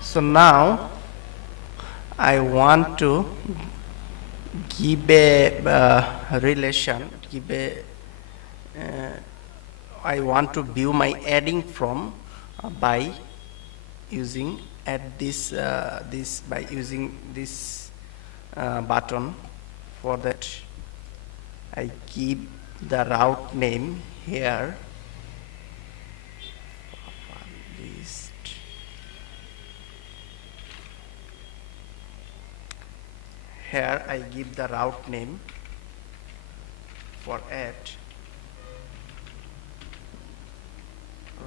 So now I want to give a relation. I want to view my adding from by using by using this button. For that, I give the route name here. Here I give the route name for add.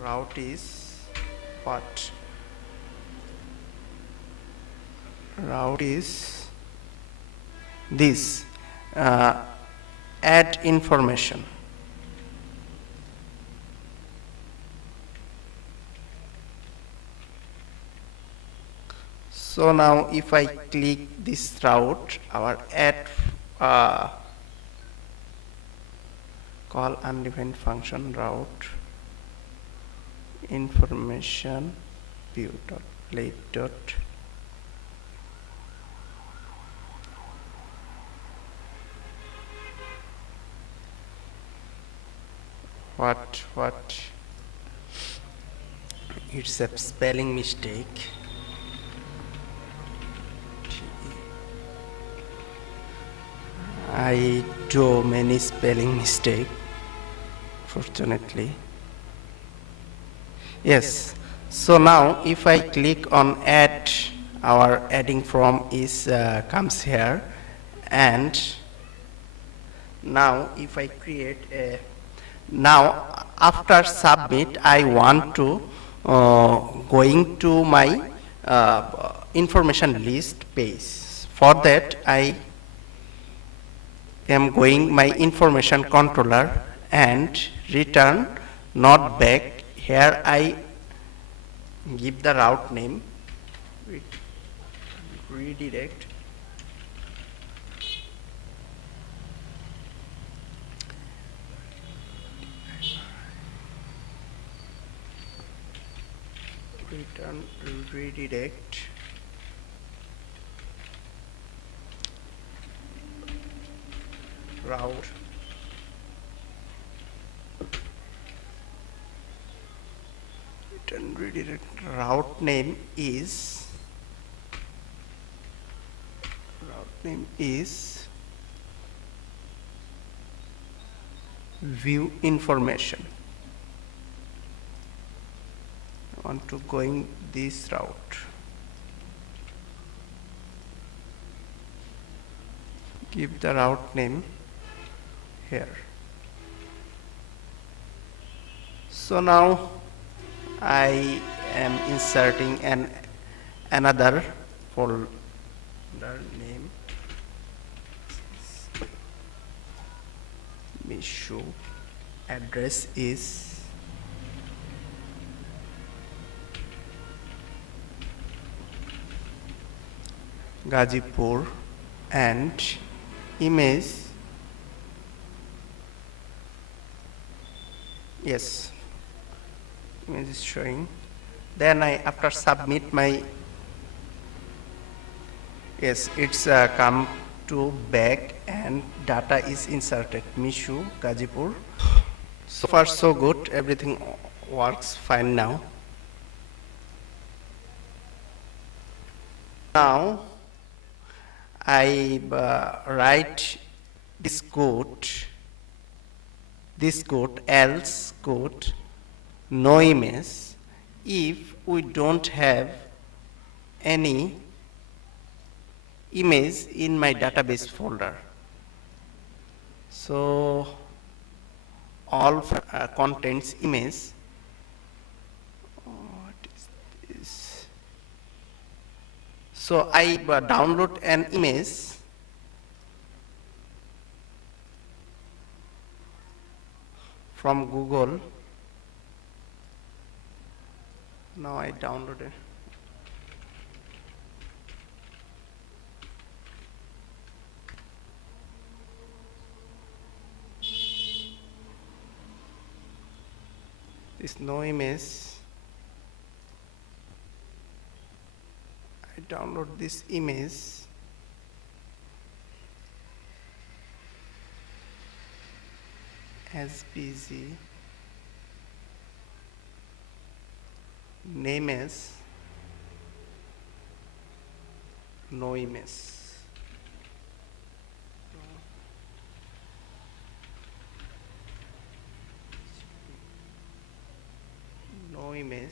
Route is what? Route is this. Add information. So now if I click this route, our add call undefined function route information view dot plate dot what it's a spelling mistake. I do many spelling mistake, fortunately. Yes, so now if I click on add, our adding from is comes here, and now if I create a, now after submit I want to going to my information list page. For that I am going my information controller and return not back. Here I give the route name, redirect, return redirect route return redirect route name is view information. I want to going this route. Give the route name here. So now I am inserting another folder name, Mishu. Address is Gazipur, and image, yes, image is showing. Then I after submit my, yes, it's come to back and data is inserted, Mishu Gazipur. So far so good, everything works fine now. Now I write this code else code no image if we don't have any image in my database folder. So all contains image. What is this? So I download an image from Google. Now I download it. This no image. I download this image. SBG, name as no image. No image,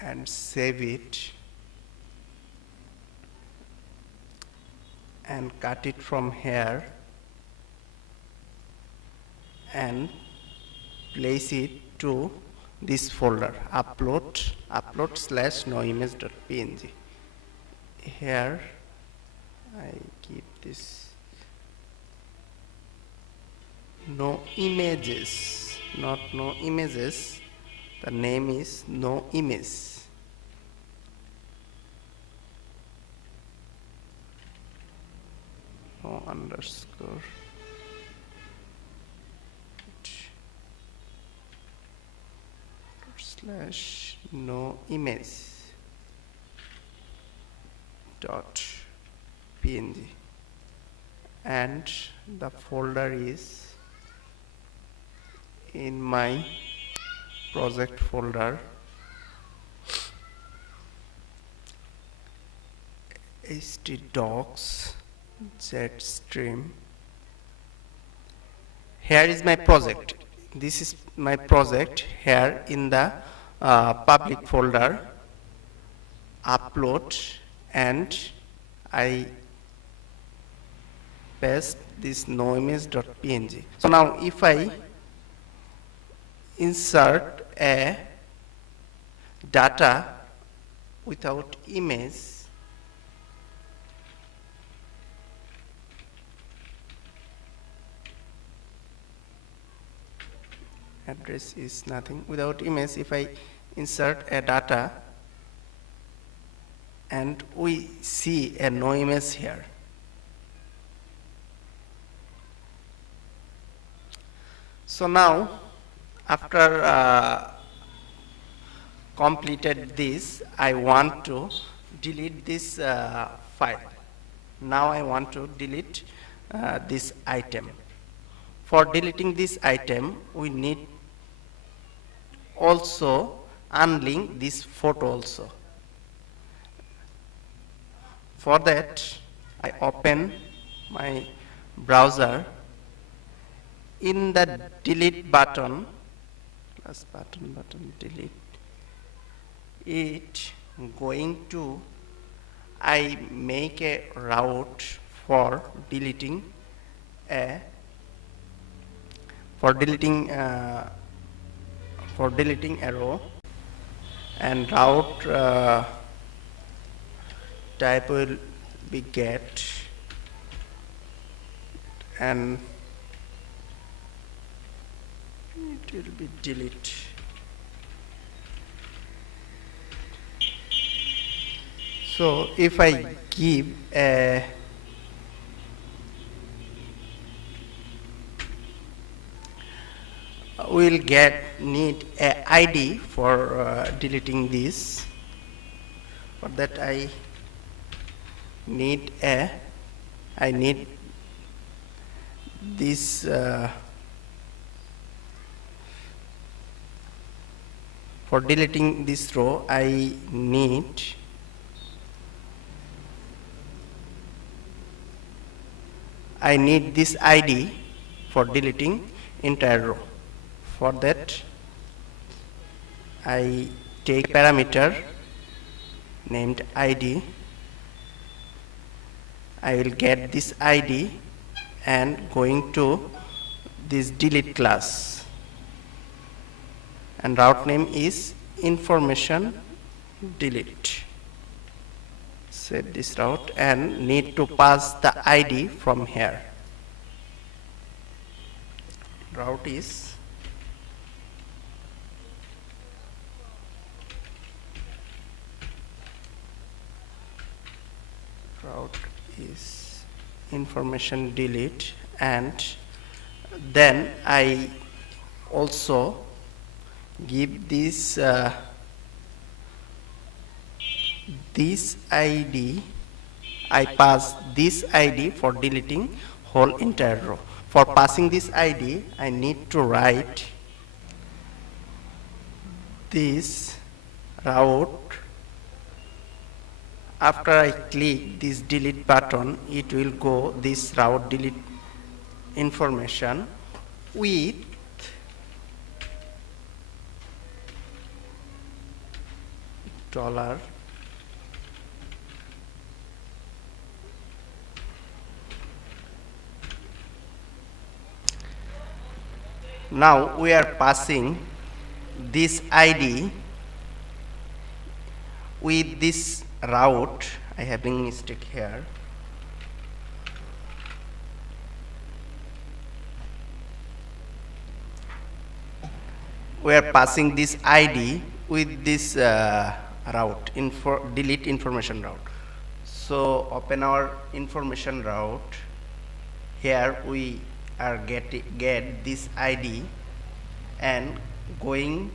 and save it and cut it from here and place it to this folder, upload slash no image.png. Here I keep this no images, not no images, the name is no image. underscore slash no image dot png, and the folder is in my project folder htdocs Jetstream. Here is my project. This is my project here in the public folder upload, and I paste this noimage.png. So now if I insert a data without image, address is nothing without image. If I insert a data and we see a no image here, so now after completed this, I want to delete this file. Now I want to delete this item. For deleting this item, we need also unlink this photo also. For that, I open my browser. In the delete button, plus button delete, it going to, I make a route for deleting a row, and route type will be get, and it will be delete. So if I give a we'll need a ID for deleting this. For that I need this for deleting this row. I need this ID for deleting entire row. For that, I take parameter named ID. I will get this ID and going to this delete class, and route name is information delete. Set this route and need to pass the ID from here. Route is information delete, and then I also give this this ID. I pass this ID for deleting whole entire row. For passing this ID, I need to write this route. After I click this delete button, it will go this route delete information with $. Now we are passing this ID with this route. I have a mistake here. We are passing this ID with this route, delete information route. So open our information route here we are get this ID and going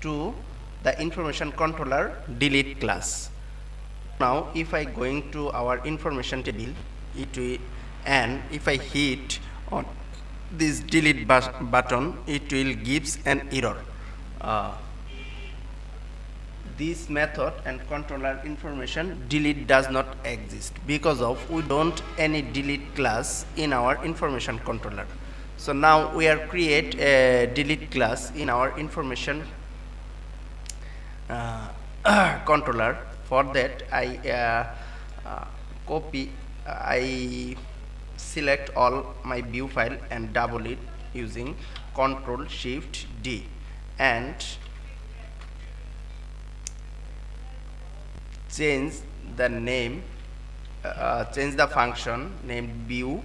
to the information controller delete class. Now if I going to our information table, it will, and if I hit on this delete button, it will gives an error. This method and controller information delete does not exist because of we don't any delete class in our information controller. So now we are create a delete class in our information controller. For that I I select all my view file and double it using Ctrl Shift D and change the name, change the function named view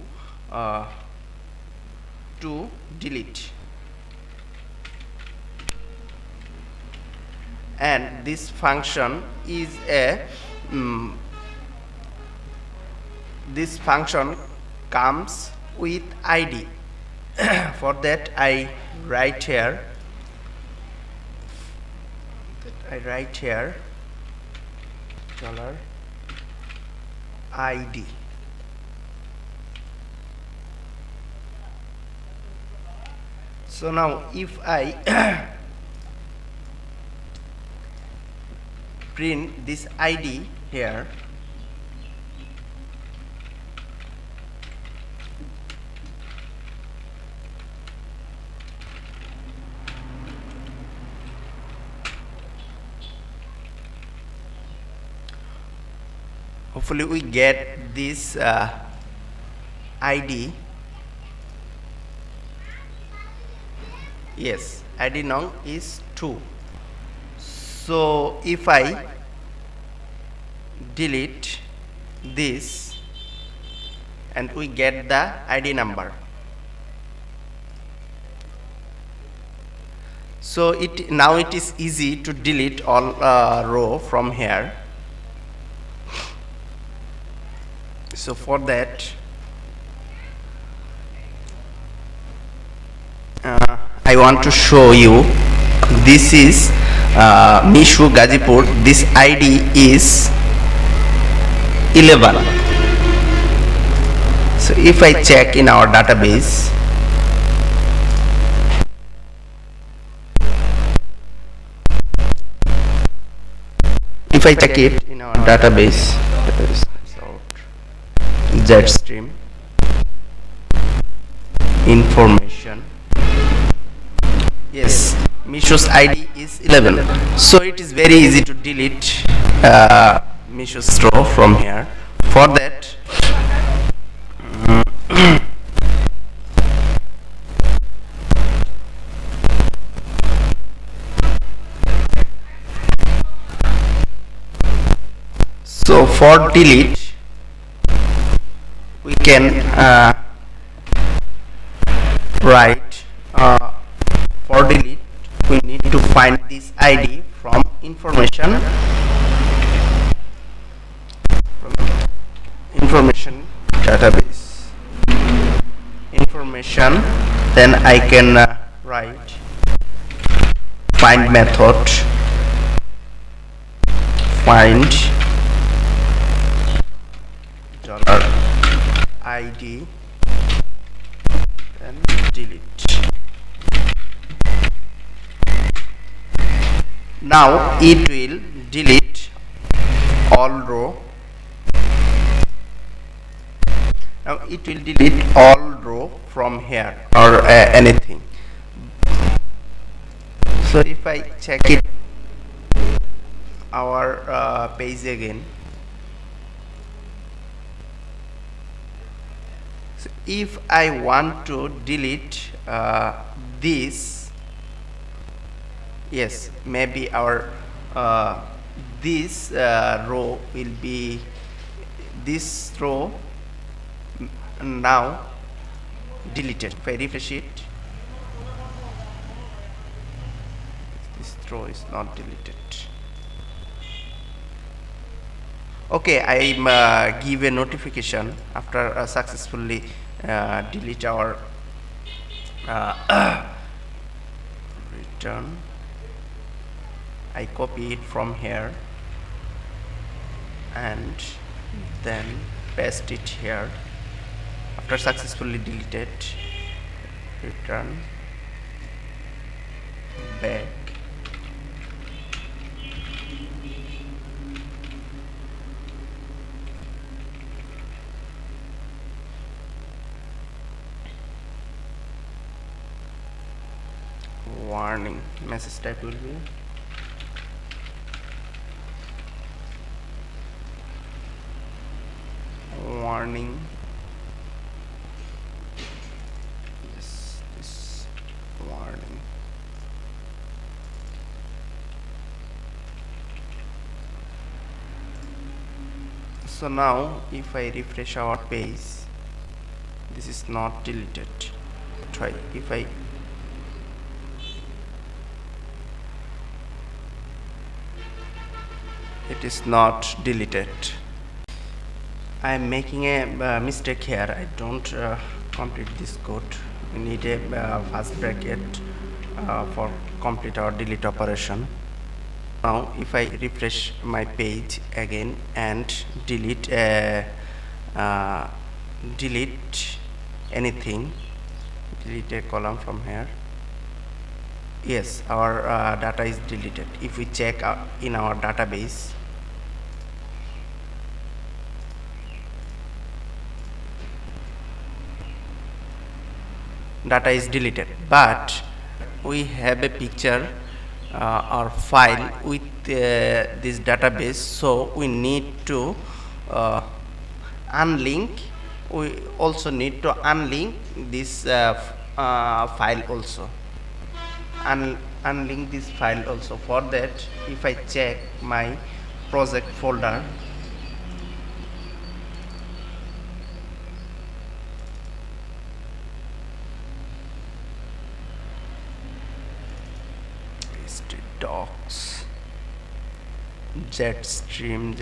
to delete, and this function is a this function comes with ID. For that I write here $ID. So now if I print this ID here, hopefully we get this ID. Yes, ID now is 2. So if I delete this and we get the ID number. So now it is easy to delete all row from here. So for that I want to show you, this is Mishu Gazipur, this ID is 11. So if I check in our database, if I check it in our database Jetstream information, yes, Mishu's ID is 11. So it is very easy to delete Mishu's row from here. For that so for delete we can write for delete we need to find this ID from information database information, then I can write find method, find $ID and delete. Now it will delete all row. Now it will delete all row from here or anything. So if I check it our page again, so if I want to delete this, yes, maybe our this row will be this row now deleted. If I refresh it, this row is not deleted. Okay, I give a notification after successfully delete our return. I copy it from here and then paste it here. After successfully deleted, return back. Warning message type will be warning. Yes, this warning. So now if I refresh our page, this is not deleted. Try if I it is not deleted. I am making a mistake here. I don't complete this code. We need a fast bracket for complete our delete operation. Now if I refresh my page again and delete delete anything, delete a column from here, yes, our data is deleted. If we check in our database, data is deleted, but we have a picture or file with this database, so we need to unlink. We also need to unlink this file also, unlink this file also. For that, if I check my project folder, docs, Jetstream,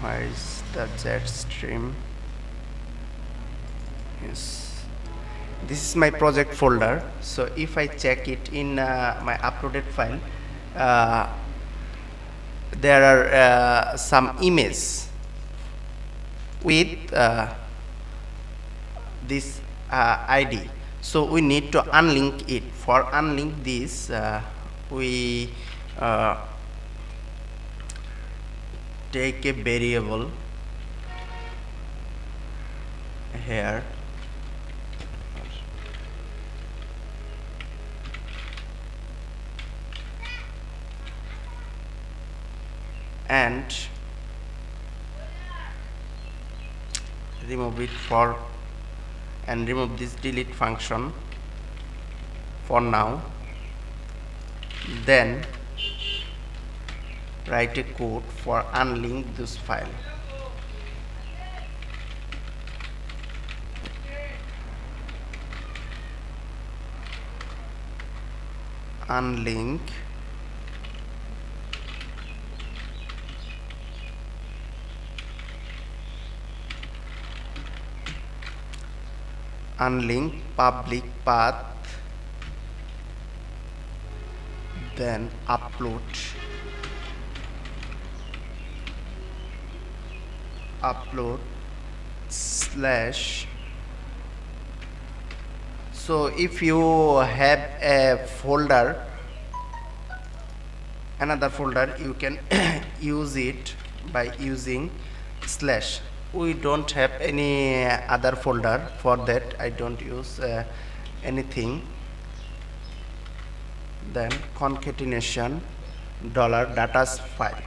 where is the Jetstream? Yes, this is my project folder. So if I check it in my uploaded file, there are some images with this ID, so we need to unlink it. For unlink this, we take a variable here, and remove it for and remove this delete function for now. Then write a code for unlink this file. Unlink public path, then upload slash. So if you have a folder, another folder, you can use it by using slash. We don't have any other folder. For that, I don't use anything. Then concatenation $datas file.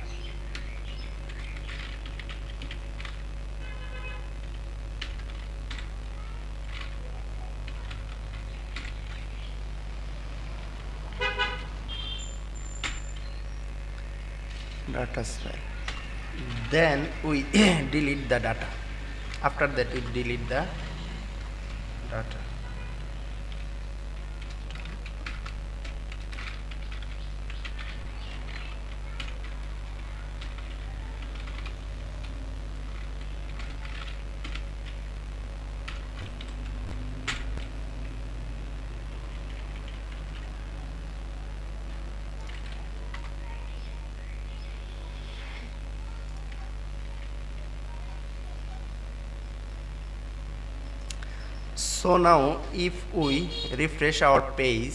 Datas file. Then we delete the data. After that, we delete the data. So now if we refresh our page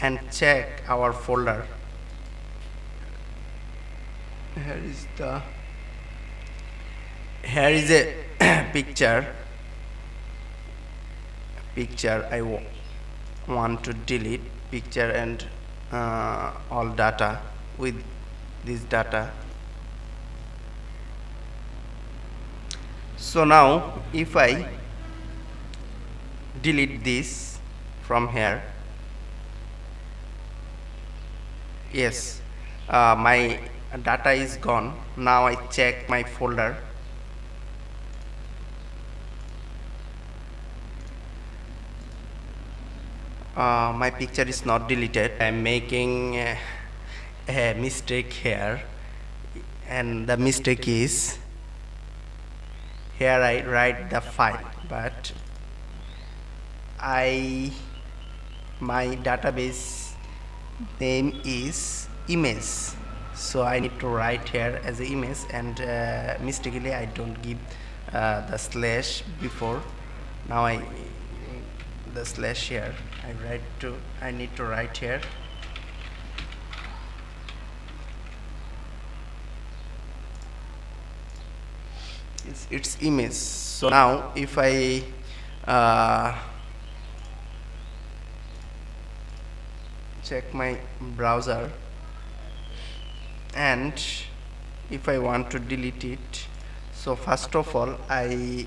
and check our folder, here is a picture I want to delete picture and all data with this data. So now if I delete this from here, yes, my data is gone. Now I check my folder. My picture is not deleted. I am making a mistake here, and the mistake is here I write the file, but my database name is image, so I need to write here as an image, and mistakenly I don't give the slash before. Now the slash here I need to write here it's image. So now if I check my browser and if I want to delete it, so first of all I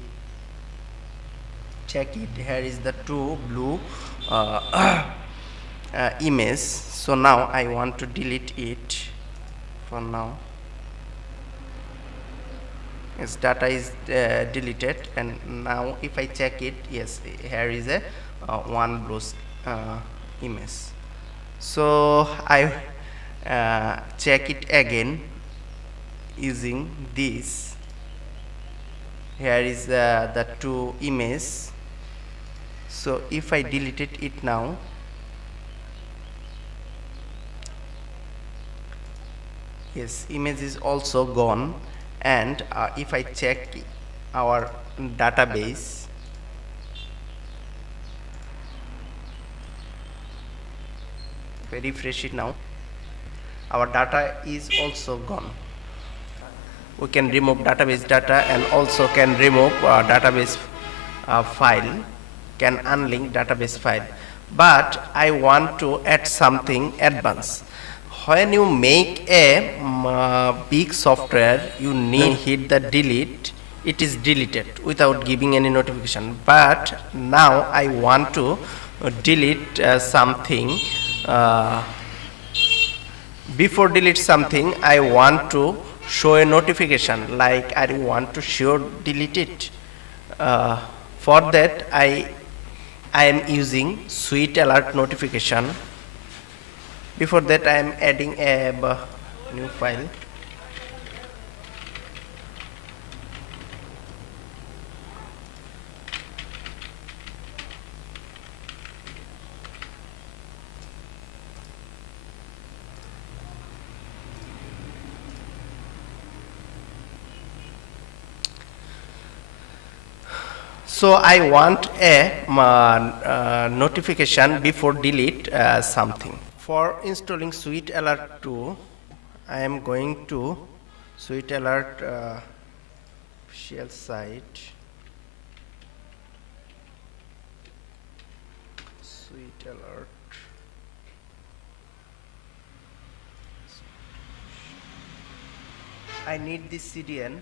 check it. Here is the two blue image. So now I want to delete it for now. Its data is deleted, and now if I check it, yes, here is a one blue image. So I check it again using this. Here is the two images. So if I deleted it now, yes, image is also gone. And if I check our database, if I refresh it now, our data is also gone. We can remove database data and also can remove database file, can unlink database file. But I want to add something advanced. When you make a big software, you need hit the delete. It is deleted without giving any notification. But now I want to delete something. Before delete something, I want to show a notification, like I want to show delete it. For that I am using SweetAlert notification. Before that I am adding a new file. So I want a notification before delete something. For installing SweetAlert 2, I am going to SweetAlert official site. SweetAlert. I need this CDN.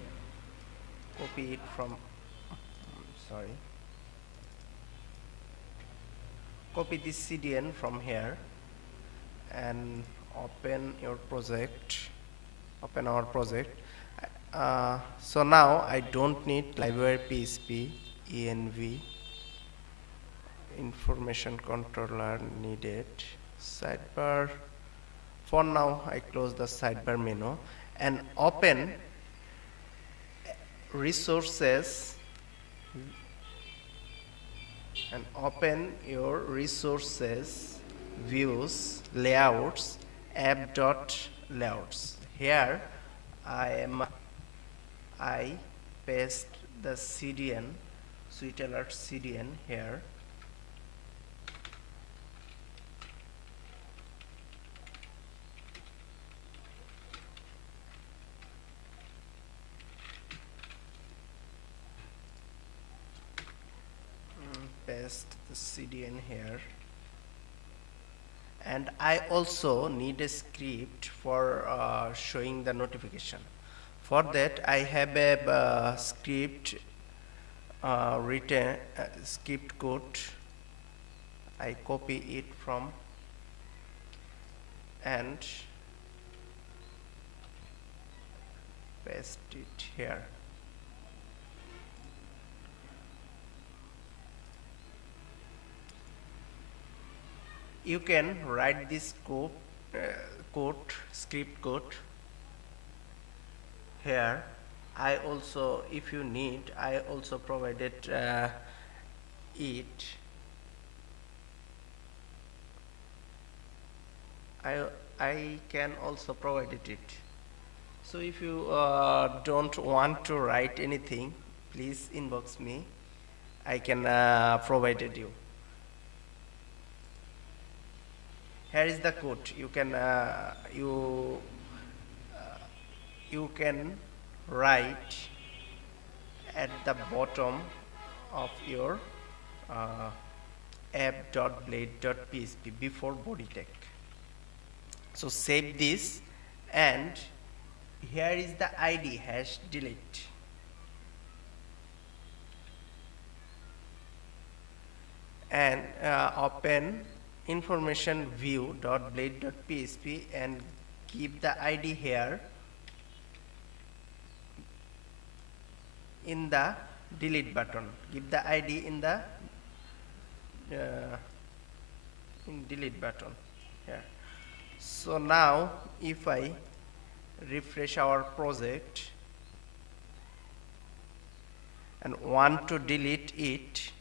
Copy it from. Copy this CDN from here and open your project. Open our project. So now I don't need library PHP, env, information controller needed, sidebar. For now I close the sidebar menu and open resources and open your resources, views, layouts, app.layouts. Here I paste the CDN, SweetAlert CDN here. Paste the CDN here. And I also need a script for showing the notification. For that I have a script written script code. I copy it from and paste it here. You can write this script code here. I also, if you need, I also provided it. I can also provide it. So if you don't want to write anything, please inbox me. I can provide it you. Here is the code. You can you can write at the bottom of your app.blade.php before body tag. So save this, and here is the ID #delete. And open information view.blade.php and keep the ID here in the delete button. Give the ID in the delete button here. So now if I refresh our project and want to delete it,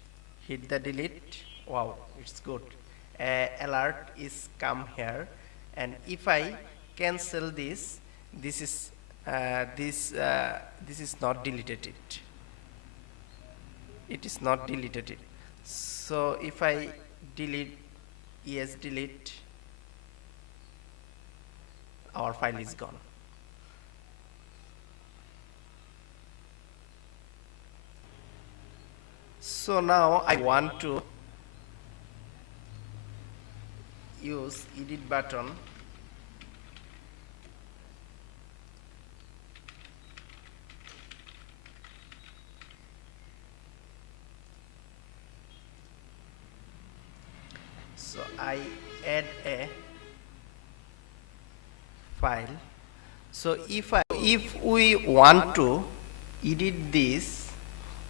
hit the delete. Wow, it's good. Alert is come here, and if I cancel this, this is not deleted. It is not deleted. So if I delete, yes, delete, our file is gone. So now I want to use edit button. So I add a file. So if we want to edit this,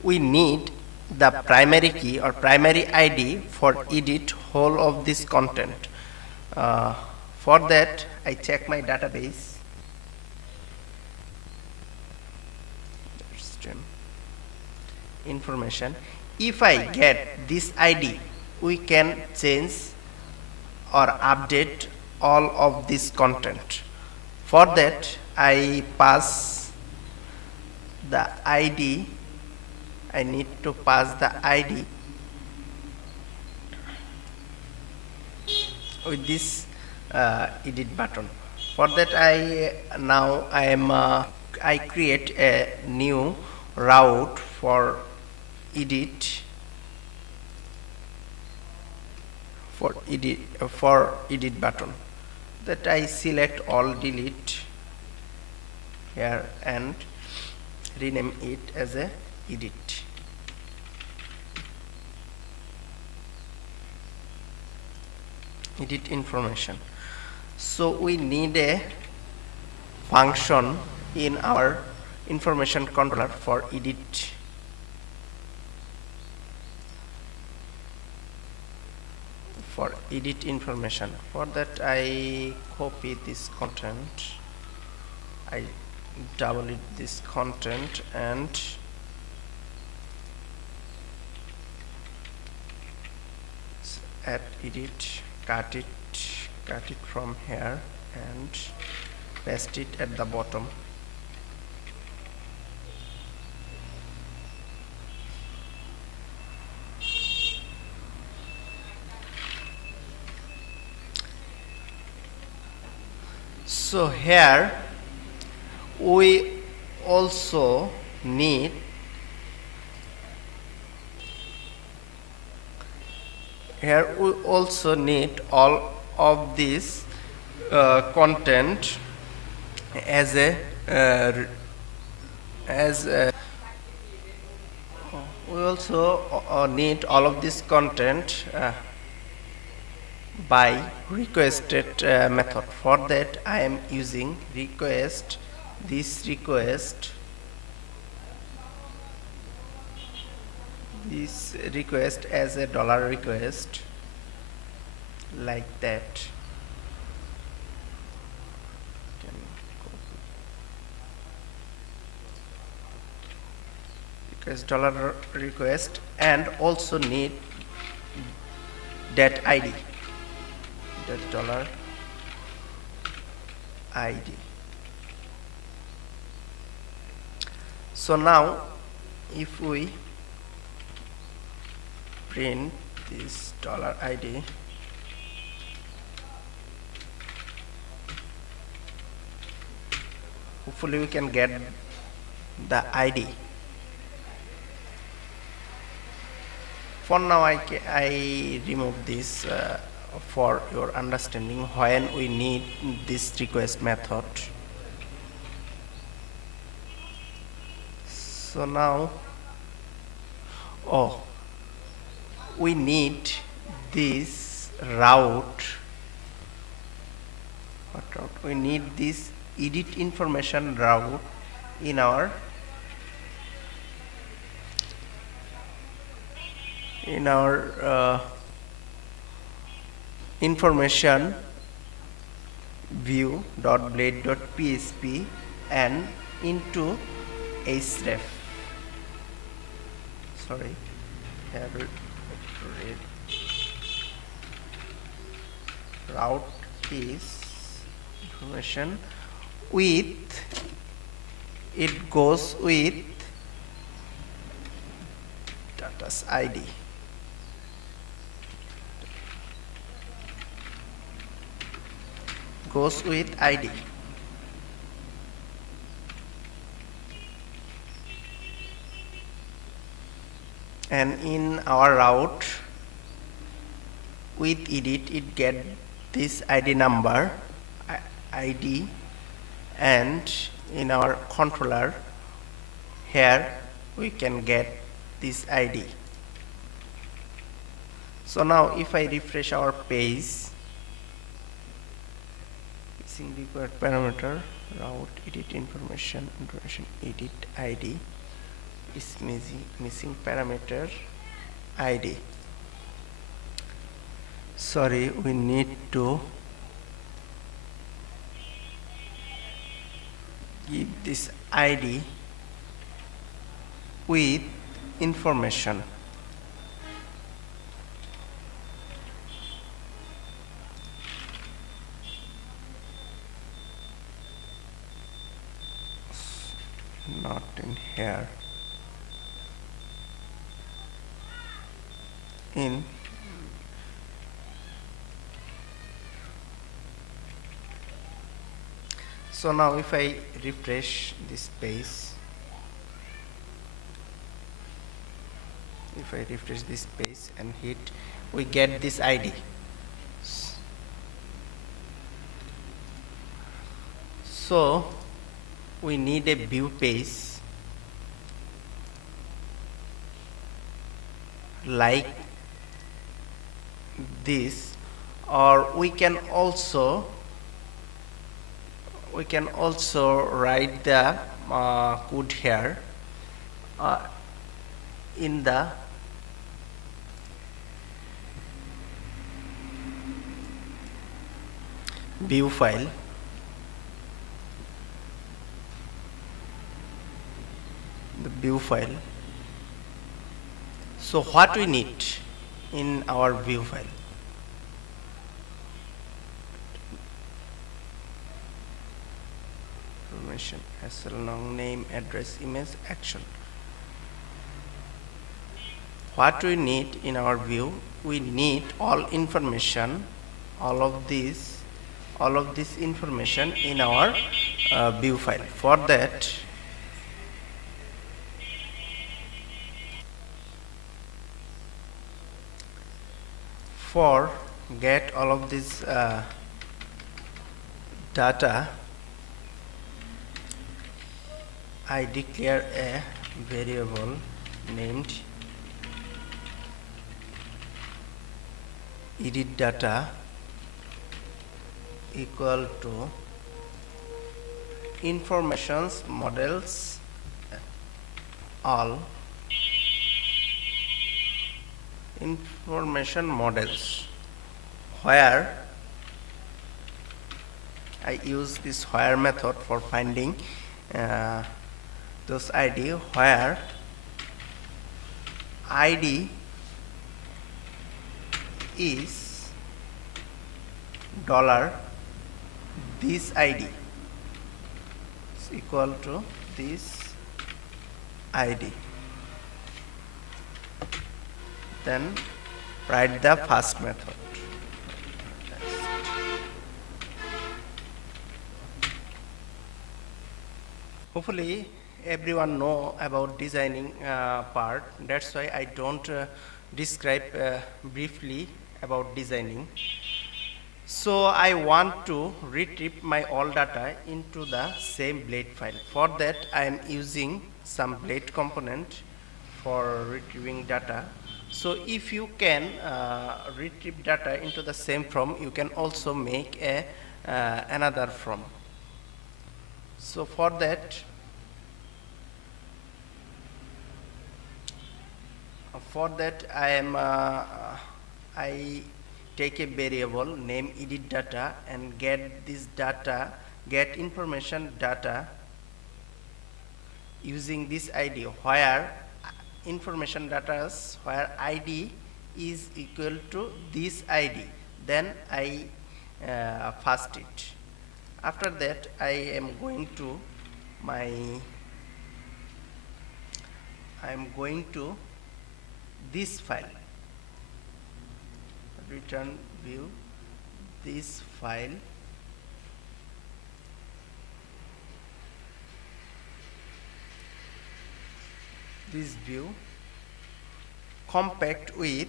we need the primary key or primary ID for edit whole of this content. For that I check my database. Jetstream information. If I get this ID, we can change or update all of this content. For that I pass the ID. I need to pass the ID with this edit button. For that I create a new route for edit button. That I select all delete here and rename it as a edit. Edit information. So we need a function in our information controller for edit. For edit information. For that I copy this content. I double it this content and add edit, cut it from here and paste it at the bottom. So here we also need all of this content as a we also need all of this content by requested method. For that I am using request this request as a dollar request, like that. Request dollar request, and also need that ID, that dollar ID. So now if we print this dollar ID, hopefully we can get the ID. For now I remove this for your understanding when we need this request method. So now we need this route. What route? We need this edit information route in our information view.blade.php and into href. Sorry, route is information with, it goes with data's ID. Goes with ID. And in our route with edit, it get this ID number ID, and in our controller here we can get this ID. So now if I refresh our page, missing required parameter route edit information edit ID is missing parameter ID. Sorry, we need to give this ID with information. Not in here. In so now if I refresh this page, and hit, we get this ID. So we need a view page like this, or we can also write the code here in the view file. So what we need in our view file? Information SL long name, address, image, action. What we need in our view? We need all information, all of these, all of this information in our view file. For that, for get all of this data, I declare a variable named edit data equal to informations models all information models, where I use this where method for finding those ID, where ID is dollar this ID is equal to this ID. Then write the first method. Hopefully everyone know about designing part. That's why I don't describe briefly about designing. So I want to retrieve my all data into the same blade file. For that I am using some blade component for retrieving data. So if you can retrieve data into the same from, you can also make a another from. So for that, I take a variable name edit data and get this data, get information data using this ID, where information data is where ID is equal to this ID. Then I first it. After that I am going to this file, return view this file, this view compact with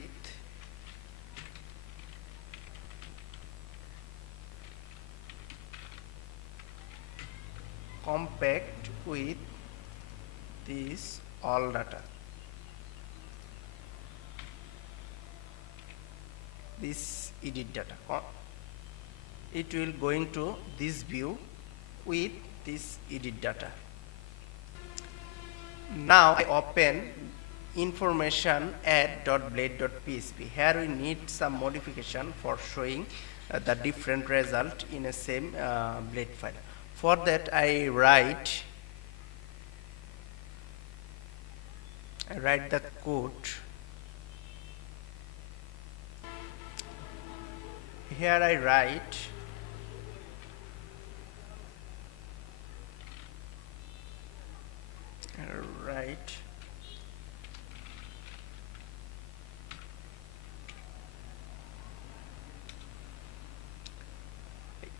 this all data, this edit data. It will go into this view with this edit data. Now I open information add.blade.php. Here we need some modification for showing the different result in a same blade file. For that I write the code. Here I write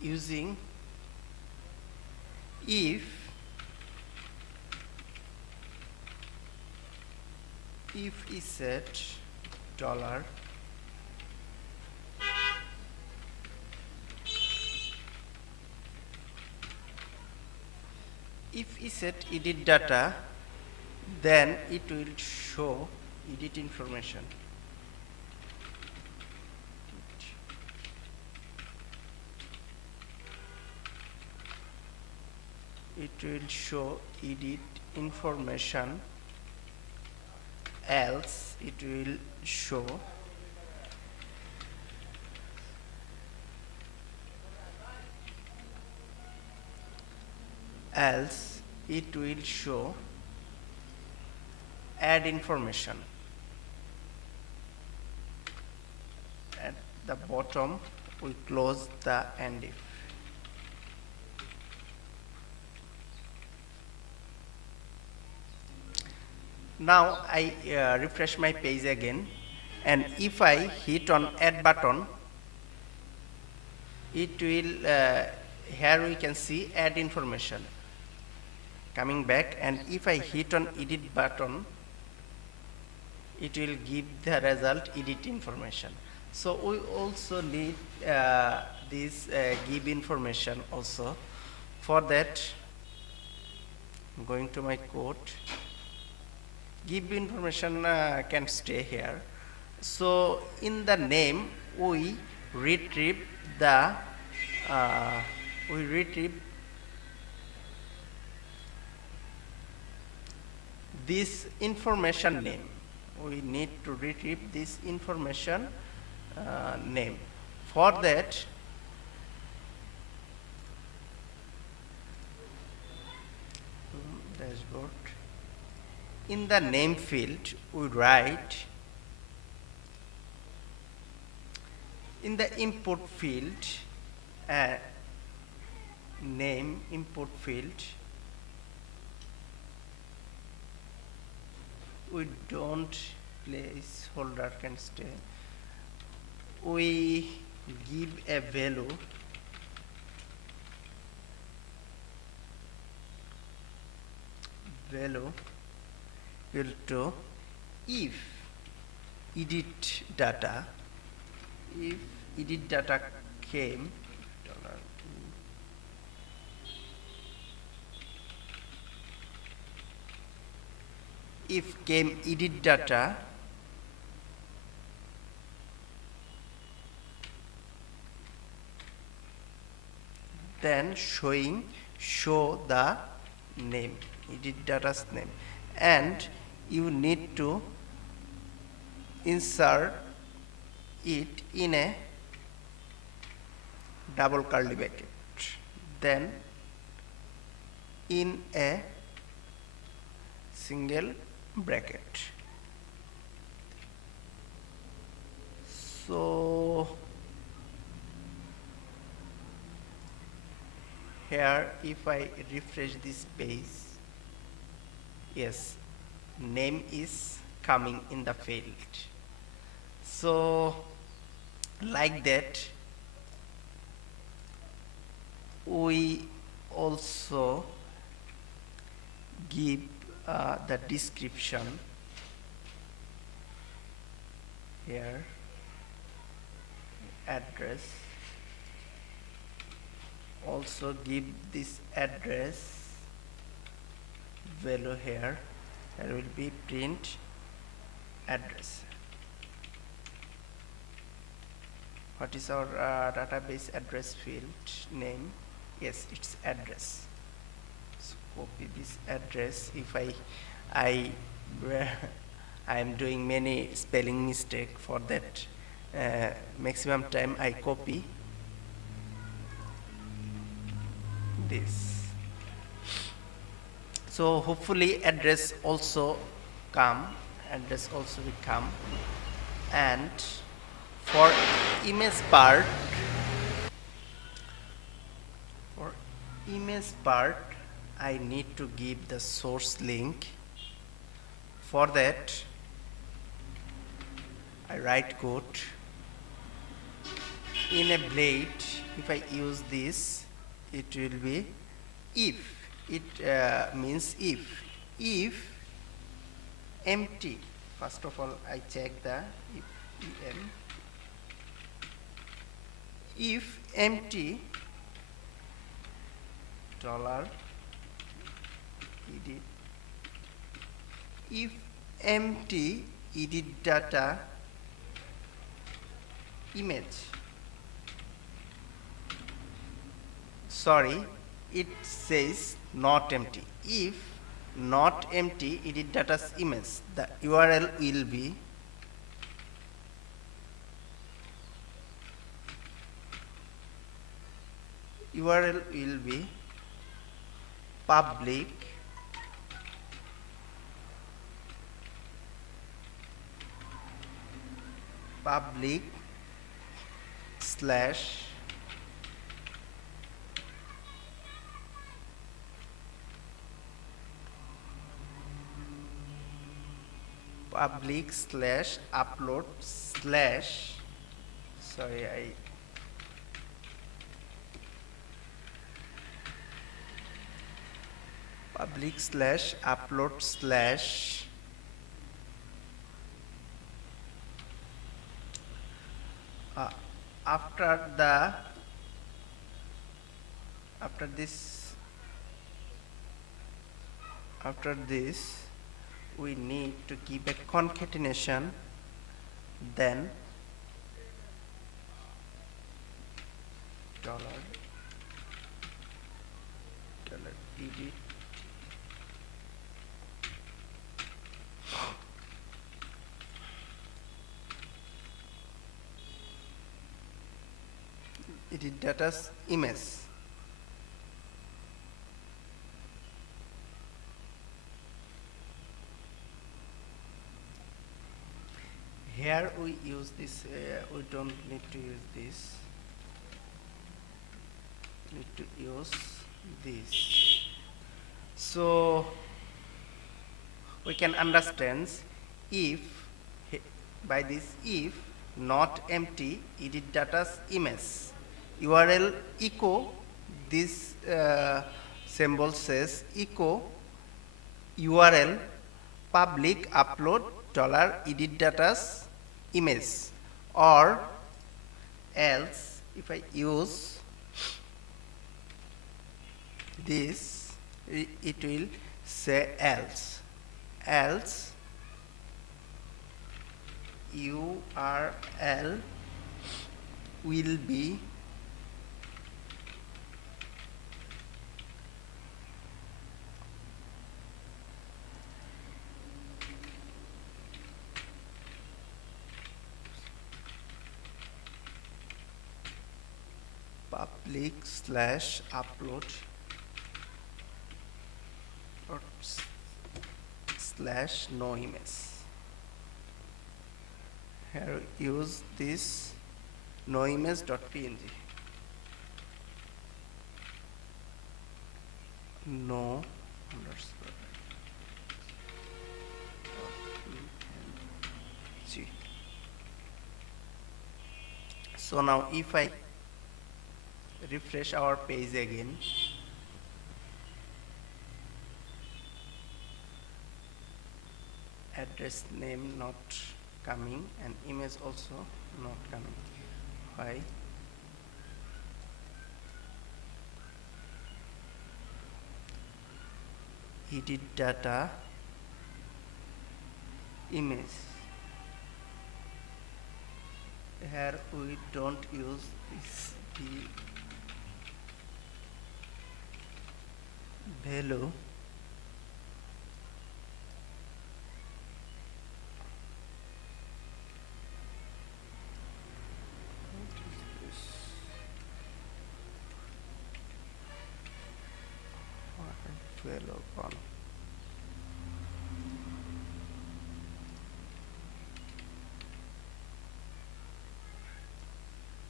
using if is set dollar if is set edit data, then it will show edit information. It will show edit information, else it will show add information. At the bottom we close the end if. Now I refresh my page again, and if I hit on add button, it will here we can see add information. Coming back, and if I hit on edit button, it will give the result edit information. So we also need this give information also. For that, I'm going to my code. Give information can stay here. So in the name we retrieve the this information name. We need to retrieve this information name. For that, dashboard, in the name field we write, in the import field, name import field, we don't placeholder can stay. We give a value equal to if edit data, if edit data came if came edit data, then show the name, edit data's name, and you need to insert it in a double curly bracket, then in a single bracket. So here if I refresh this page, yes, name is coming in the field. So like that, we also give the description here, address, also give this address value here. There will be print address. What is our database address field name? Yes, it's address. So copy this address. If I am doing many spelling mistake, for that maximum time I copy this. So hopefully address also will come. And for image part, I need to give the source link. For that, I write code in a blade. If I use this, it will be if. It means if empty. First of all, I check the if empty $edit, if empty edit data image, sorry, it says not empty. If not empty edit data's image, the URL will be public slash upload slash, sorry, public slash upload slash after the after this we need to keep a concatenation, then dollar edit data's image. Here we use this, we don't need to use this, need to use this. So we can understand if by this if not empty edit data's image URL echo this symbol says echo URL public upload $edit data's image, or else if I use this it will say else URL will be public slash upload or slash no image. Here use this no image.png, no underscore png. So now if I refresh our page again, address name not coming and image also not coming. Why? Edit data image. Here we don't use this value on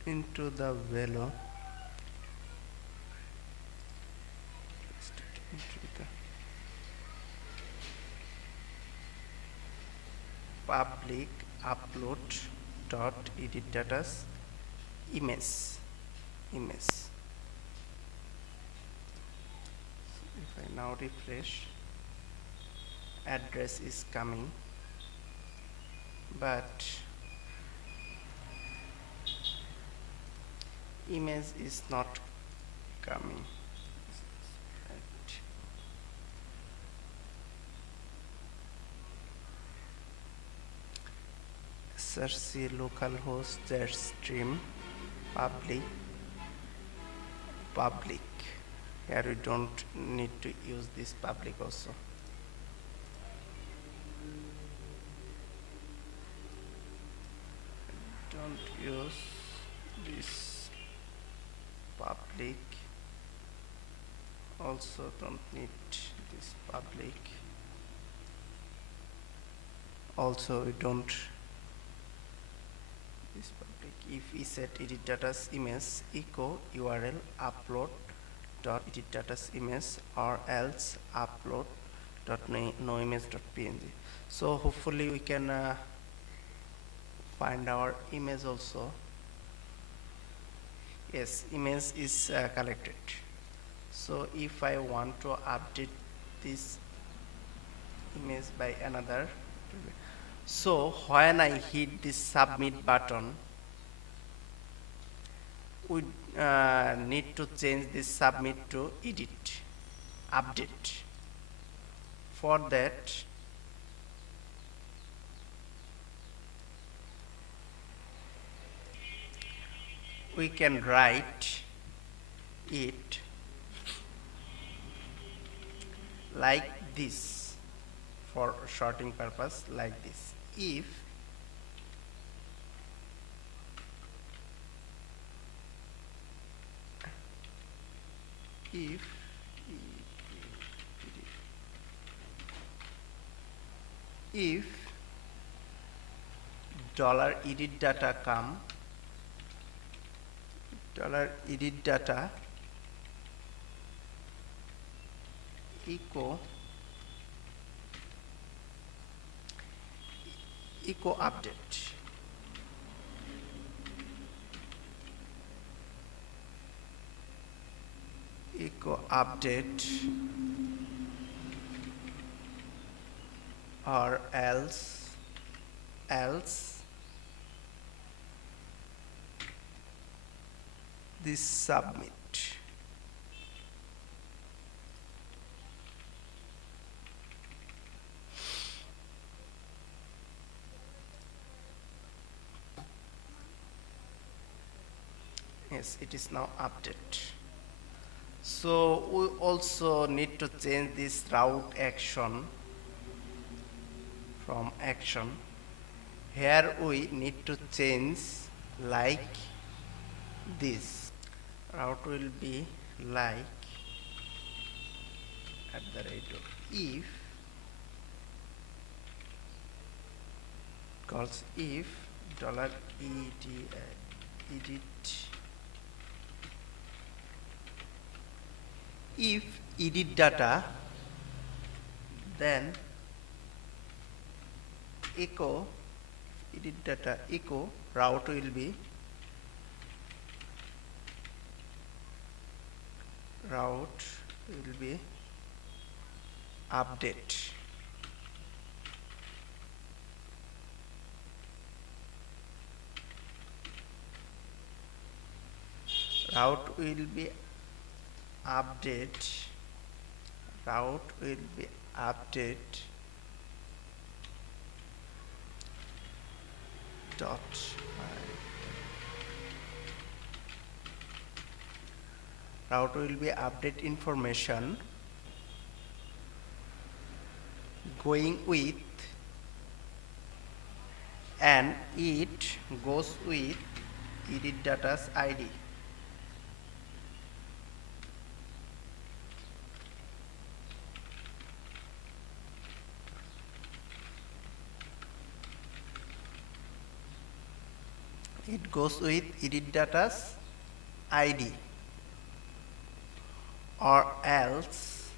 into the value public upload dot edit data's image. If I now refresh, address is coming, but image is not coming. Search the localhost Jetstream public. Here we don't need to use this public also. Don't use this public. Also don't need this public. Also we don't this public. If we set edit data's image echo URL upload dot edit data's image, or else upload dot no image.png. So hopefully we can find our image also. Yes, image is collected. So if I want to update this image by another. So when I hit this submit button, we need to change this submit to edit, update. For that, we can write it like this for sorting purpose, like this. If $edit data come, $edit data echo update. Echo update, or else this submit. Yes, it is now update. So we also need to change this route action from action. Here we need to change like this. Route will be like @if calls if edit data, then echo edit data echo route will be update. Route will be update. Dot route will be update information going with, and it goes with edit data's ID. It goes with edit data's ID, or else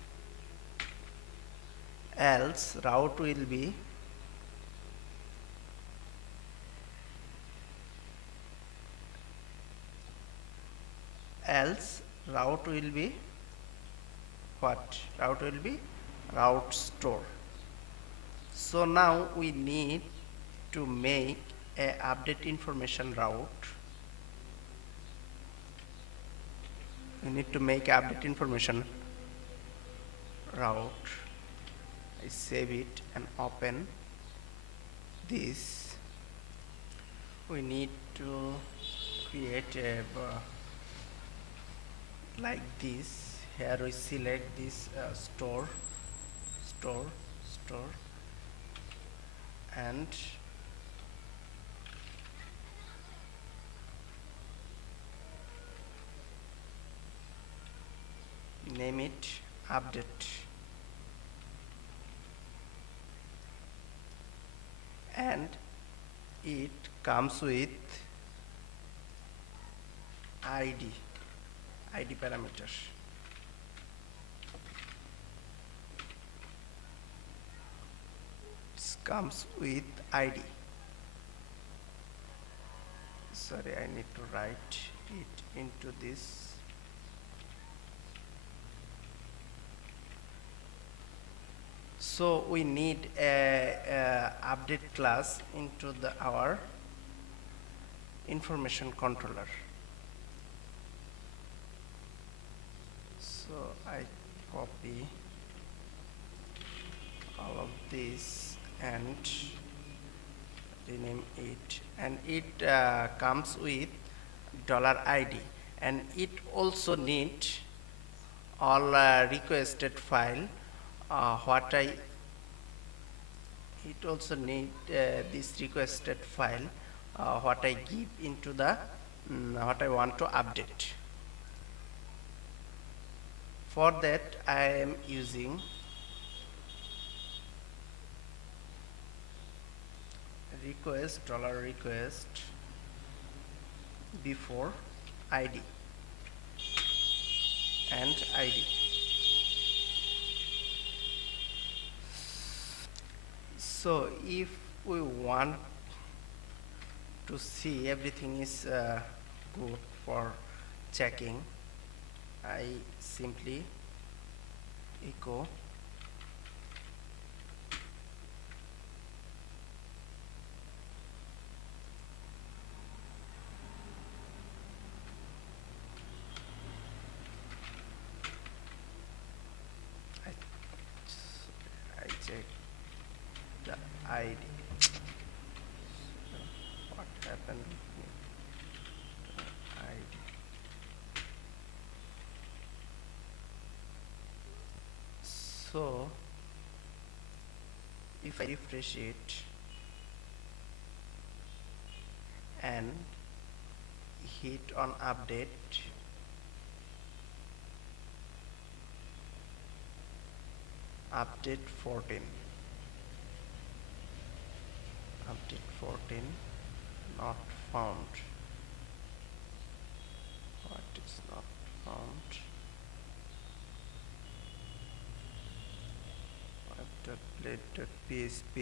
route will be what? Route will be route store. So now we need to make a update information route. We need to make update information route. I save it and open this. We need to create a like this. Here we select this store, and name it update, and it comes with ID parameters. It comes with ID. Sorry, I need to write it into this. So we need a update class into our information controller. So I copy all of this and rename it, and it comes with $id, and it also need all requested file it also need this requested file what I give into the what I want to update. For that I am using $request before id and id. So if we want to see everything is good for checking, I simply echo I check the ID. What happened with me? ID. So if I refresh it and hit on update, update 14, not found. What is not found? Plate.php.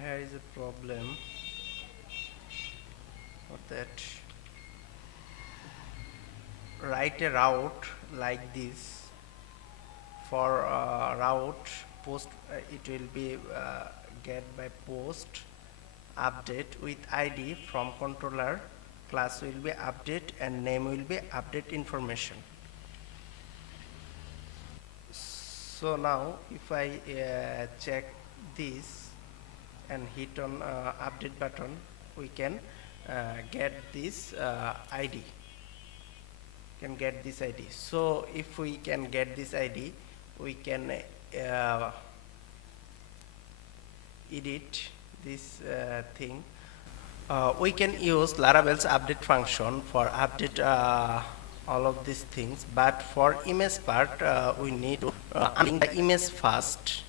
Here is a problem for that. Write a route like this. For route post, it will be get by post update with id from controller, class will be update and name will be update information. So now if I check this and hit on update button, we can get this id, so if we can get this id, we can edit this thing. We can use Laravel's update function for update all of these things, but for image part we need to unlink the image first.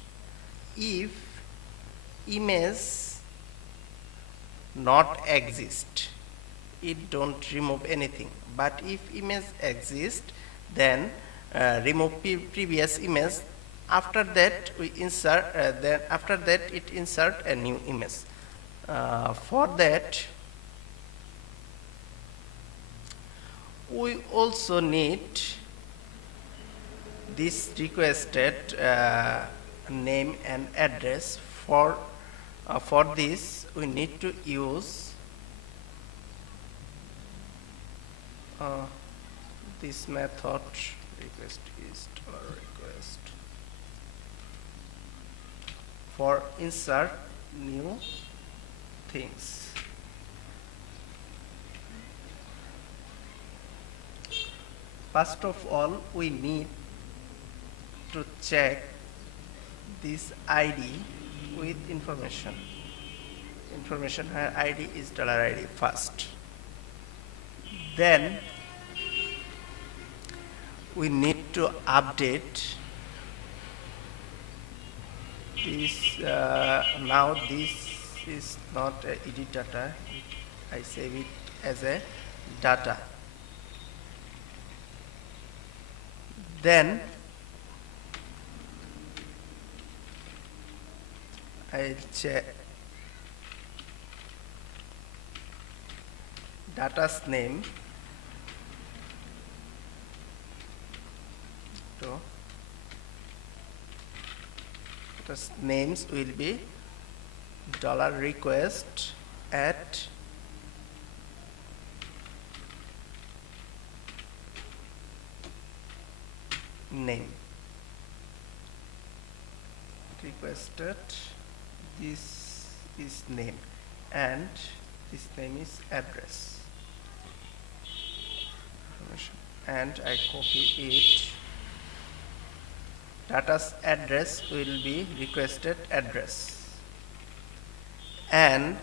If image not exist, it don't remove anything, but if image exist, then remove previous image. After that we insert then after that it insert a new image. For that we also need this requested name and address. For this we need to use this method. Request is $request for insert new things. First of all, we need to check this ID with information. Her ID is $id first. Then we need to update this. Now this is not a edit data. I save it as a data. Then I'll check data's name this names will be $request at name. Requested, this is name and this name is address, and I copy it. Data's address will be requested address, and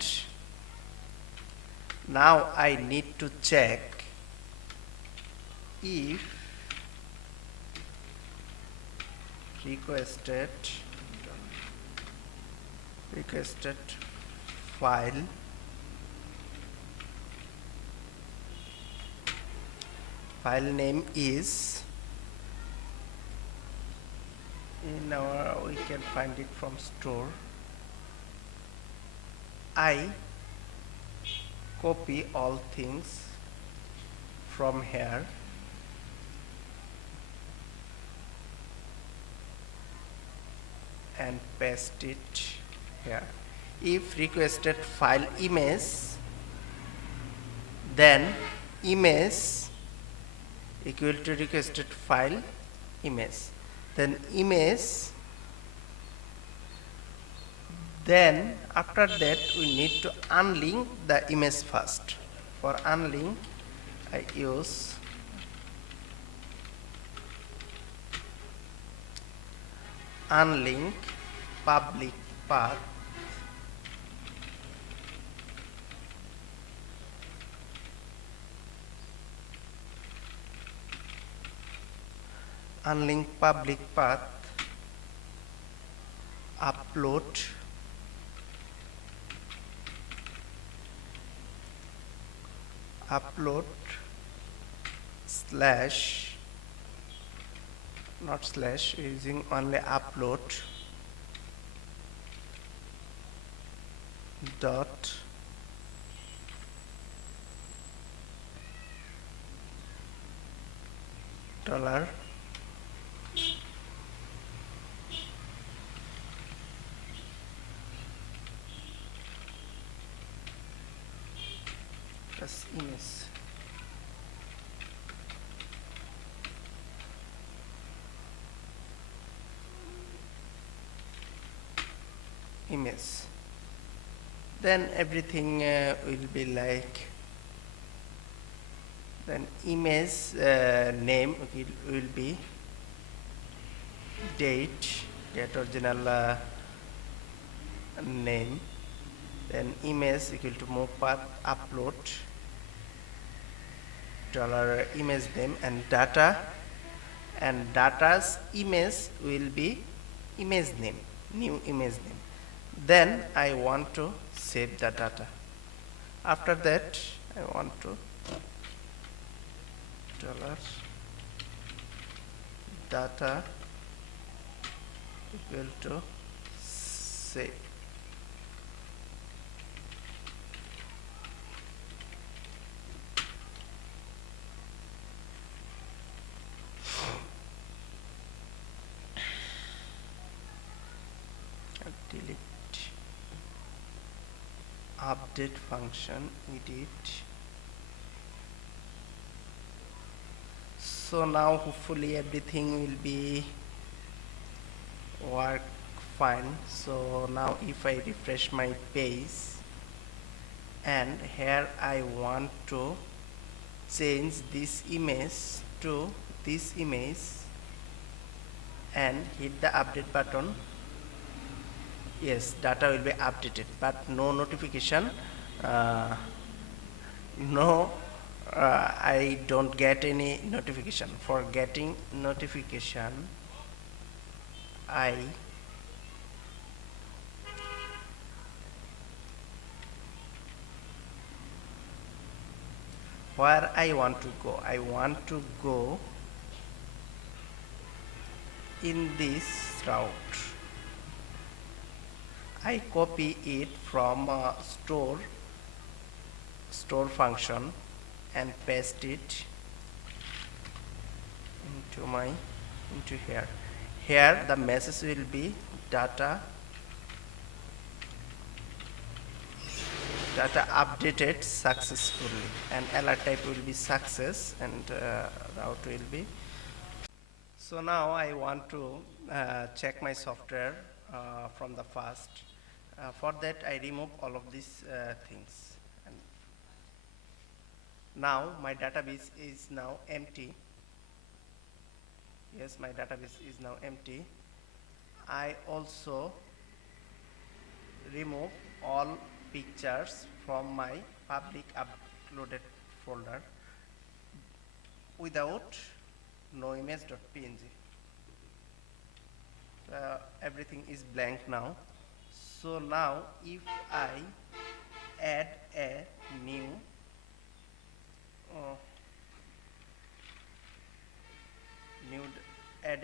now I need to check if requested file name is in our, we can find it from store. I copy all things from here and paste it here. If requested file image, then image equal to requested file image, then image, then after that we need to unlink the image first. For unlink I use unlink public path upload slash, not slash, using only upload dot dollar plus image, then everything will be like, then image name will be date original name, then image equal to move path upload dollar image name, and data, and data's image will be image name, new image name. Then I want to save the data. After that I want to dollar data equal to save. Delete update function, edit. So now hopefully everything will be work fine. So now if I refresh my page, and here I want to change this image to this image and hit the update button, yes, data will be updated, but no notification, I don't get any notification. For getting notification, where I want to go, I want to go in this route. I copy it from store function and paste it into here. Here the message will be data updated successfully, and alert type will be success, and route will be. So now I want to check my software from the first. For that I remove all of these things, and now my database is now empty. Yes, my database is now empty. I also remove all pictures from my public uploaded folder without no image.png. Everything is blank now. So now if I add a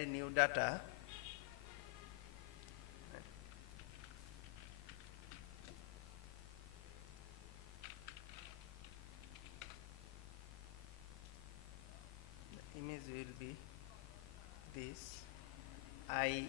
new data, the image will be this. I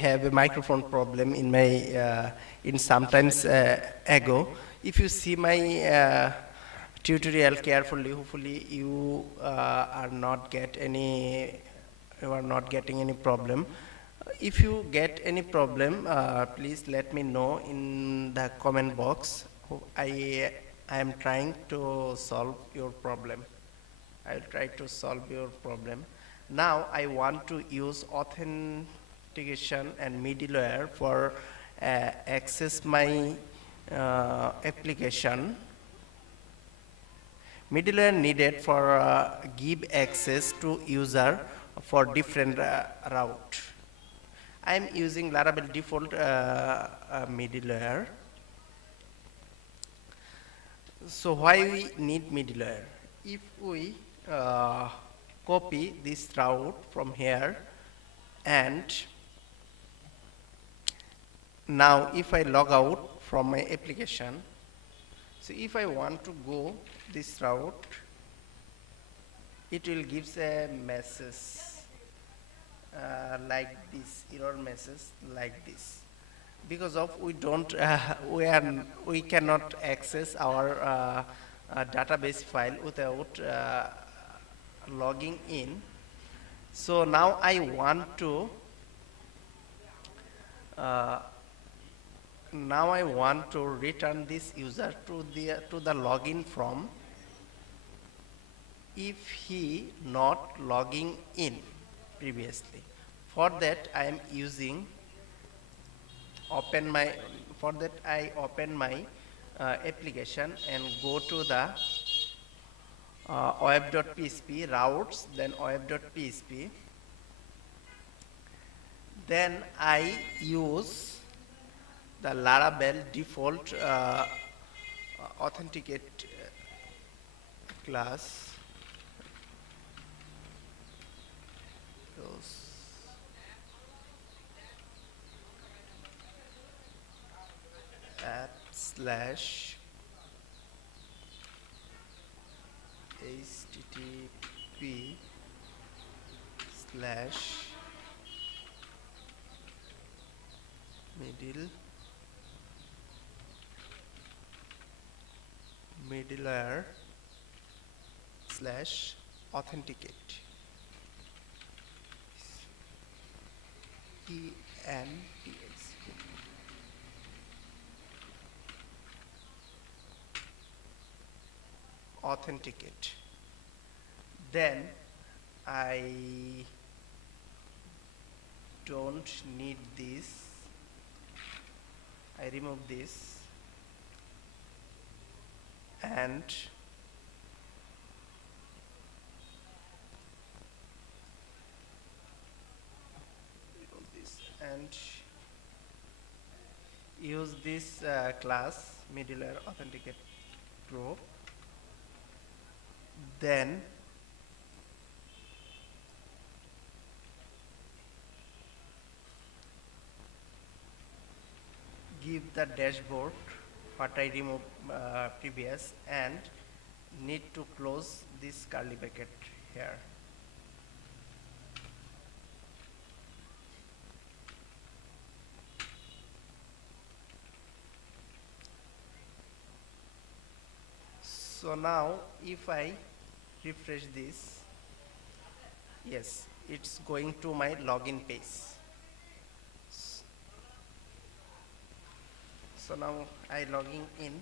have a microphone problem in my in sometimes ago. If you see my tutorial carefully, hopefully you are not getting any problem. If you get any problem, please let me know in the comment box. I am trying to solve your problem. I'll try to solve your problem. Now I want to use authentication and middleware for access my application. Middleware needed for give access to user for different route. I am using Laravel default middleware. So why we need middleware? If we copy this route from here, and now if I log out from my application, so if I want to go this route, it will give a message like this, error message like this, because of we don't we cannot access our database file without logging in. So now I want to return this user to the login from if he not logging in previously. For that I am using I open my application and go to the web.php routes, then web.php, then I use the Laravel default authenticate class. App slash http slash middleware slash authenticate ENTS. Authenticate. Then I don't need this. I remove this and use this class middleware authenticate group. Then give the dashboard what I remove previous, and need to close this curly bracket here. So now if I refresh this, yes, it's going to my login page. So now I logging in.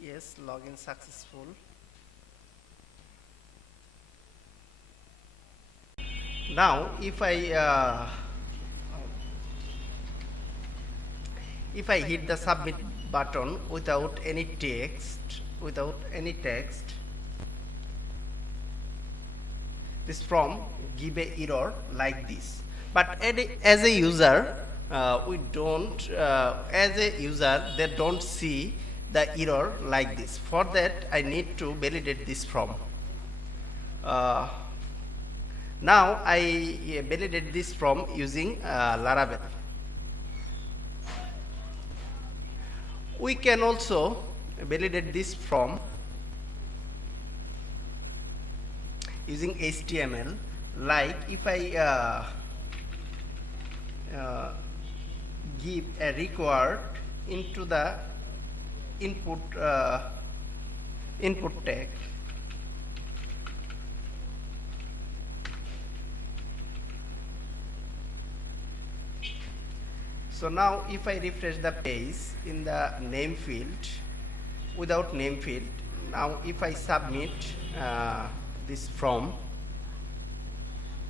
Yes, login successful. Now if I hit the submit button without any text, this form give a error like this. But as a user, we don't. As a user, they don't see the error like this. For that, I need to validate this form. Now I validate this form using Laravel. We can also validate this form using HTML. Like if I give a required into the input tag, so now if I refresh the page in the name field, without name field, now if I submit this form,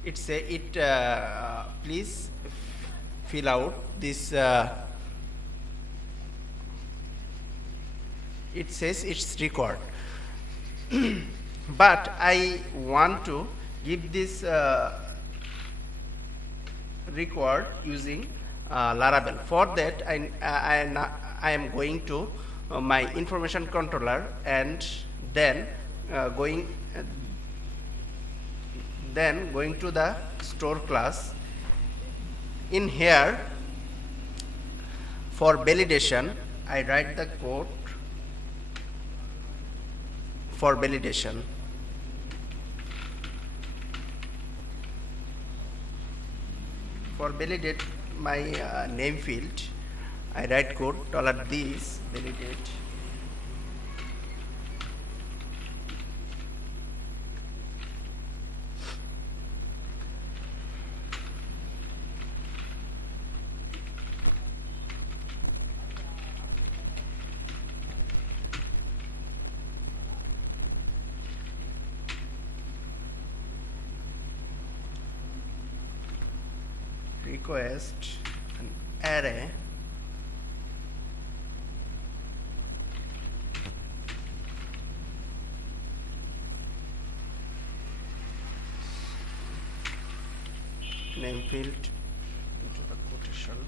it say please fill out this it says it's required. But I want to give this required using Laravel. For that, I am going to my information controller, and then going to the store class. In here, for validation, I write the code for validation. For validate my name field, I write code $this validate request an array name field into the quotation,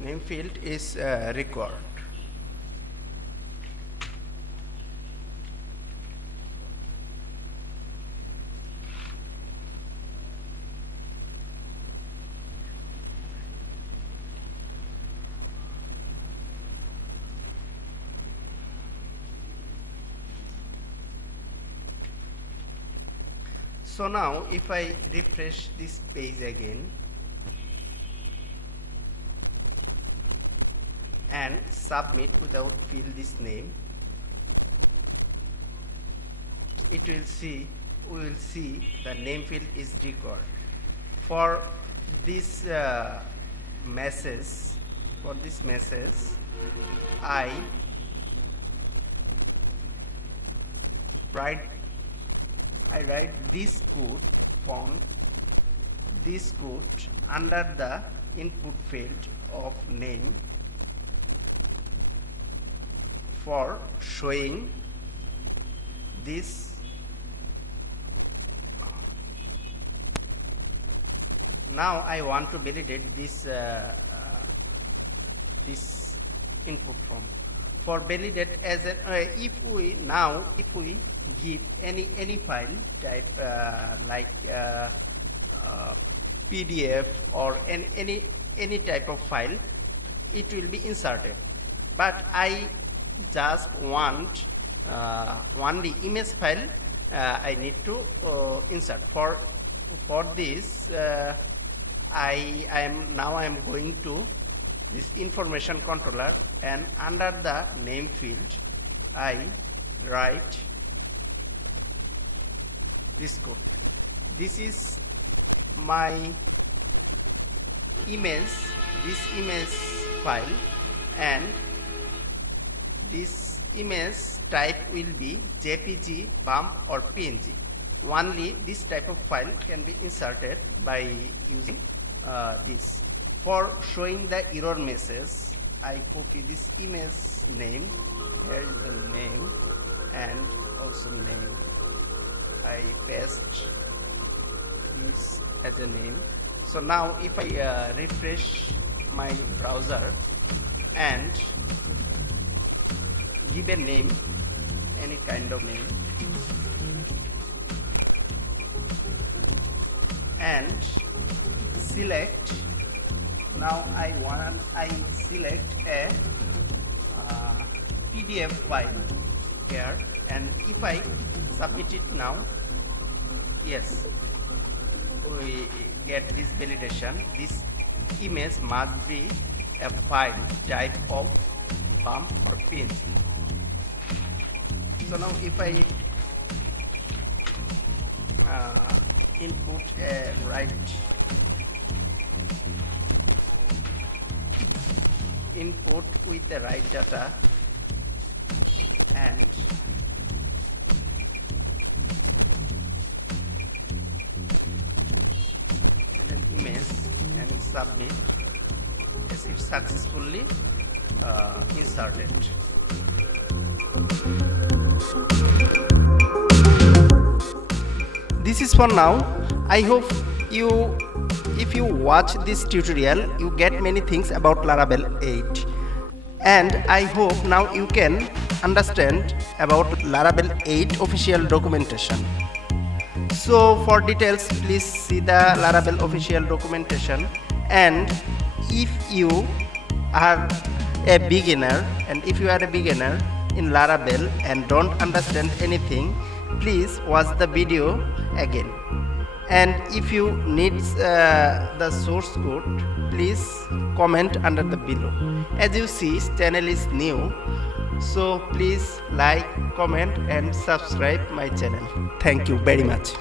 name field is required. So now if I refresh this page again and submit without fill this name, it will see, we will see the name field is required. For this message, I write this code from this code under the input field of name for showing this. Now I want to validate this this input from. For validate as an if we give any file type like PDF or any type of file, it will be inserted. But I just want only image file I need to insert. For this I am going to this information controller, and under the name field I write this code. This is my image, this image file, and this image type will be JPG, BUMP or PNG. Only this type of file can be inserted by using this. For showing the error message, I copy this image name. Here is the name and also name. I paste this as a name. So now if I refresh my browser and give a name, any kind of name, and select, now I select a PDF file here, and if I submit it now, yes, we get this validation. This image must be a file type of BUMP or PNG. So now if I input a right input with the right data and and submit. Yes, it's successfully inserted. This is for now. I hope if you watch this tutorial, you get many things about Laravel 8, and I hope now you can understand about Laravel 8 official documentation. So for details, please see the Laravel official documentation. And if you are a beginner in Laravel and don't understand anything, please watch the video again. And if you need the source code, please comment under the below. As you see, this channel is new, so please like, comment and subscribe my channel. Thank you very much.